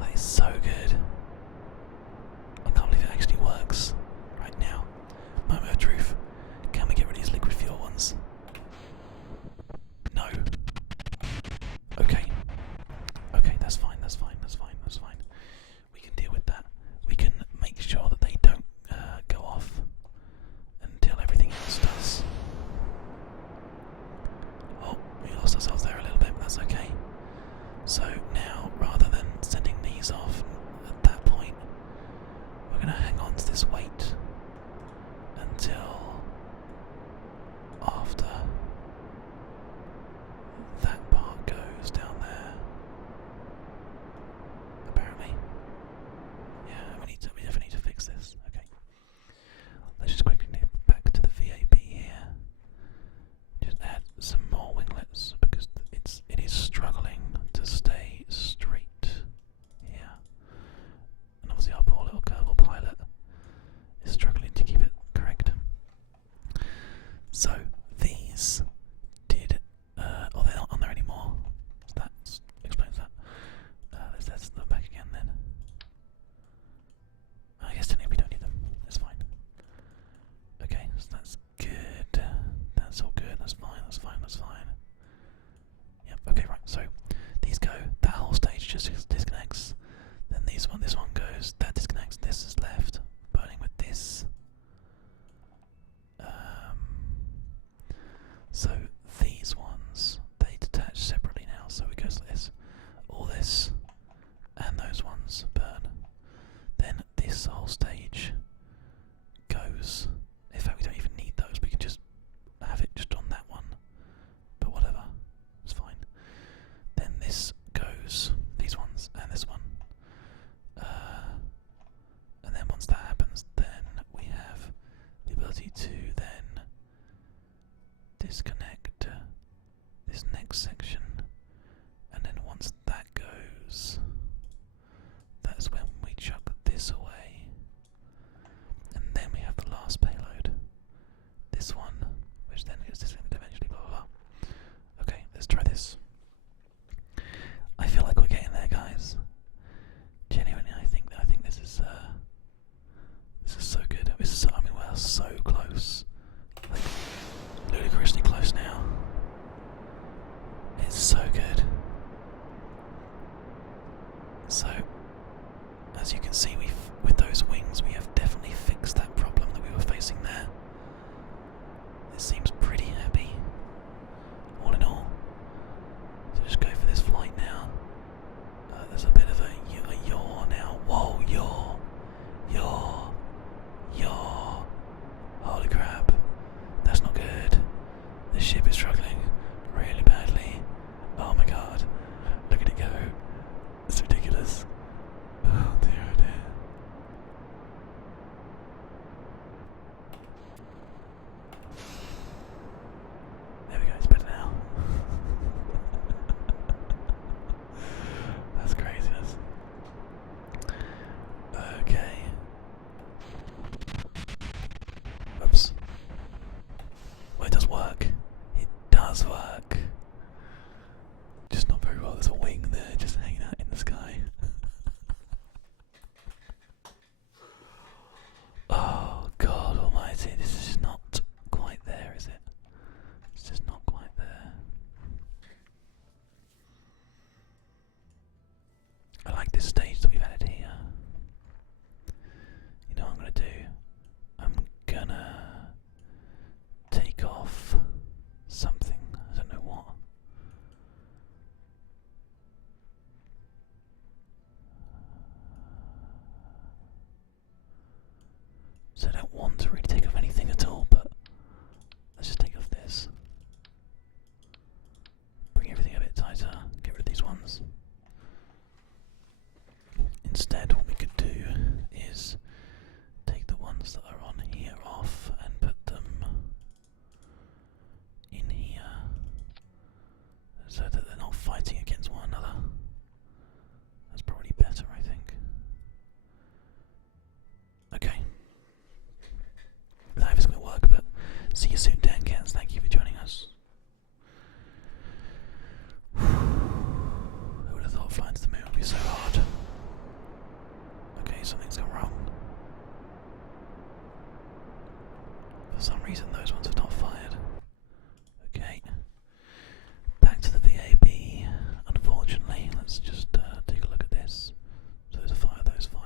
That is so good. I can't believe it actually works right now. Moment of truth. Can we get rid of these liquid fuel ones? No. Okay, that's fine. We can deal with that. We can make sure that they don't go off hang on to this weight until after that part goes down there. Apparently. Yeah, we definitely need to fix this. Okay. Let's just quickly nip back to the VAB here. Just add some more winglets because it is struggling to stay straight here. And obviously our poor little Kerbal pilot is struggling to keep it correct. So these did, they're not on there anymore. So that explains that. Let's test them back again then. I guess technically we don't need them. It's fine. Okay, so that's good. That's all good. That's fine. That's fine. That's fine. Yep. Okay. Right. So these go. That whole stage just disconnects. Then this one goes. That disconnects. This is left. Burning with this. So these ones they detach separately now. So it goes like this. All this and those ones burn. Then this whole stage goes. In fact, we don't even need those. We can just have it just on that one. But whatever, it's fine. Then this goes. These ones and this one. And then once that happens, then we have the ability to then disconnect this next section. And then once that goes, that's when we chuck this away. And then we have the last payload. This one, which then gets disconnected eventually, blah blah blah. Okay, let's try this. I feel like we're getting there, guys. Genuinely, I think this is so good. We're so close, like ludicrously close now. It's so good. So, as you can see, with those wings, we have definitely fixed that problem that we were facing there. It seems pretty happy, all in all. So just go for this flight now. There's a bit of a yaw now. Whoa, yaw. Holy crap. That's not good. The ship is struggling really badly. Oh my god. Look at it go. It's ridiculous. Oh dear, oh dear. There we go, it's better now. That's craziness. Okay. Oops. Well, it does work. It does work. Just not very well. There's a wing there just hanging out in the sky. Oh God almighty, this is just not quite there, is it? It's just not quite there. I like this stage that we've added here. You know what I'm gonna do? I'm gonna take off something. I don't know what. So I don't want to really take off anything at all, but let's just take off this. Bring everything a bit tighter, get rid of these ones. Instead, what we could do is take the ones that are on here off and put them in here so that they're not fighting against one another. That's probably better, I think. Okay. I don't know if it's going to work, but see you soon, Dan Cats. Thank you for joining us. Who would have thought flying to the moon would be so hard? Okay, something's gone wrong. For some reason, those ones have not fired. Okay. Back to the VAB. Unfortunately, let's just take a look at this. So those are fire, those fire.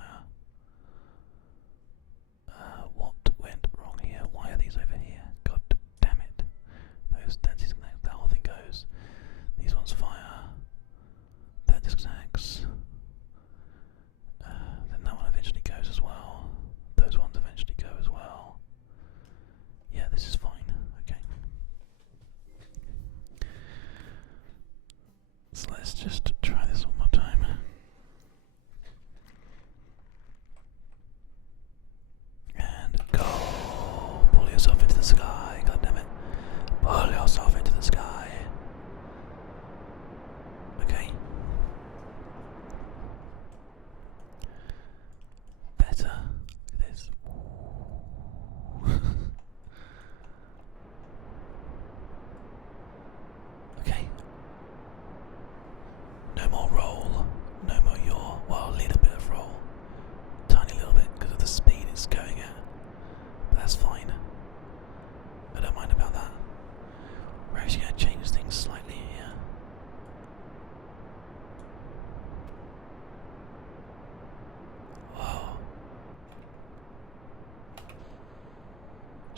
What went wrong here? Why are these over here? God damn it. Those, that disconnects, that whole thing goes. These ones fire. That disconnects. Then that one eventually goes as well. Those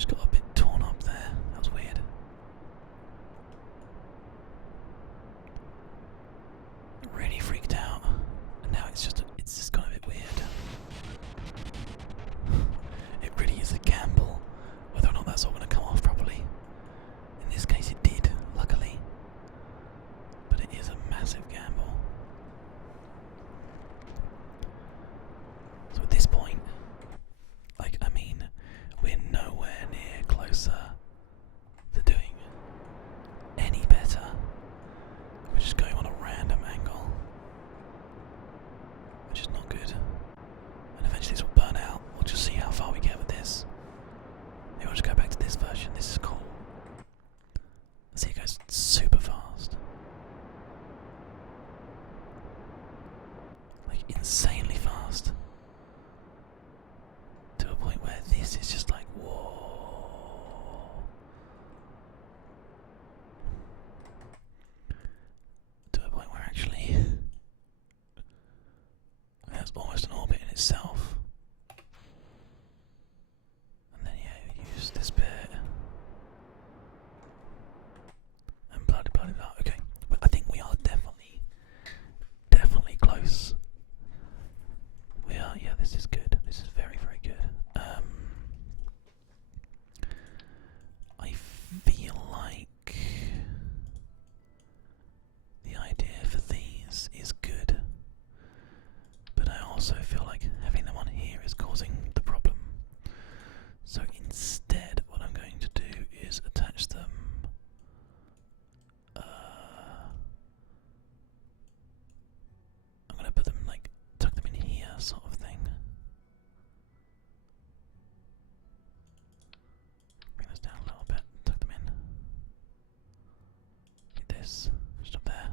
Just got a bit torn up there. That was weird. Really freaked out. And now it's just gone a bit weird. It really is a gamble whether or not that's all going to come off properly. In this case it did, luckily. But it is a massive gamble. So at this point, we're nowhere near closer to doing any better. We're just going on a random angle, which is not good. And eventually this will burn out. We'll just see how far we get with this. Maybe I'll just go back to this version. This is cool. See, it goes super fast. Like, insanely fast. To a point where this is just like, whoa. To a point where actually that's almost an orbit in itself. And then yeah, we use this bit. And bloody blah. Okay. But I think we are definitely close. We are, yeah, this is good. This is very, very good. I feel like the idea for these is good, but I also feel like having them on here is causing the problem. So instead, what I'm going to do is attach them. I'm going to put them, like, tuck them in here, sort of thing. Bring this down a little bit, tuck them in. Get this, just up there.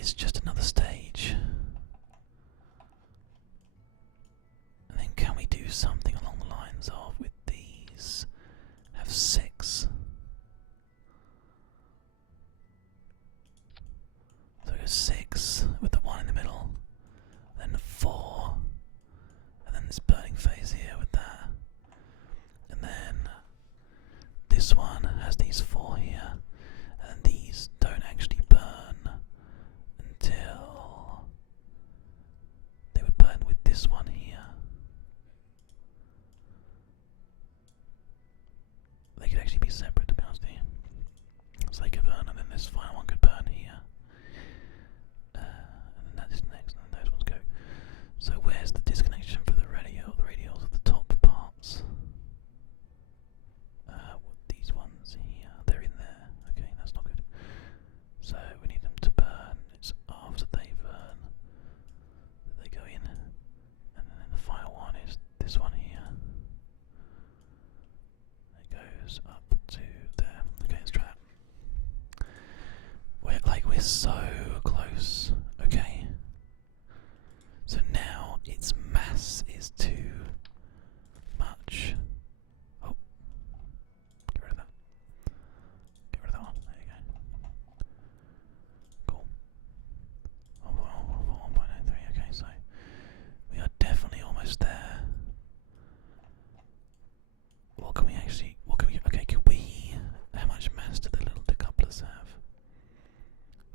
It's just another stage. And then can we do something along the lines of, with these, have 6? So we go 6 with the 1 in the middle, then 4, and then this burning phase here with that. And then this one has these 4 here, and these don't actually burn until they would burn with this one here. They could actually be separate, to be honest with you. So they could burn, and then this final one could burn here. And then that is next, and then those ones go. So where's the disconnection for the radio? The radials are the top parts. These ones here, they're in there. Okay, that's not good. So we need them to burn. It's after they burn that they go in. And then the final one is this one here. It goes up to there. Okay, let's try that. We're so close. Okay. So now its mass is too much. Oh. Get rid of that. Get rid of that one. There you go. Cool. 1.93. Okay, so we are definitely almost there. Okay, can we, how much mass do the little decouplers have?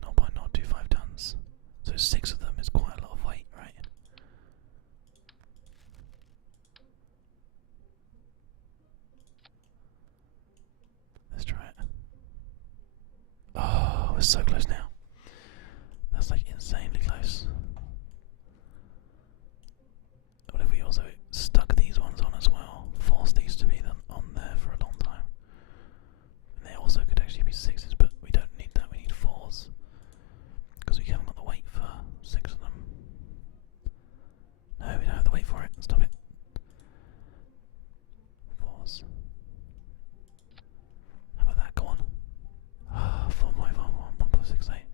0.025 tons. So 6 of them is quite a lot of weight, right? Let's try it. Oh, we're so close now. That's like insanely close. What if we also stuck these ones on as well? Forced these to be on there for a long time. And they also could actually be 6s, but we don't need that, we need 4s. Because we haven't got the weight for 6 of them. No, we don't have the weight for it. Stop it. 4s. How about that? Go on. 4.1, 1.68.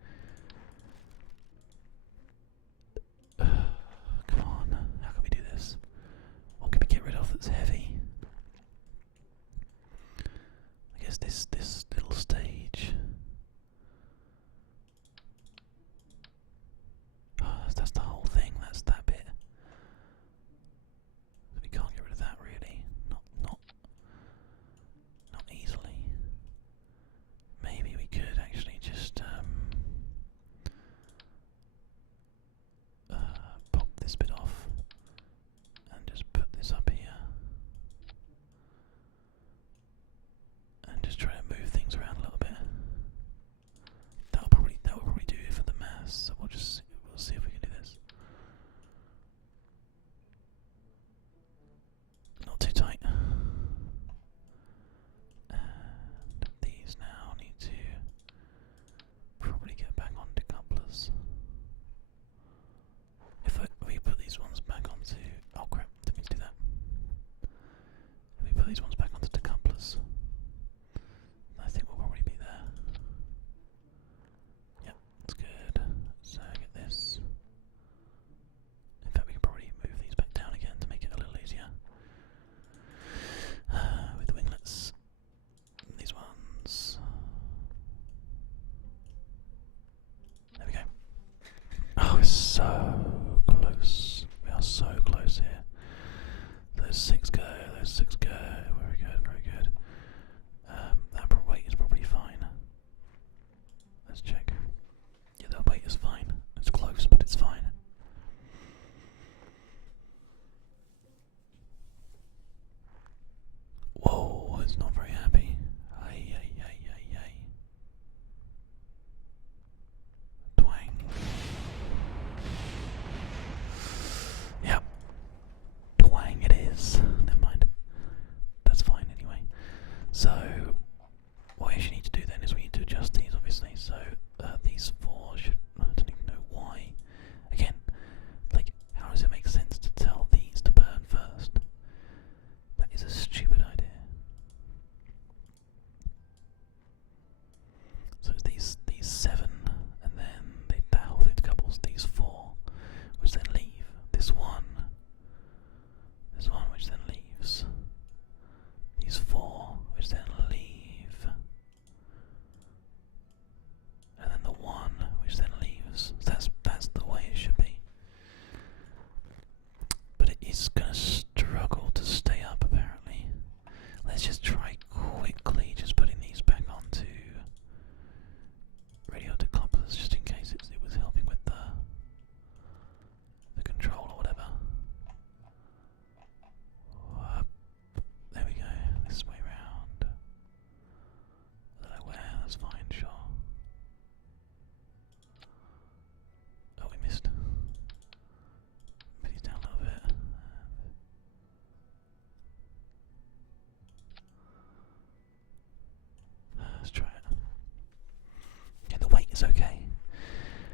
it's okay.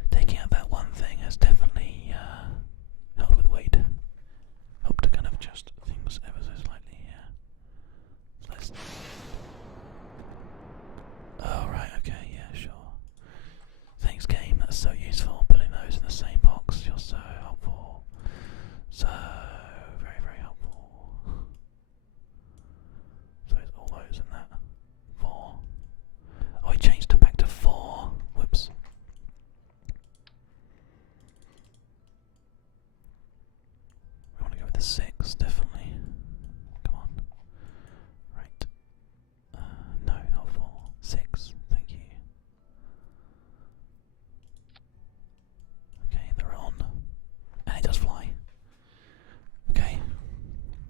Taking out that one thing has definitely helped with weight. Helped to kind of adjust things ever so slightly here. So oh right, okay, yeah, sure. Thanks game, that's so useful, putting those in the same box, you're so helpful. So very, very helpful. So it's all those in that. 4. Oh, I changed it back to 4. Whoops. We want to go with the 6, definitely. Come on. Right. No, not 4. 6. Thank you. Okay, they're on. And it does fly. Okay.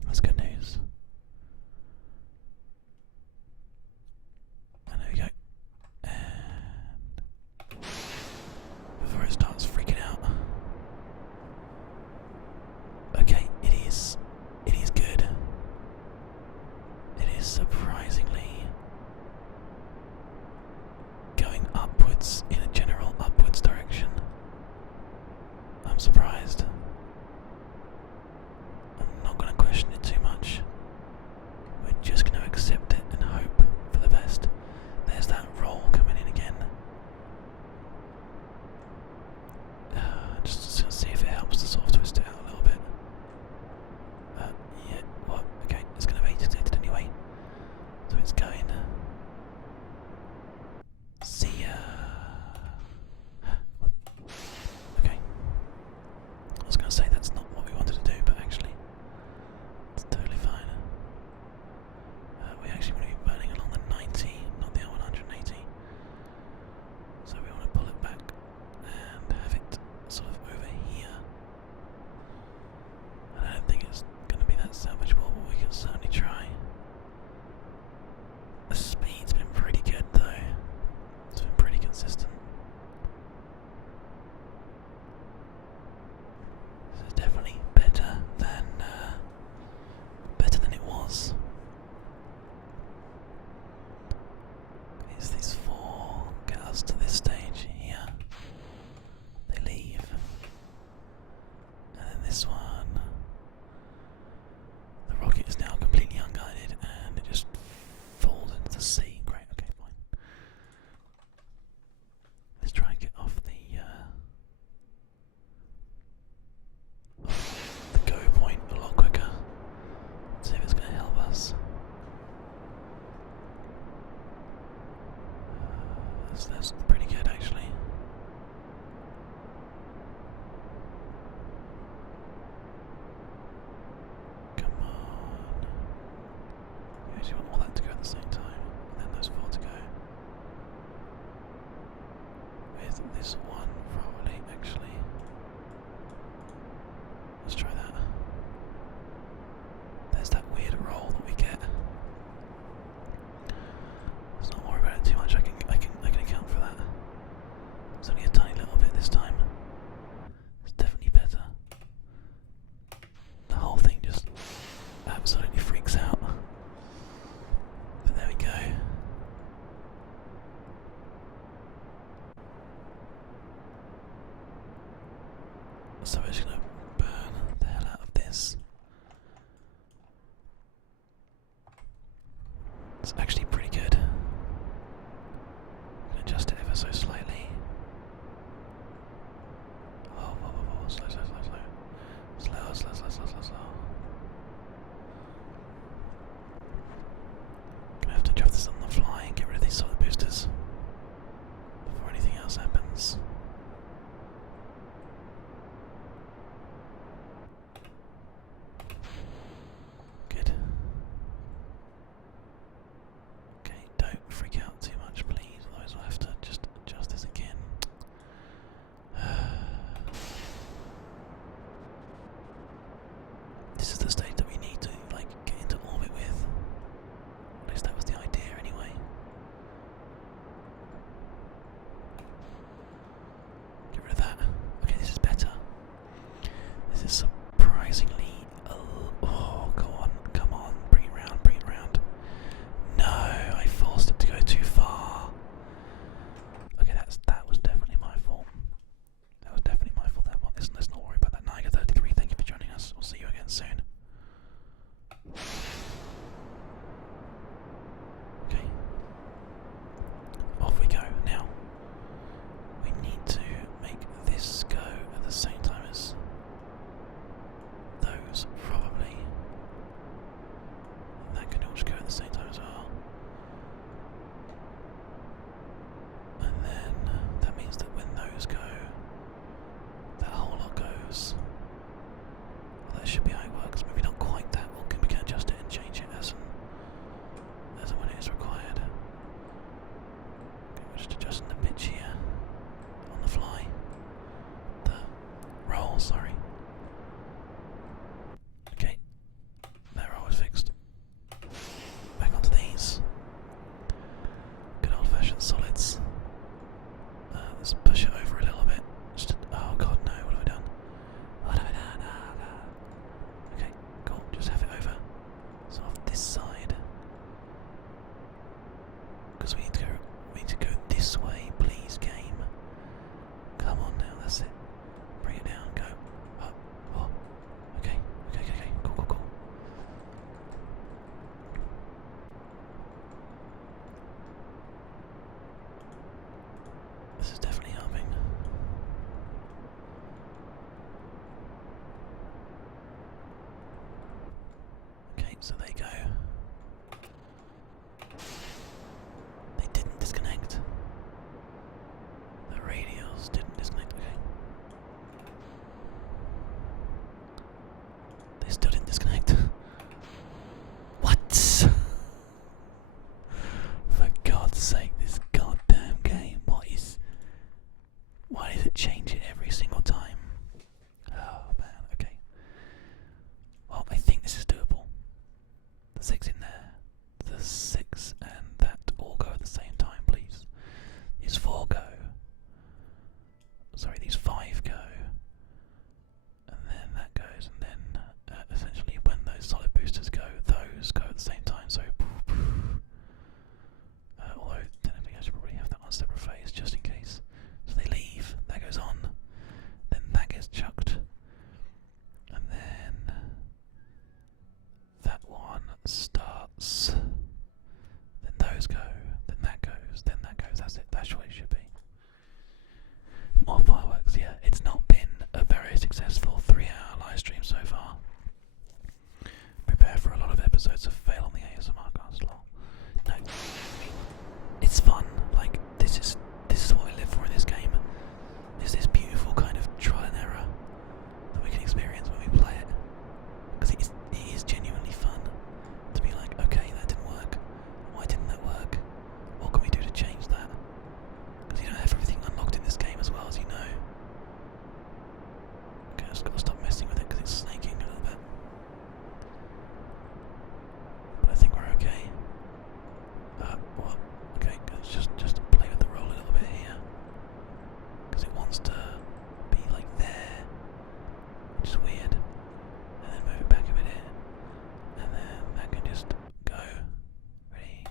That's good news. And there we go. And before it starts freaking out. Okay, it is good. It is surprisingly going upwards in a general upwards direction. I'm surprised. I'm not going to question it too much. We're just going to accept it and hope for the best. There's that roll coming in again. Just going to see if it helps to sort of twist it out a little bit. Yeah, what? Okay, it's going to be detected anyway. So it's going. See ya. What? Okay. I was going to say that's not what we wanted to do, but actually, it's totally fine. We actually want to be burning along the 90, not the 180. So we want to pull it back and have it sort of over here. I don't think it's going to be that salvageable, but we can certainly try. The speed's been pretty good though. It's been pretty consistent. This is definitely better than it was. Is these 4 get us to this stage here? They leave. And then this one. The rocket is now completely unguided and it just falls into the sea. Great, okay, fine. Let's try and get off the go point a lot quicker. See if it's going to help us. That's pretty good actually. Come on. We actually want all that to go at the same time, and then those 4 to go. With this one probably actually. Let's try that. There's that weird roll that we get. Let's not worry about it too much. I can account for that. It's only a tiny little bit this time. It's definitely better. The whole thing just absolutely freaks out. But there we go. So we're just gonna burn the hell out of this. It's actually pretty good. Adjust it ever so slightly. Oh, slow. Slow. Gonna have to adjust this on the fly and get rid of these solid boosters before anything else happens. Good. Okay, don't freak out too much, please, otherwise I'll have to just adjust this again. This is the stage that we need to get into orbit with. At least that was the idea anyway. Get rid of that. Okay, this is better. This is surprisingly. Oh, come on, bring it round. No, I forced it to go too far. Okay, that was definitely Okay, so there you go. They didn't disconnect. The radios didn't disconnect, okay. They still didn't disconnect. What? For God's sake, this goddamn game. Why does it change it every single time? Oh man, okay. Well, I think this is doable. The 6 in there. The 6 and that all go at the same time, please. These 4 go. Sorry, these 5 go. And then that goes, and then essentially when those solid boosters go, those go at the same time. So, although technically I should probably have that on a separate phase just in case. So they leave, that goes on, then that gets chucked, and then that one starts, then those go, then that goes, then that goes. That's it, that's what it should be. More fireworks, yeah. It's not been a very successful 3-hour live stream so far. Prepare for a lot of episodes of fail on the ASMRcast. No, it's fun. Like this is what I live for in this game. Is this beautiful kind of trial and error that we can experience when we play it? Because it is genuinely fun to be like, okay, that didn't work. Why didn't that work? What can we do to change that? Because you don't have everything unlocked in this game as well, as you know. Okay, I've just got to stop messing with it because it's snaking a little bit. But I think we're okay. What? Okay, let's just play with the roll a little bit here. Because it wants to be like there, which is weird. And then move it back a bit here. And then that can just go. Ready?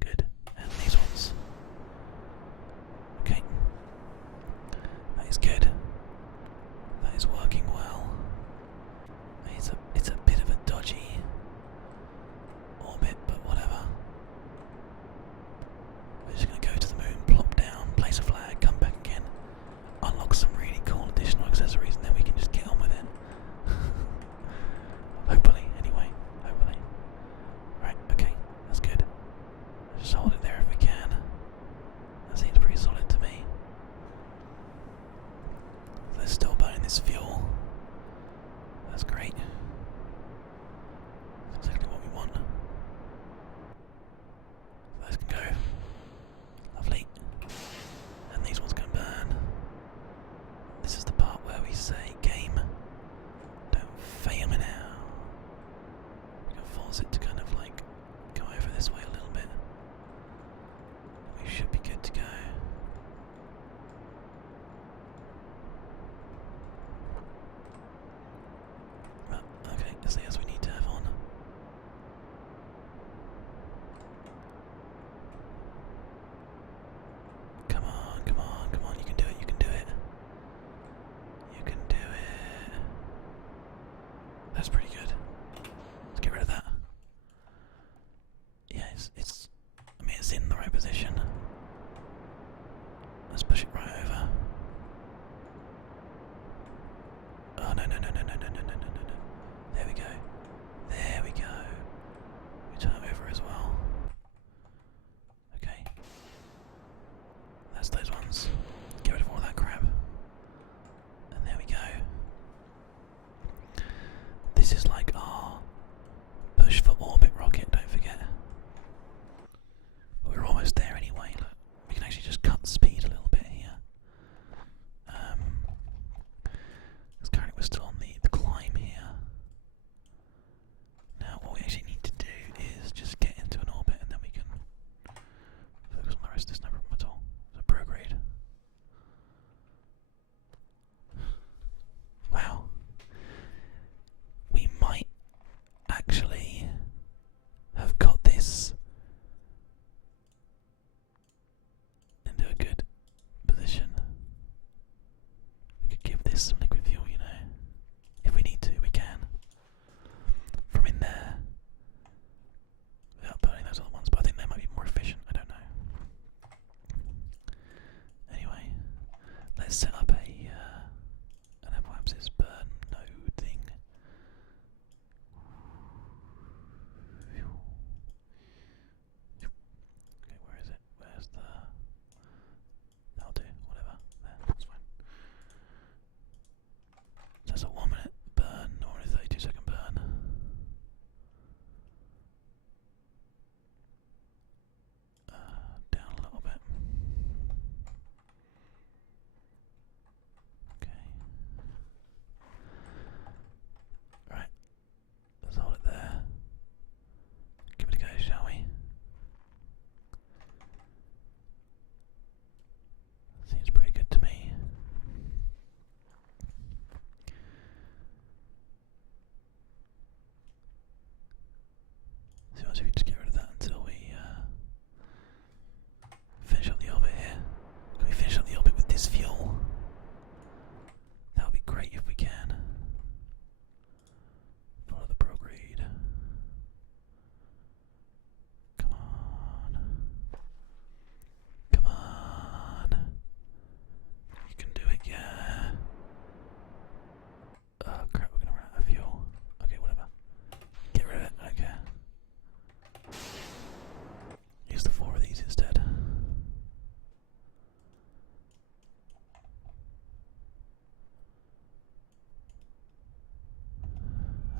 Good. And these ones. Okay. That is good. That is working well. It's a bit of a dodgy orbit, but whatever. We're just going to go to the moon, plop down, place a flag, come back again, unlock some really cool additional accessories, and then we can just get on with it. Hopefully, anyway. Hopefully. Right, okay, that's good. Let's just hold it there if we can. That seems pretty solid to me. They're still burning this fuel. That's great. That's exactly what we want. Those can go. Lovely. And these ones can burn. This is the part where we say, game, don't fail me now. We can force it to kind of like go over this way a little bit. We should be good to go. Okay, as the as we need to have on. Come on, come on, come on, you can do it, you can do it. You can do it. That's pretty good. Let's get rid of that. Yeah, I mean, it's in the right position. Let's push it right over. Oh, no. There we go.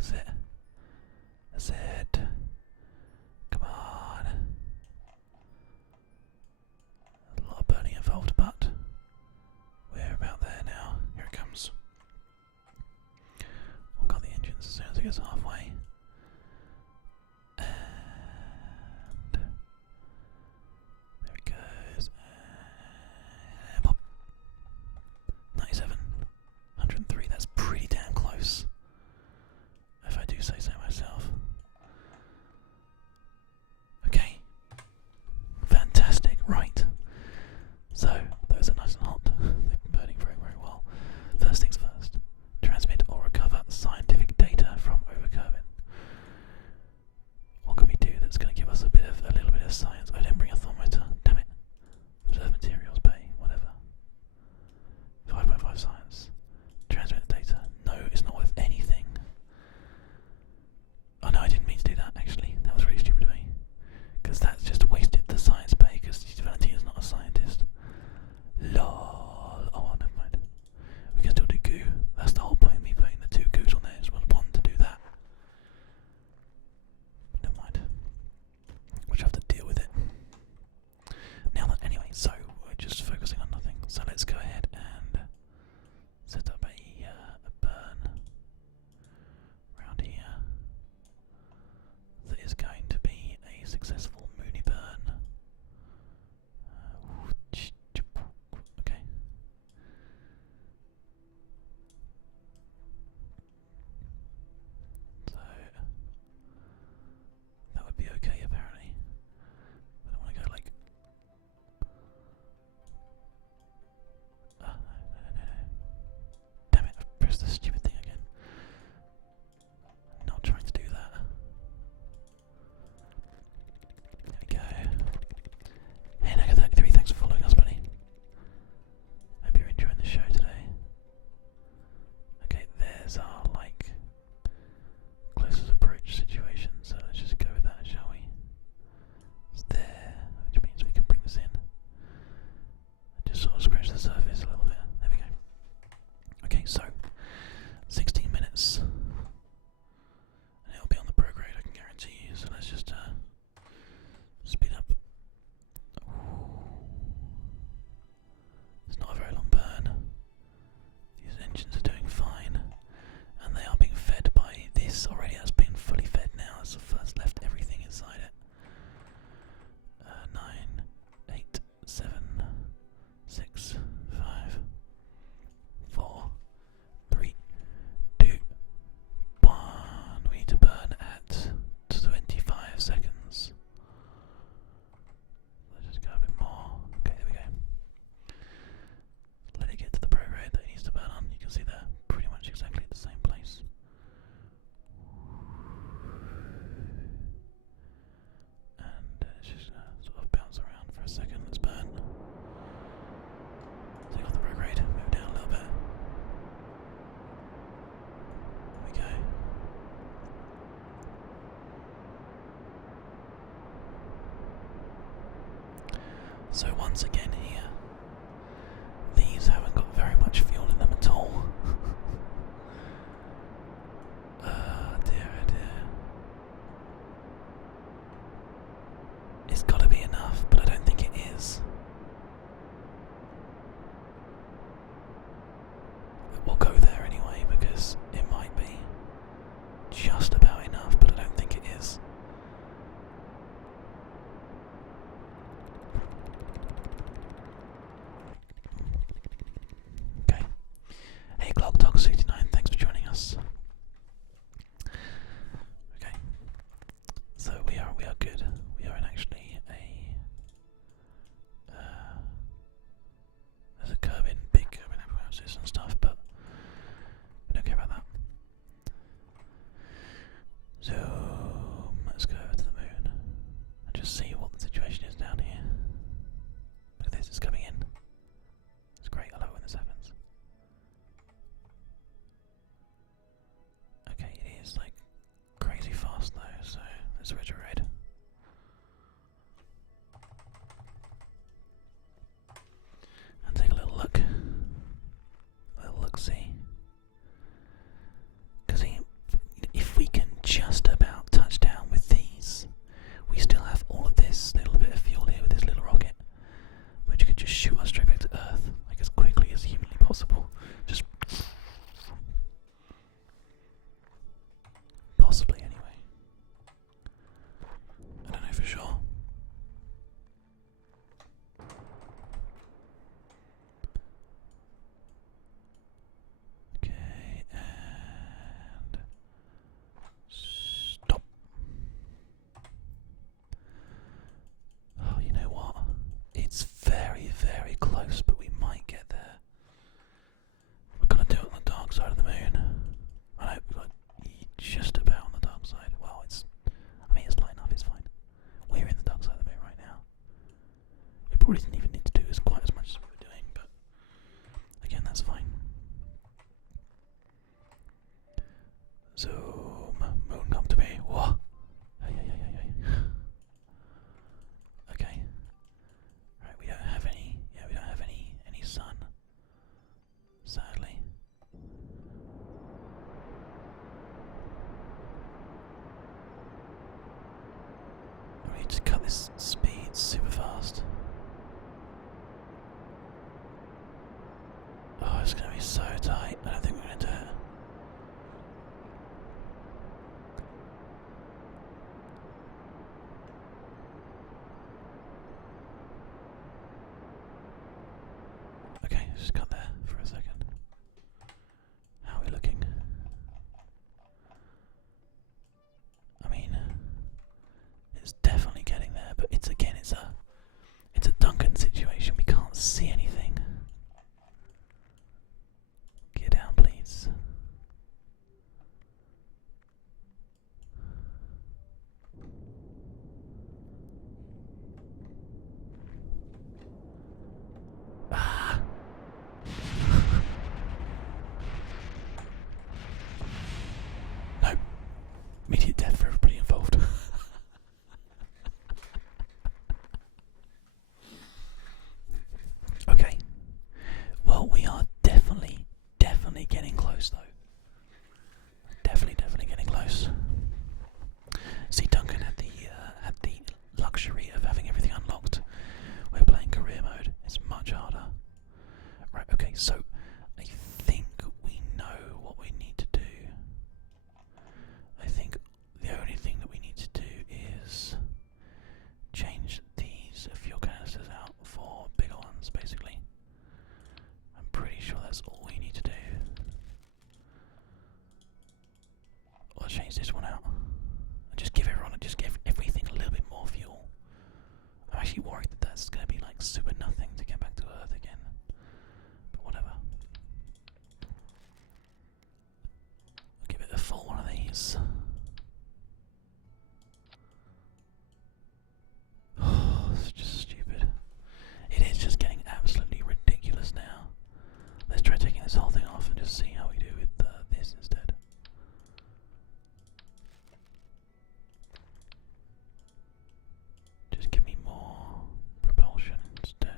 That's it. That's it. Come on. A lot of burning involved, but we're about there now. Here it comes. We'll cut the engines as soon as it gets halfway. And there it goes. And pop. 97. 103. That's pretty damn close, if I do say so myself. Okay. Fantastic. Right. So, those are nice and hot. They've been burning very, very well. First things first. Transmit or recover scientific data from overcurving. What can we do that's going to give us a little bit of science? I didn't bring a thermometer. Damn it. Observe materials, bay, whatever. 5.5 science. Transmit data. No, it's not worth anything. Oh no, I didn't mean to do that, actually. That was really stupid of me. Because that's just wasted the science bay, because Valentine is not a scientist. Lol. Oh, well, never mind. We can still do goo. That's the whole point of me putting the two goos on there, is one to do that. Never mind. We'll just have to deal with it. Now that, anyway, so we're just focusing on nothing. So let's go ahead and set up a burn around here. That is going to be a successful moony burn. Okay. So that would be okay apparently. But I want to go like no. Damn it, I've pressed the stupid thing again. I'm not trying to do that. There we go. Hey Naga33, thanks for following us, buddy. Hope you're enjoying the show today. Okay, there's our like closest approach situation, so let's just go with that, shall we? It's there, which means we can bring this in. Just sort of scratch the surface a little bit. There we go. Okay, so 16 minutes. And it'll be on the pro grade, I can guarantee you. So let's just speed up. It's not a very long burn. These engines are doing fine. And they are being fed by this already. Has been fully fed now. It's first left everything inside it. 9, 8, 7, 6, 5, 4, 3, 2, 1. We need to burn at 25 seconds. Let's just go a bit more. Okay, there we go. Let it get to the pro grade that it needs to burn on. You can see they're pretty much exactly at the same place. And it's just sort of bounce around for a second. Let's burn. Take off the pro grade, move down a little bit. There we go. So once again here, these haven't got very much fuel in them at all. Dear oh dear. It's got to be enough, but I don't think it is. We'll go there anyway because it might be just about enough, but I don't think it is. Okay. Hey ClockTalk69, thanks for joining us. Okay. So we are good. We are in actually a there's a curve in, big curve in everywhere else and stuff, but we don't care about that. So let's go over to the moon and just see what the situation is down here. Look at this, it's coming in. It's great, I love it when this happens. Okay, it is like crazy fast though, so let's retrograde. And take a little look. A little look-see. Because if we Zoom. Moon, come to me. Whoa. Hey, hey, hey, hey, hey. Okay. Right, we don't have any. Yeah, we don't have any sun. Sadly. I need to cut this speed super fast. Oh, it's gonna be so tight. I don't think we're gonna do it. Okay, just cut there for a second. How are we looking? I mean, it's definitely getting there, but it's a Duncan situation. We can't see anything. Get down, please. Ah. No. Immediate death for everybody involved. Okay. Well, we are definitely getting close, though. Definitely getting close. See, Duncan had the luxury of having everything unlocked. We're playing career mode. It's much harder. Right. Okay. So, I think we know what we need to do. I think the only thing that we need to do is change these fuel canisters out for bigger ones, basically. I'm pretty sure that's all we need to do. Or change this one out. And just give everything a little bit more fuel. I'm actually worried that that's going to be like super nothing to get back to Earth again. But whatever. I'll give it a full one of these. Oh, it's just stupid. It is just getting absolutely ridiculous now. Let's try taking this whole thing off and just see how we do with this instead. Just give me more propulsion instead.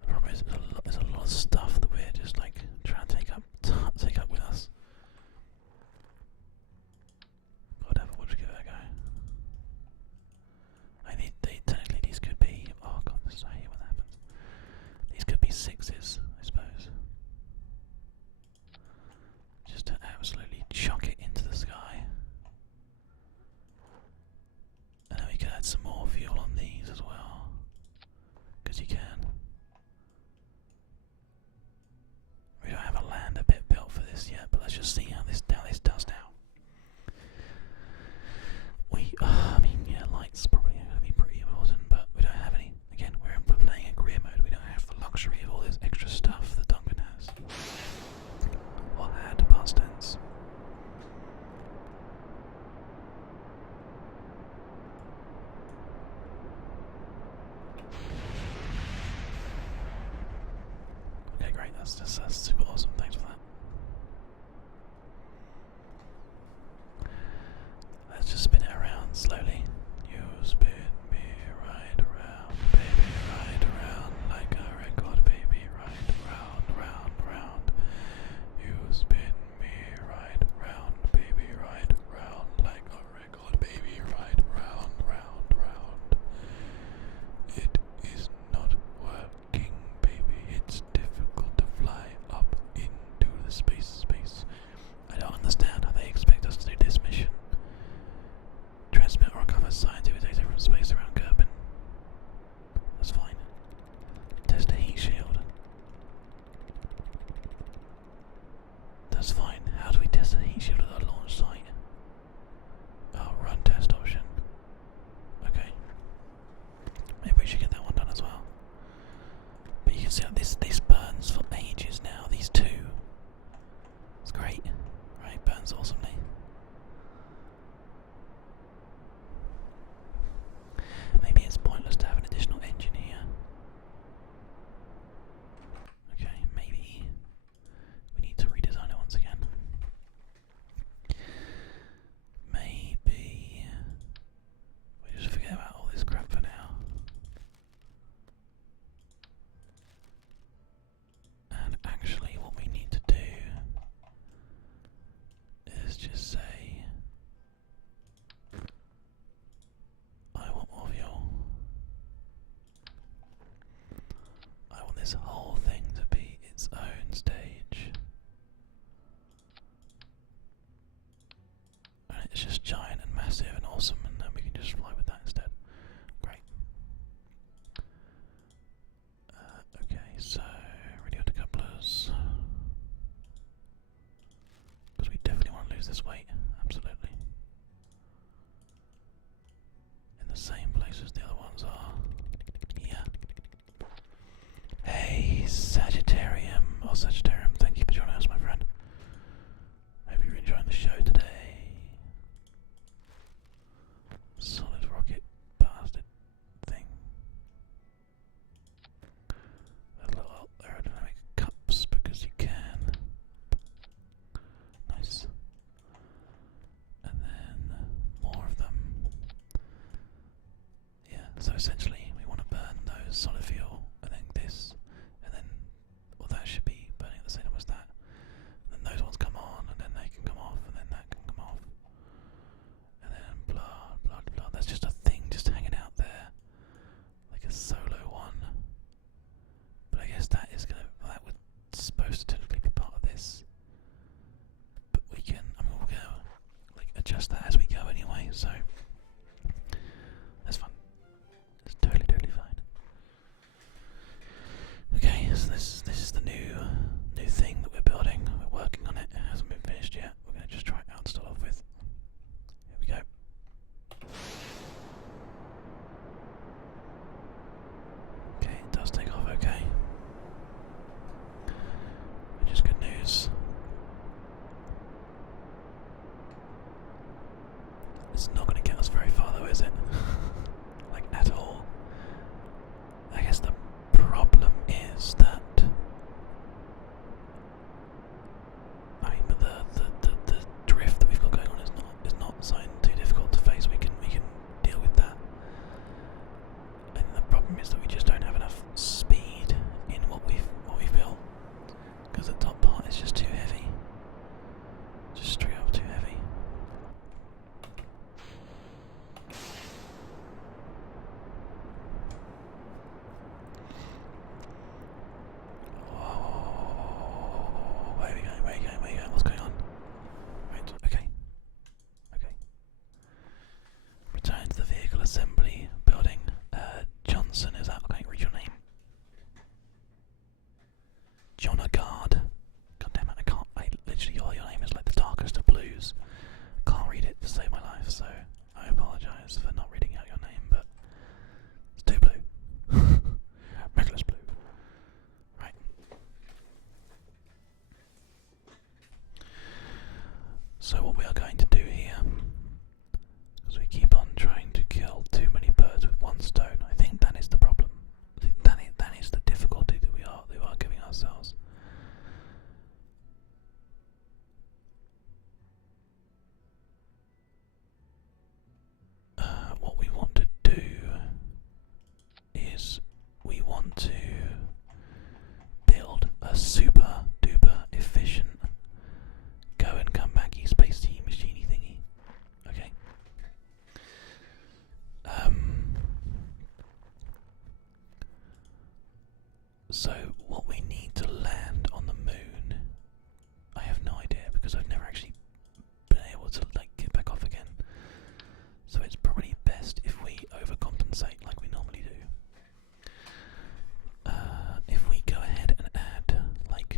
The problem is there's a lot of stuff that we're just like trying to take up with us. Whatever, we'll just give it a go. Technically these could be, oh god, this is I hate when that happens. These could be 6s, I suppose. Just to absolutely chuck it into the sky. And then we can add some more fuel on these as well. Because you can. We don't have a lander bit built for this yet, but let's just see how this does now. I mean, yeah, lights probably going to be pretty important, but we don't have any. Again, we're playing a career mode. We don't have the luxury of all this extra stuff that Duncan has. Or had, past tense. Okay, great. That's super awesome. Thanks for that. Let's just spin it around slowly. You spin me right around, baby, right around like a record, baby, right round, round, round. You spin me right round, baby, right round like a record, baby, right round, round, round. It is not working, baby. It's difficult to fly up into this whole thing to be its own stage. And it's just giant and massive and awesome, and then we can just fly with that instead. Great. Okay, so radio decouplers. Because we definitely want to lose this weight, absolutely. In the same place as the other ones are. Here. Hey, Sagittarium. Oh, Sagittarium, thank you for joining us, my friend. Hope you're enjoying the show today. Solid rocket bastard thing. A little aerodynamic cups because you can. Nice. And then more of them. Yeah, so essentially we want to burn those solid fuel, and then this, and then, well, that should be burning at the same time as that. And then those ones come on, and then they can come off, and then that can come off. And then blah, blah, blah. That's just a thing just hanging out there. Like a solo one. But I guess that is that would supposed to technically be part of this. But we can, I mean, we'll go, like, adjust that as we go anyway, so that's fun. It's totally fine. Okay, so this is the new thing that we're building. We're working on it. It hasn't been finished yet. We're going to just try it out to start off with. Here we go. Okay, it does take off okay. Which is good news. It's not going to get us very far though, is it? Like, at all. I guess the problem is that, I mean, the drift that we've got going on is not something too difficult to face. We can deal with that. And the problem is that we just don't have enough speed in what we've built, because the top part is just too heavy. Just straight up too heavy. Where are we going? What's going on? Right, okay. Return to the vehicle assembly building. Johnson, is that? I can't read your name. Jonagard. God damn it, your name is like the darkest of blues. Can't read it to save my life, so I apologise for not reading out your name, but it's too blue. Reckless blue. Right. So what we are going to do here, because we keep on trying to kill too many birds with one stone, I think that is the problem. I think that is the difficulty that we are giving ourselves. What we want to do is we want to build a super duper efficient go and come backy spacey machiney thingy. Okay. So what we need to land on the moon, I have no idea, because I've never actually been able to like get back off again. So it's probably best if we overcompensate like we normally do. If we go ahead and add like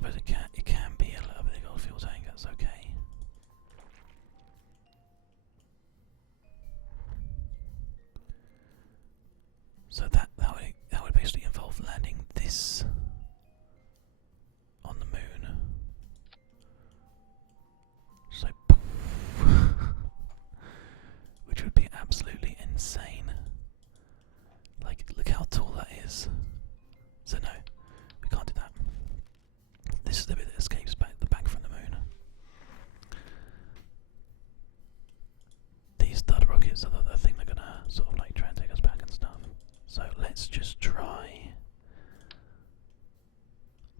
suppose it can be a little bit of fuel tank. That's okay. So that would basically involve landing this on the moon. So, which would be absolutely insane. Like, look how tall that is. So no, we can't do that. This is the bit that escapes back from the moon. These thud rockets are the thing they're gonna sort of like try and take us back and stuff. So let's just try.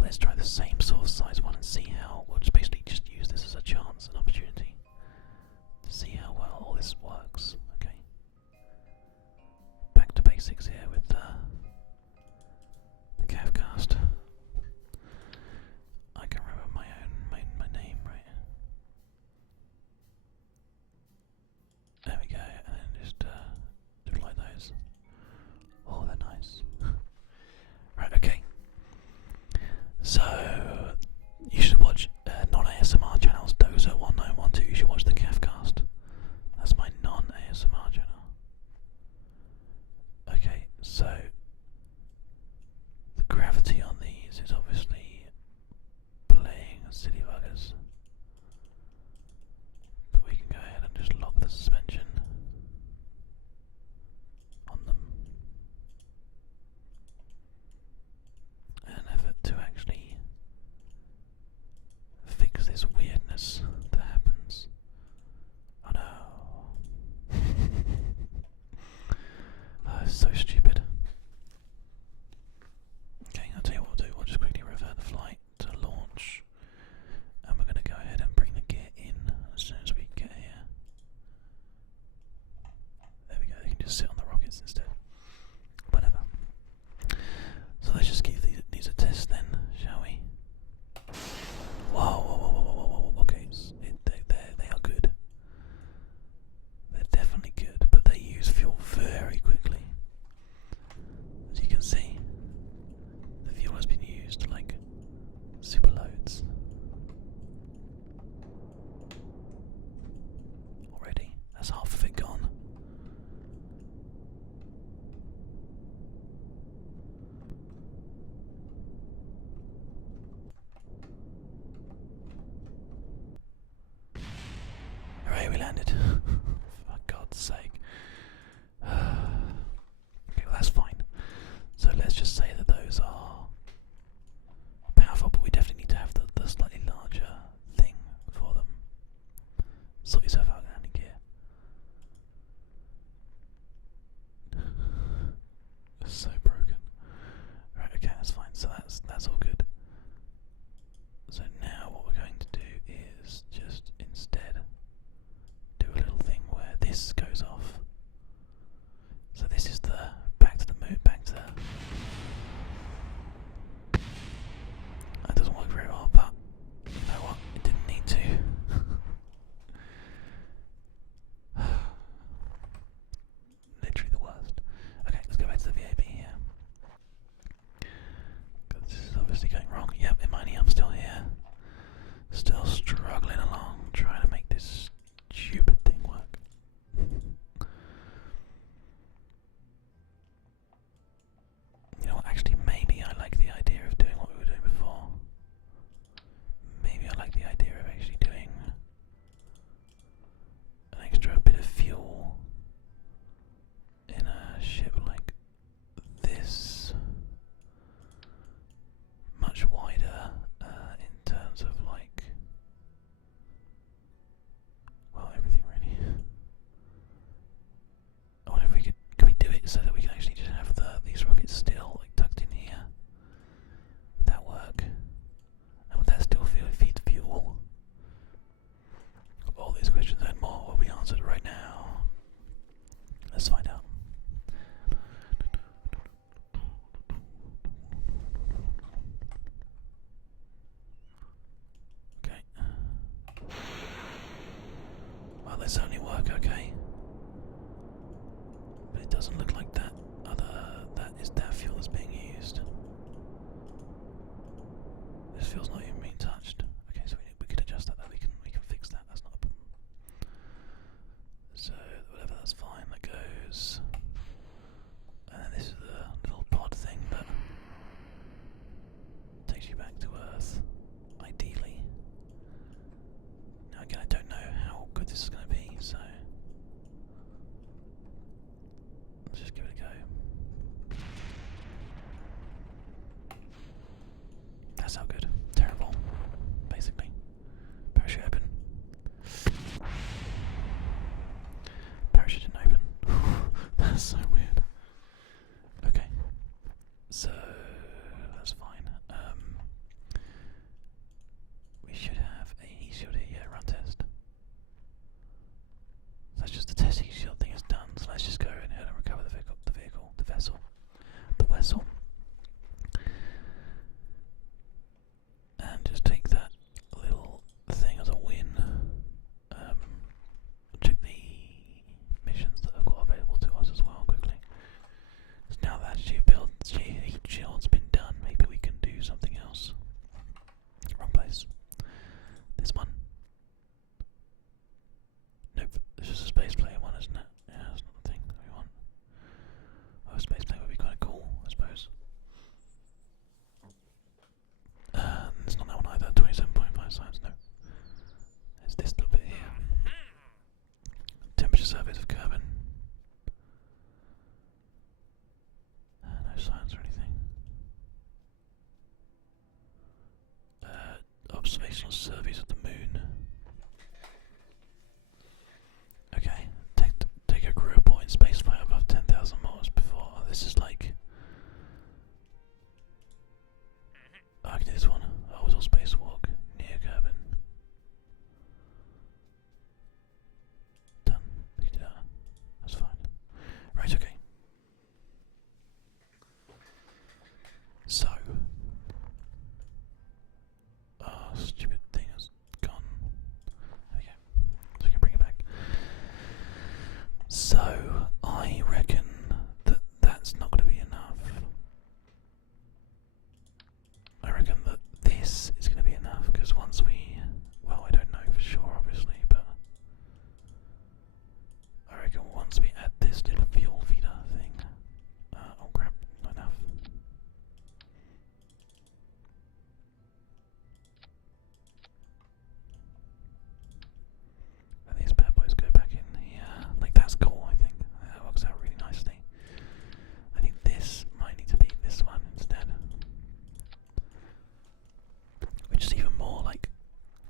Let's try the same sort of size one and see how. We'll just basically just use this as a chance, an opportunity to see how well all this works. Okay. Back to basics here with the CAFcast. I can remember my name, right? There we go, and then just like those. Oh, they're nice. Right, okay. So you should watch non-ASMR channels. Dozer1912. You should watch the CAFcast. That's my non-ASMR feels not even being touched. Okay, so we could adjust that. We can fix that. That's not a problem. So whatever, that's fine. That goes. And then this is the little pod thing that takes you back to Earth, ideally. Now again, I don't know how good this is going to be, so let's just give it a go. That's how good. Terrible, basically. Parachute open. Parachute didn't open. That's so weird. Okay, so that's fine. We should have a heat shield here. Yeah, run test. So that's just the test heat shield thing is done. So let's just go ahead and recover the vessel, and just take that little thing as a win. Check the missions that I've got available to us as well quickly. Because now that heat shield's been done, maybe we can do something else. Wrong place. This one. Nope, it's just a space player one, isn't it? Yeah, that's not the thing that we want. Oh, a space player would be kind of cool, I suppose. It's not that one either, 27.5 science, no. It's this little bit here. Temperature surveys of Kerbal. No science or anything. Observational surveys of the moon. Okay, take a crew report in spaceflight above 10,000 miles before. Oh, this is like. Oh, I can do this one. Oh, it was all spacewalk near Kerbal. Done. We can do that. That's fine. Right, okay. So. Oh, stupid thing has gone. There we go. So we can bring it back. So, I reckon that that's not going to be enough. I reckon that this is going to be enough, because once we... Well, I don't know for sure, obviously, but... I reckon once we add this little fuel feeder thing... oh crap, not enough. And these bad boys go back in here. Like, that's cool, I think. That works out really nicely. I think this might need to be this one instead. Which is even more, like,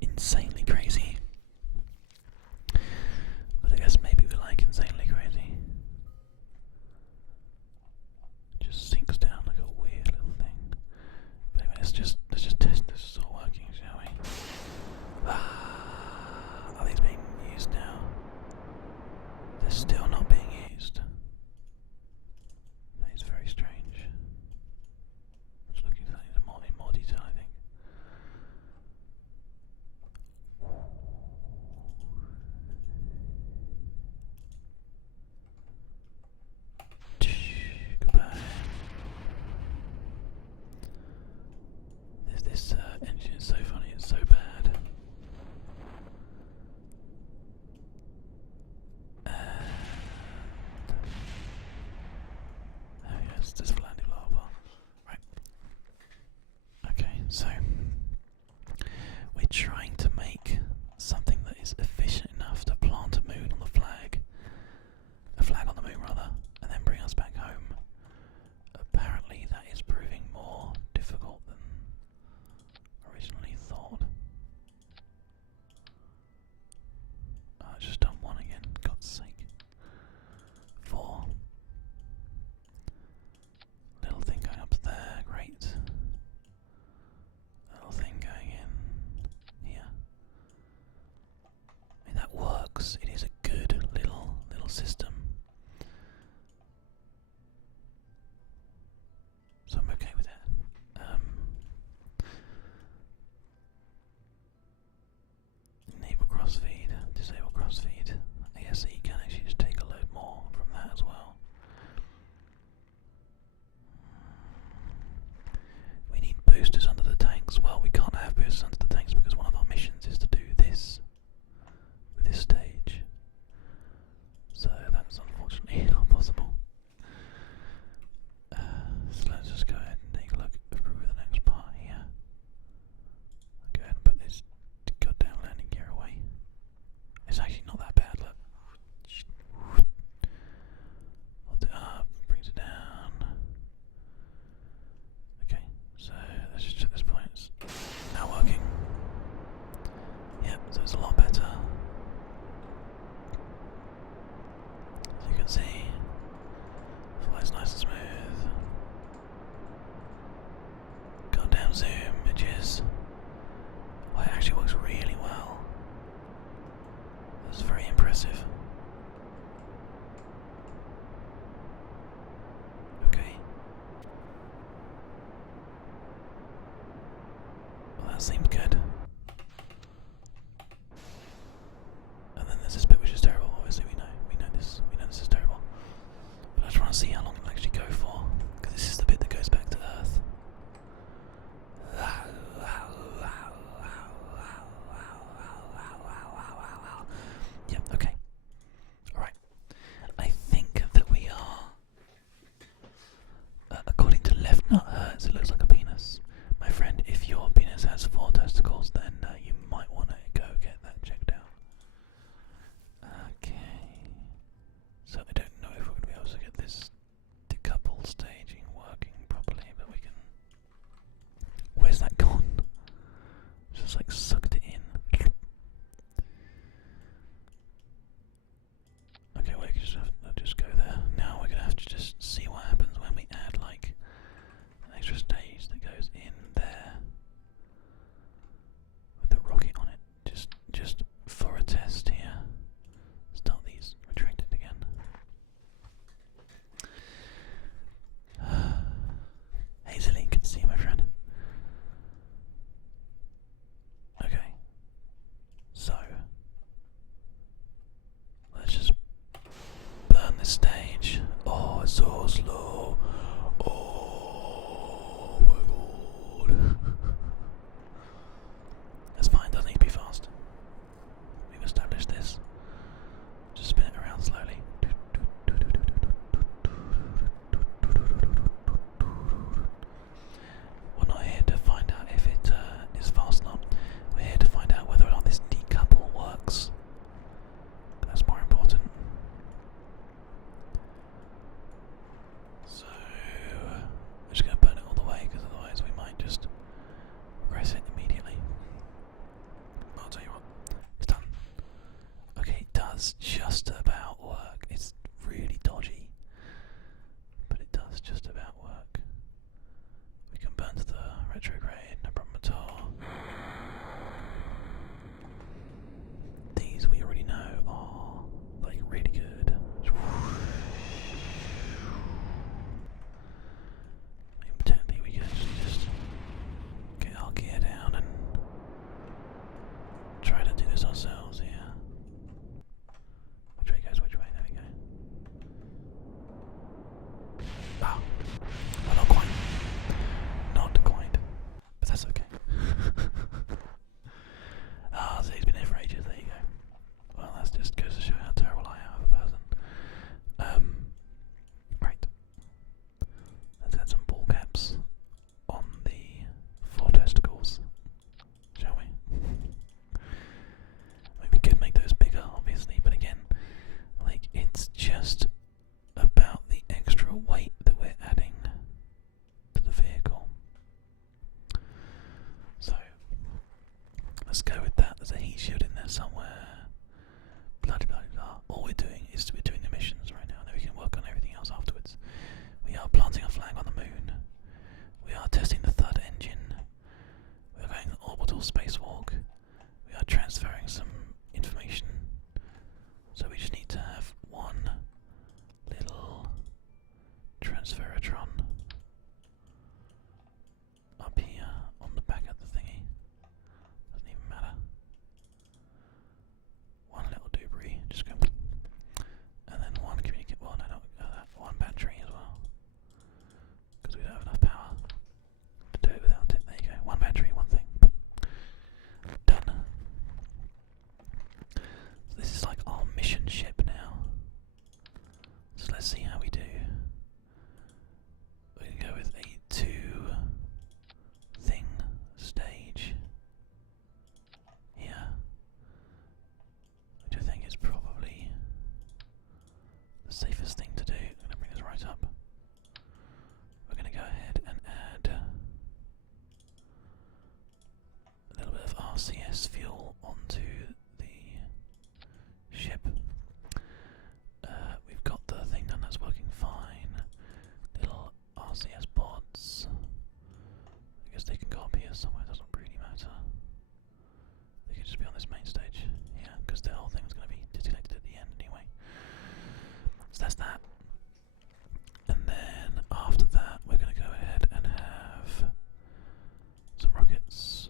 insanely crazy. But I guess maybe we like insanely crazy. It just sinks down like a weird little thing. But anyway, let's just test this is all working, shall we? Are these being used now? They're still not being used. That is very strange. Let's look into that in more detail, I think. Goodbye. This engine is so funny, it's so bad. There we go, it's just landing lava. Right. Okay, so we're trying to make something that is efficient enough to plant a moon on the flag. A flag on the moon rather, and then bring us back home. Apparently that is proving more difficult than originally thought. I've just done one again, God's sake. 4. Little thing going up there, great. Little thing going in here. That seems good. And then there's this bit which is terrible. Obviously, we know this is terrible. But I just want to see how long it'll actually go for, because this is the bit that goes back to Earth. Yep. Okay. All right. I think that we are. According to Left Nut Hurts, it looks like a penis. My friend, if your penis has 4 testicles, then you might want to go get that checked out. Okay. So I don't know if we're going to be able to get this decouple staging working properly, but we can. Where's that gone? Just like sucked it in. Okay, well, you just go there. Now we're gonna have to just see what happens when we add like an extra stage that goes in there with the rocket on it. Just for a test here. Start these retracted again. Hazily, good to see you, my friend. Okay, so let's just burn this stage. Oh, it's so slow. Oh my god. That's fine, doesn't need to be fast. We've established this. Just spin it around slowly. We're not here to find out if it is fast or not. We're here to find out whether or not this decouple works. That's more important. So, we're just going to burn it all the way, because otherwise we might just press it immediately. I'll tell you what, it's done. Okay, it does just about work. It's really dodgy, but it does just about work. We can burn to the retrograde, no problem at all. These we already know are like really good. I mean, potentially we could actually just get our gear down and try to do this ourselves here. Which way goes which way? There we go. Oh, well, not quite. Not quite. But that's okay. Ah, so he's been here for ages. There you go. Well, that just goes to show how terrible I am of a person. Right. Let's add some ball caps on the 4 testicles, shall we? I mean, we could make those bigger, obviously, but again, like, it's just about the extra weight that we're adding to the vehicle. So, let's go with that. There's a heat shield in there somewhere. Blah blah blah. All we're doing is we're doing the missions right now, and then we can work on everything else afterwards. We are planting a flag on the moon. We are testing the third engine. We are going an orbital spacewalk. We are transferring some information. So we just need to have one little transferatron up here on the back of the thingy. Doesn't even matter. One little debris, just go, and then one communicate. Well, no, not one battery as well, because we don't have enough power to do it without it. There you go. One battery, one thing. Done. So this is like our mission ship now. So let's see how we do. We can go with a 2 thing stage here, which I think is probably the safest thing to do. I'm going to bring this right up. We're going to go ahead and add a little bit of RCS fuel onto the ship. We've got the thing done, that's working fine. Little RCS pods. I guess they can go up here somewhere, doesn't really matter. They could just be on this main stage here, because the whole thing's going to be disconnected at the end anyway. So that's that. And then after that, we're going to go ahead and have some rockets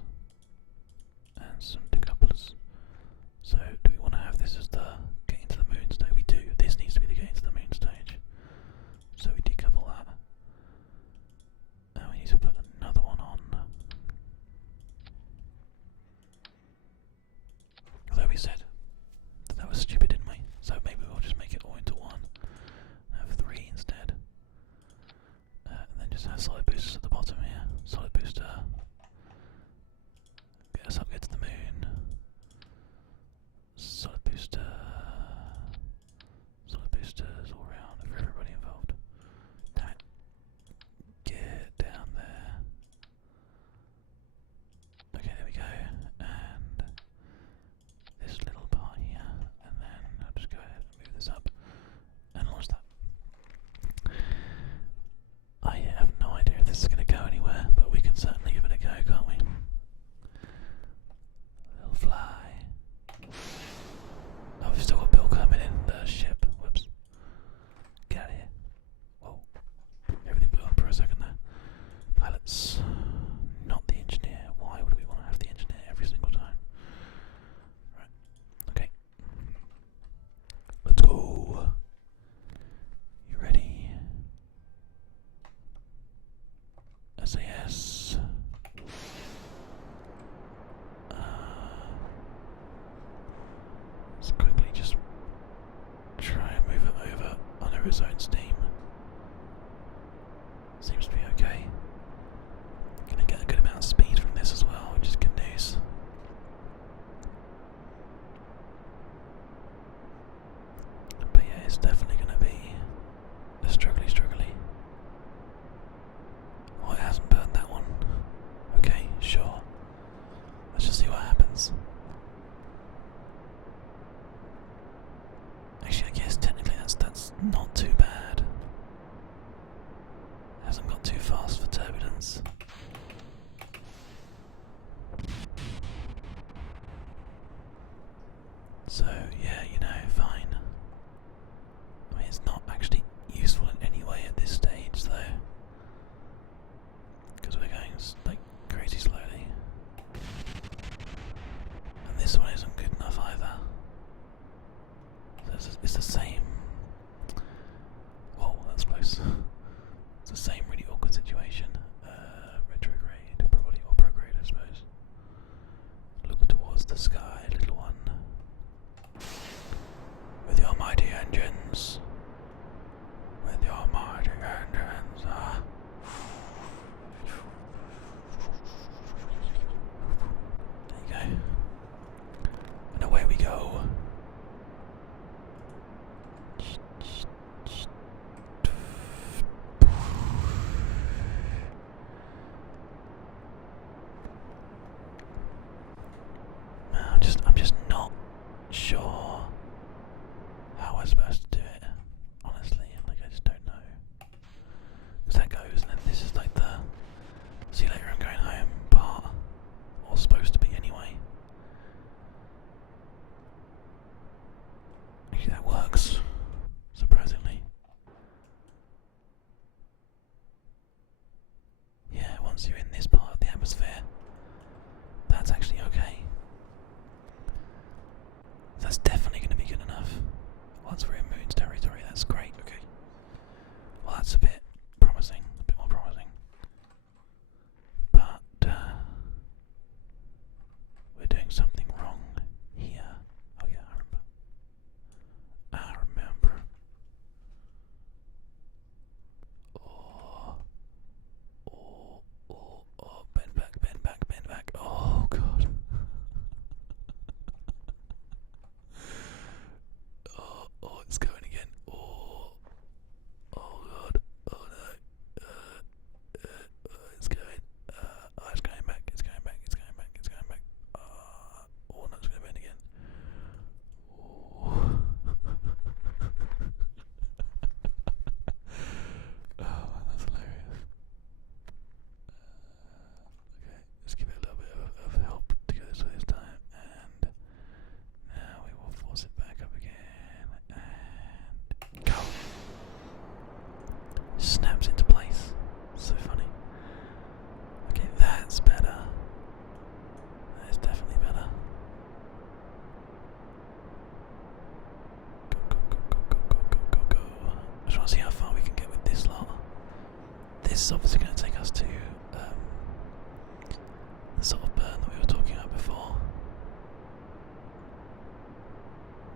under its own steam. Seems to be okay. Gonna get a good amount of speed from this as well, which is good news. But yeah, it's definitely gonna be a struggly. Oh, it hasn't burned that one. Okay, sure. Let's just see what happens. Actually, I guess technically that's not too bad. Hasn't got too fast for turbulence. So yeah, fine. I mean, it's not actually useful in any way at this stage, though, because we're going like crazy slowly, and this one isn't good enough either. So it's the same. Whoa, that's close. It's the same really awkward situation. Retrograde, probably, or prograde, I suppose. Look towards the sky, little one. With your mighty engines. With your mighty engines. There you go. And away we go. I'm just not sure how we're supposed to do it, honestly. Like, I just don't know. Because that goes, and then this is like the see you later, I'm going home part, or supposed to be anyway. Actually, that works, surprisingly. Yeah, once you're in this part of the atmosphere, that's actually okay. That's definitely going to be good enough. Once we're in Moon's territory, that's great, okay. Well, that's a bit promising, a bit more promising. But, we're doing something wrong here. Oh yeah, I remember. Oh, bend back. Oh god. Oh, it's going again. Oh god. Oh no. It's going. It's going back. Oh no, it's going to bend again. Oh. Oh, that's hilarious. Okay, let's give it a little bit of help to go this way this time, and now we will force it back up again, and go! Snaps into place. So funny. Okay, that's better. That is definitely better. Go. I just want to see how far we can get with this lot. This is obviously going to take us to the sort of burn that we were talking about before.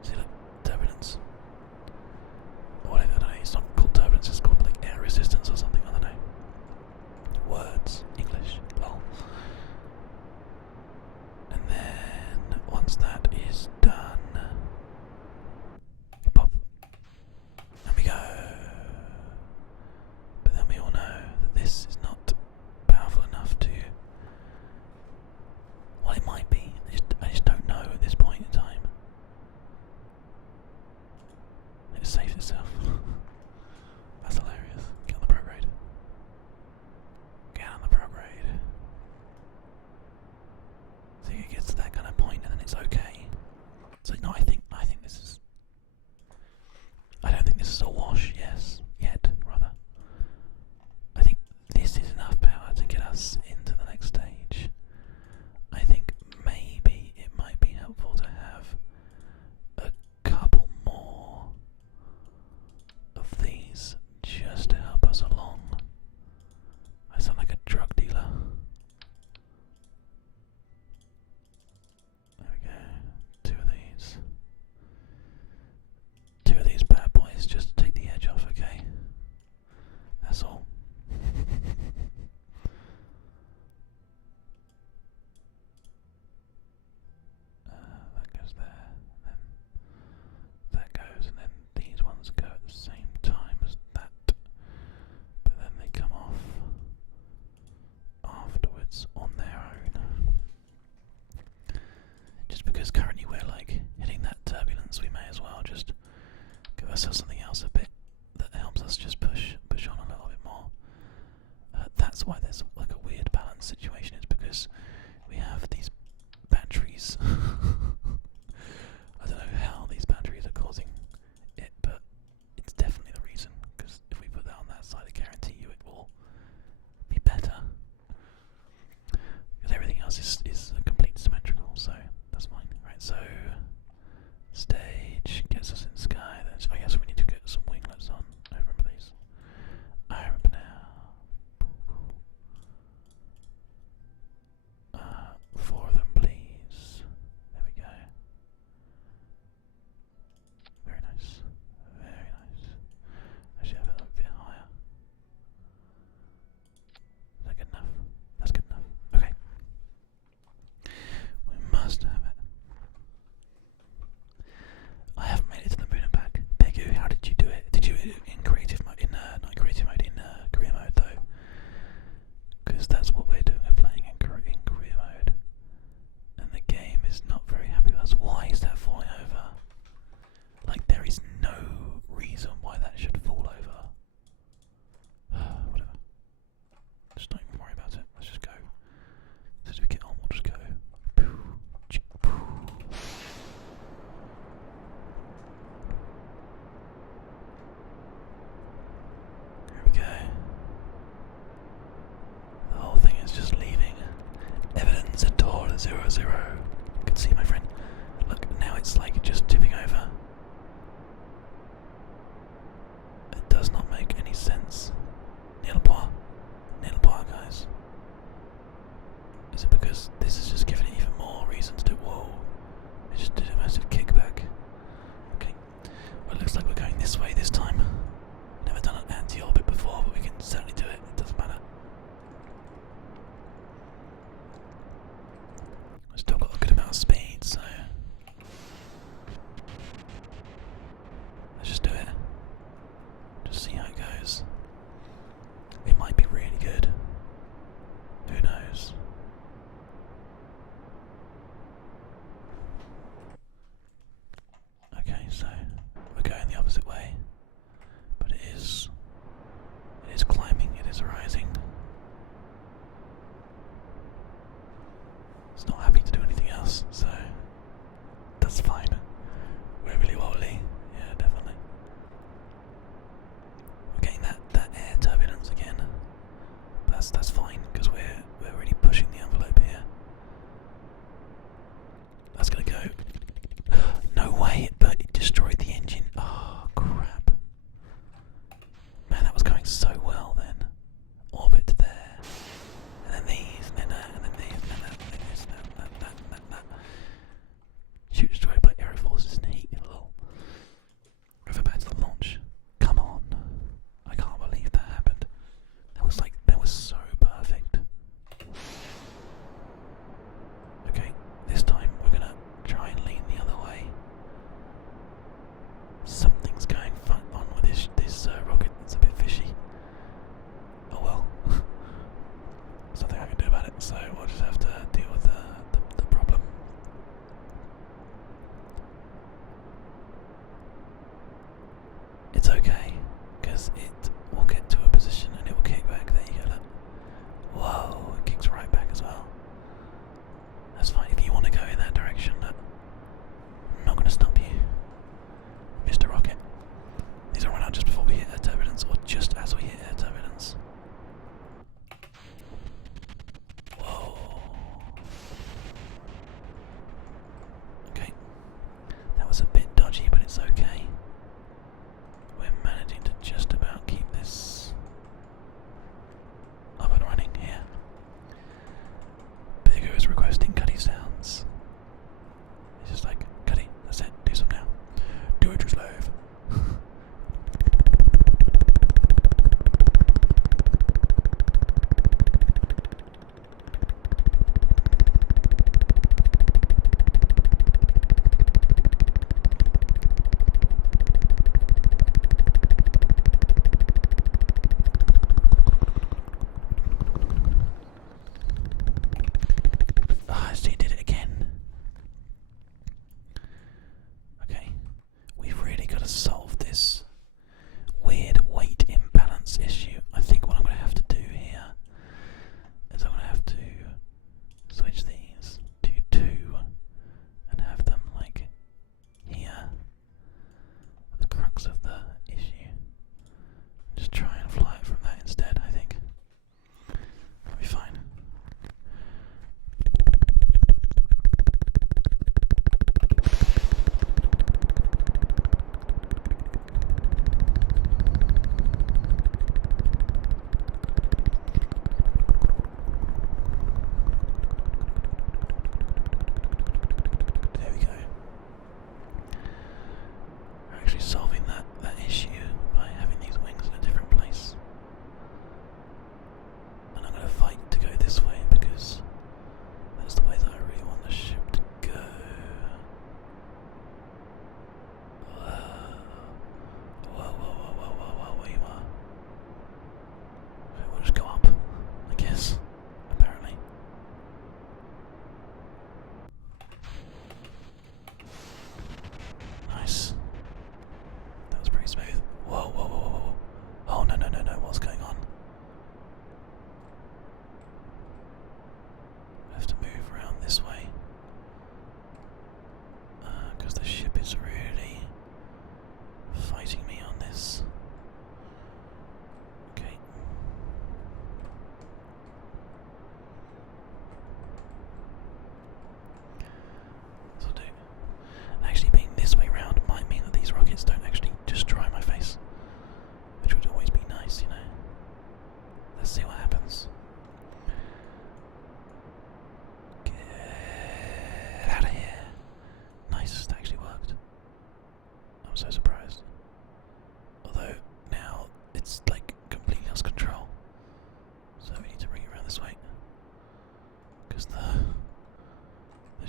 See, look, turbulence. Or whatever, I don't know, it's not called turbulence, it's called like air resistance or something, I don't know. Words, English, lol. And then, once that is done, pop. There we go. But then we all know that this is not powerful enough to... Well, it might be. I just don't know at this point in time. It saves itself. That's hilarious. Get on the prograde. So it gets to that kind of point and then it's okay. So no, I think this is... I don't think this is a wash, yet, rather. I think this is enough power to get us into the next stage. I think maybe it might be helpful to have a couple more of these just to help us along. I sound like a drug dealer. There we go.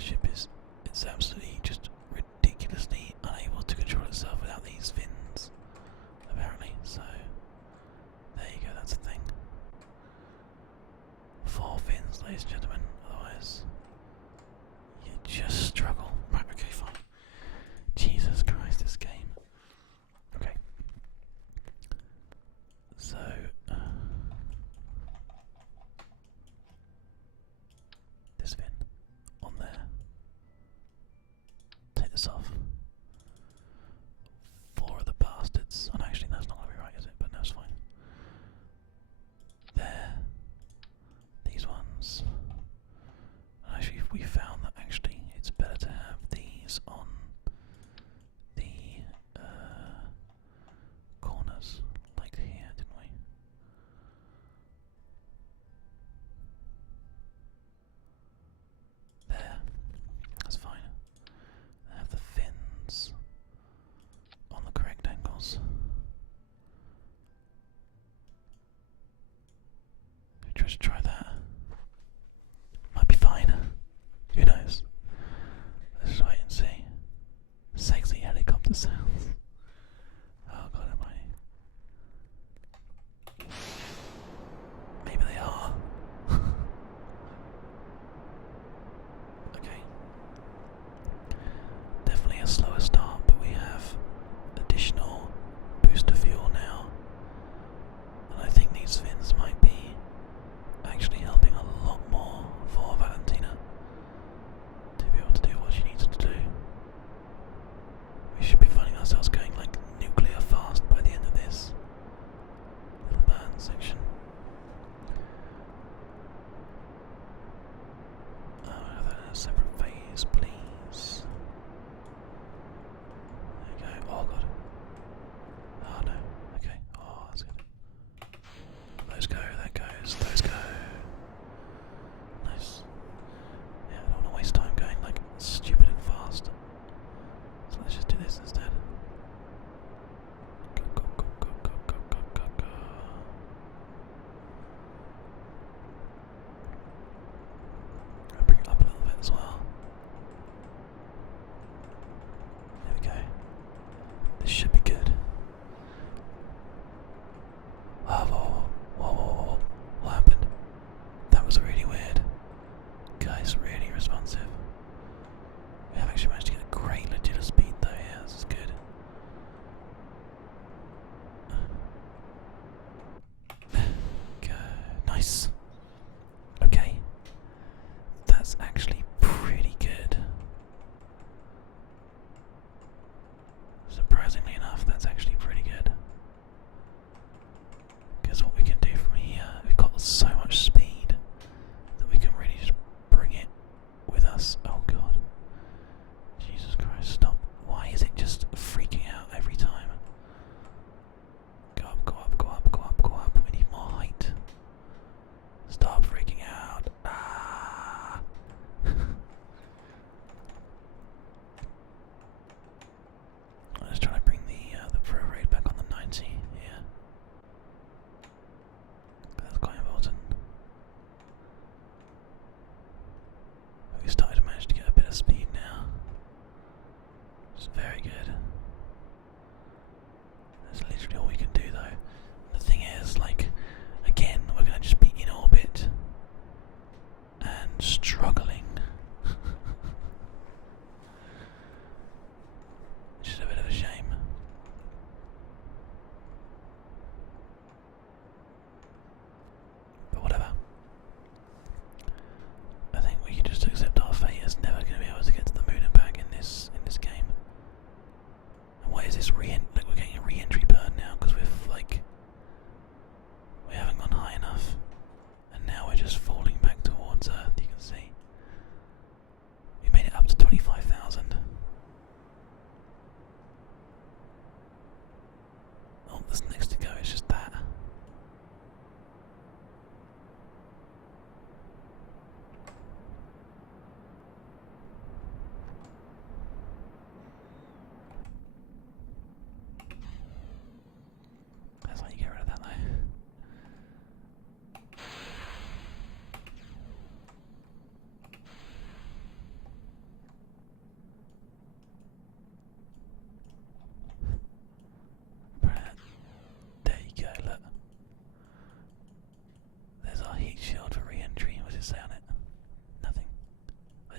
ship it's absolutely just ridiculously unable to control itself without these fins, apparently. So there you go, that's a thing. 4 fins, ladies and gentlemen, otherwise you just struggle. Right, okay, fine. Jesus Christ, this game. Okay. So, this fin on there. Take this off. 4 of the bastards. Oh, no, actually, that's not going to be right, is it? But no, it's fine. There. These ones. And actually, we found that actually it's better to have these on the corners, like here, didn't we? There. That's fine. I have the fins on the correct angles. Just try that. Might be fine. Who knows? Let's just wait and see. Sexy helicopter sounds. Oh god almighty. Maybe they are. Okay. Definitely a slower start, but we have additional booster fuel now. And I think these fins might be actually helping a lot more for Valentina to be able to do what she needs to do. We should be finding ourselves going like nuclear fast by the end of this little burn section. I'll have that in a separate phase, please. There you go. Oh god. Oh no. Okay. Oh, that's good. Those go, that goes, those go. Nice. Yeah, I don't want to waste time going like stupid and fast. So let's just do this instead. Go, go, go, go, go, go, go, go, go. I'll bring it up a little bit as well. There we go. This should be good. Whoa, whoa, whoa, whoa, whoa, whoa. What happened? That was really weird. Guys, really responsive. We have actually managed to get a great legit speed though, yeah, this is good. Go. Nice. Okay. That's actually pretty good. Surprisingly enough, that's actually pretty good. Because what we can do from here, we've got so much speed that we can really just bring it with us. Oh god. Jesus Christ, stop. Why is it just freaking out every time? Go up, go up, go up, go up, go up. We need more height. Stop freaking out. Ah. I'm just trying to bring the pro rate back on the 90 here. That's quite important. We started to manage to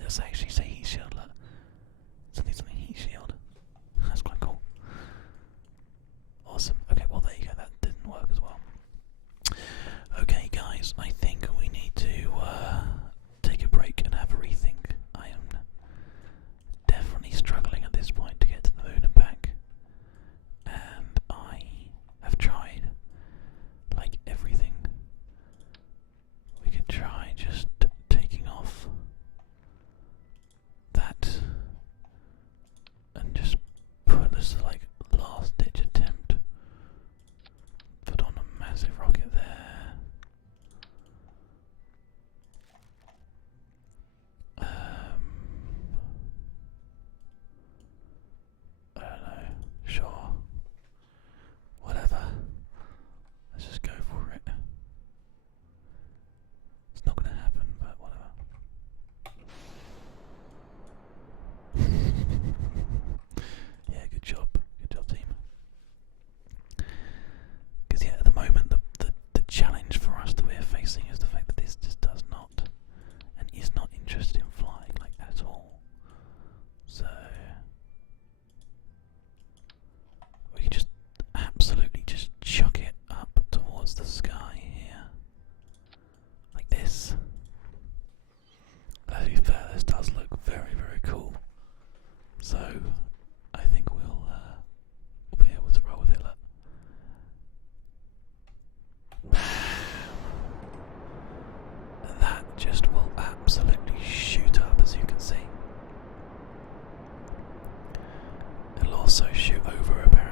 does actually say heat shield. Look. Something heat shield. That's quite cool. Awesome. Okay, well there you go. That didn't work as well. Okay, guys, I think we need to take a break and have a rethink. I am definitely struggling at this point to get to the moon and back, and I have tried like everything. We could try just taking off that and just put this like last ditch attempt. Put on a massive rocket there. I don't know. Sure. Whatever. Let's just go for it. It's not going to happen, but whatever. Yeah, good job. Good job, team. Because yeah, at the moment the challenge for us that we're facing is the fact that this just does not and is not interested in flying like at all. So we can just absolutely just chuck it up towards the sky here. Like this. To be fair, this does look very, very cool. So I think we'll be able to roll with it. Look. And that just will absolutely shoot up, as you can see. It'll also shoot over apparently.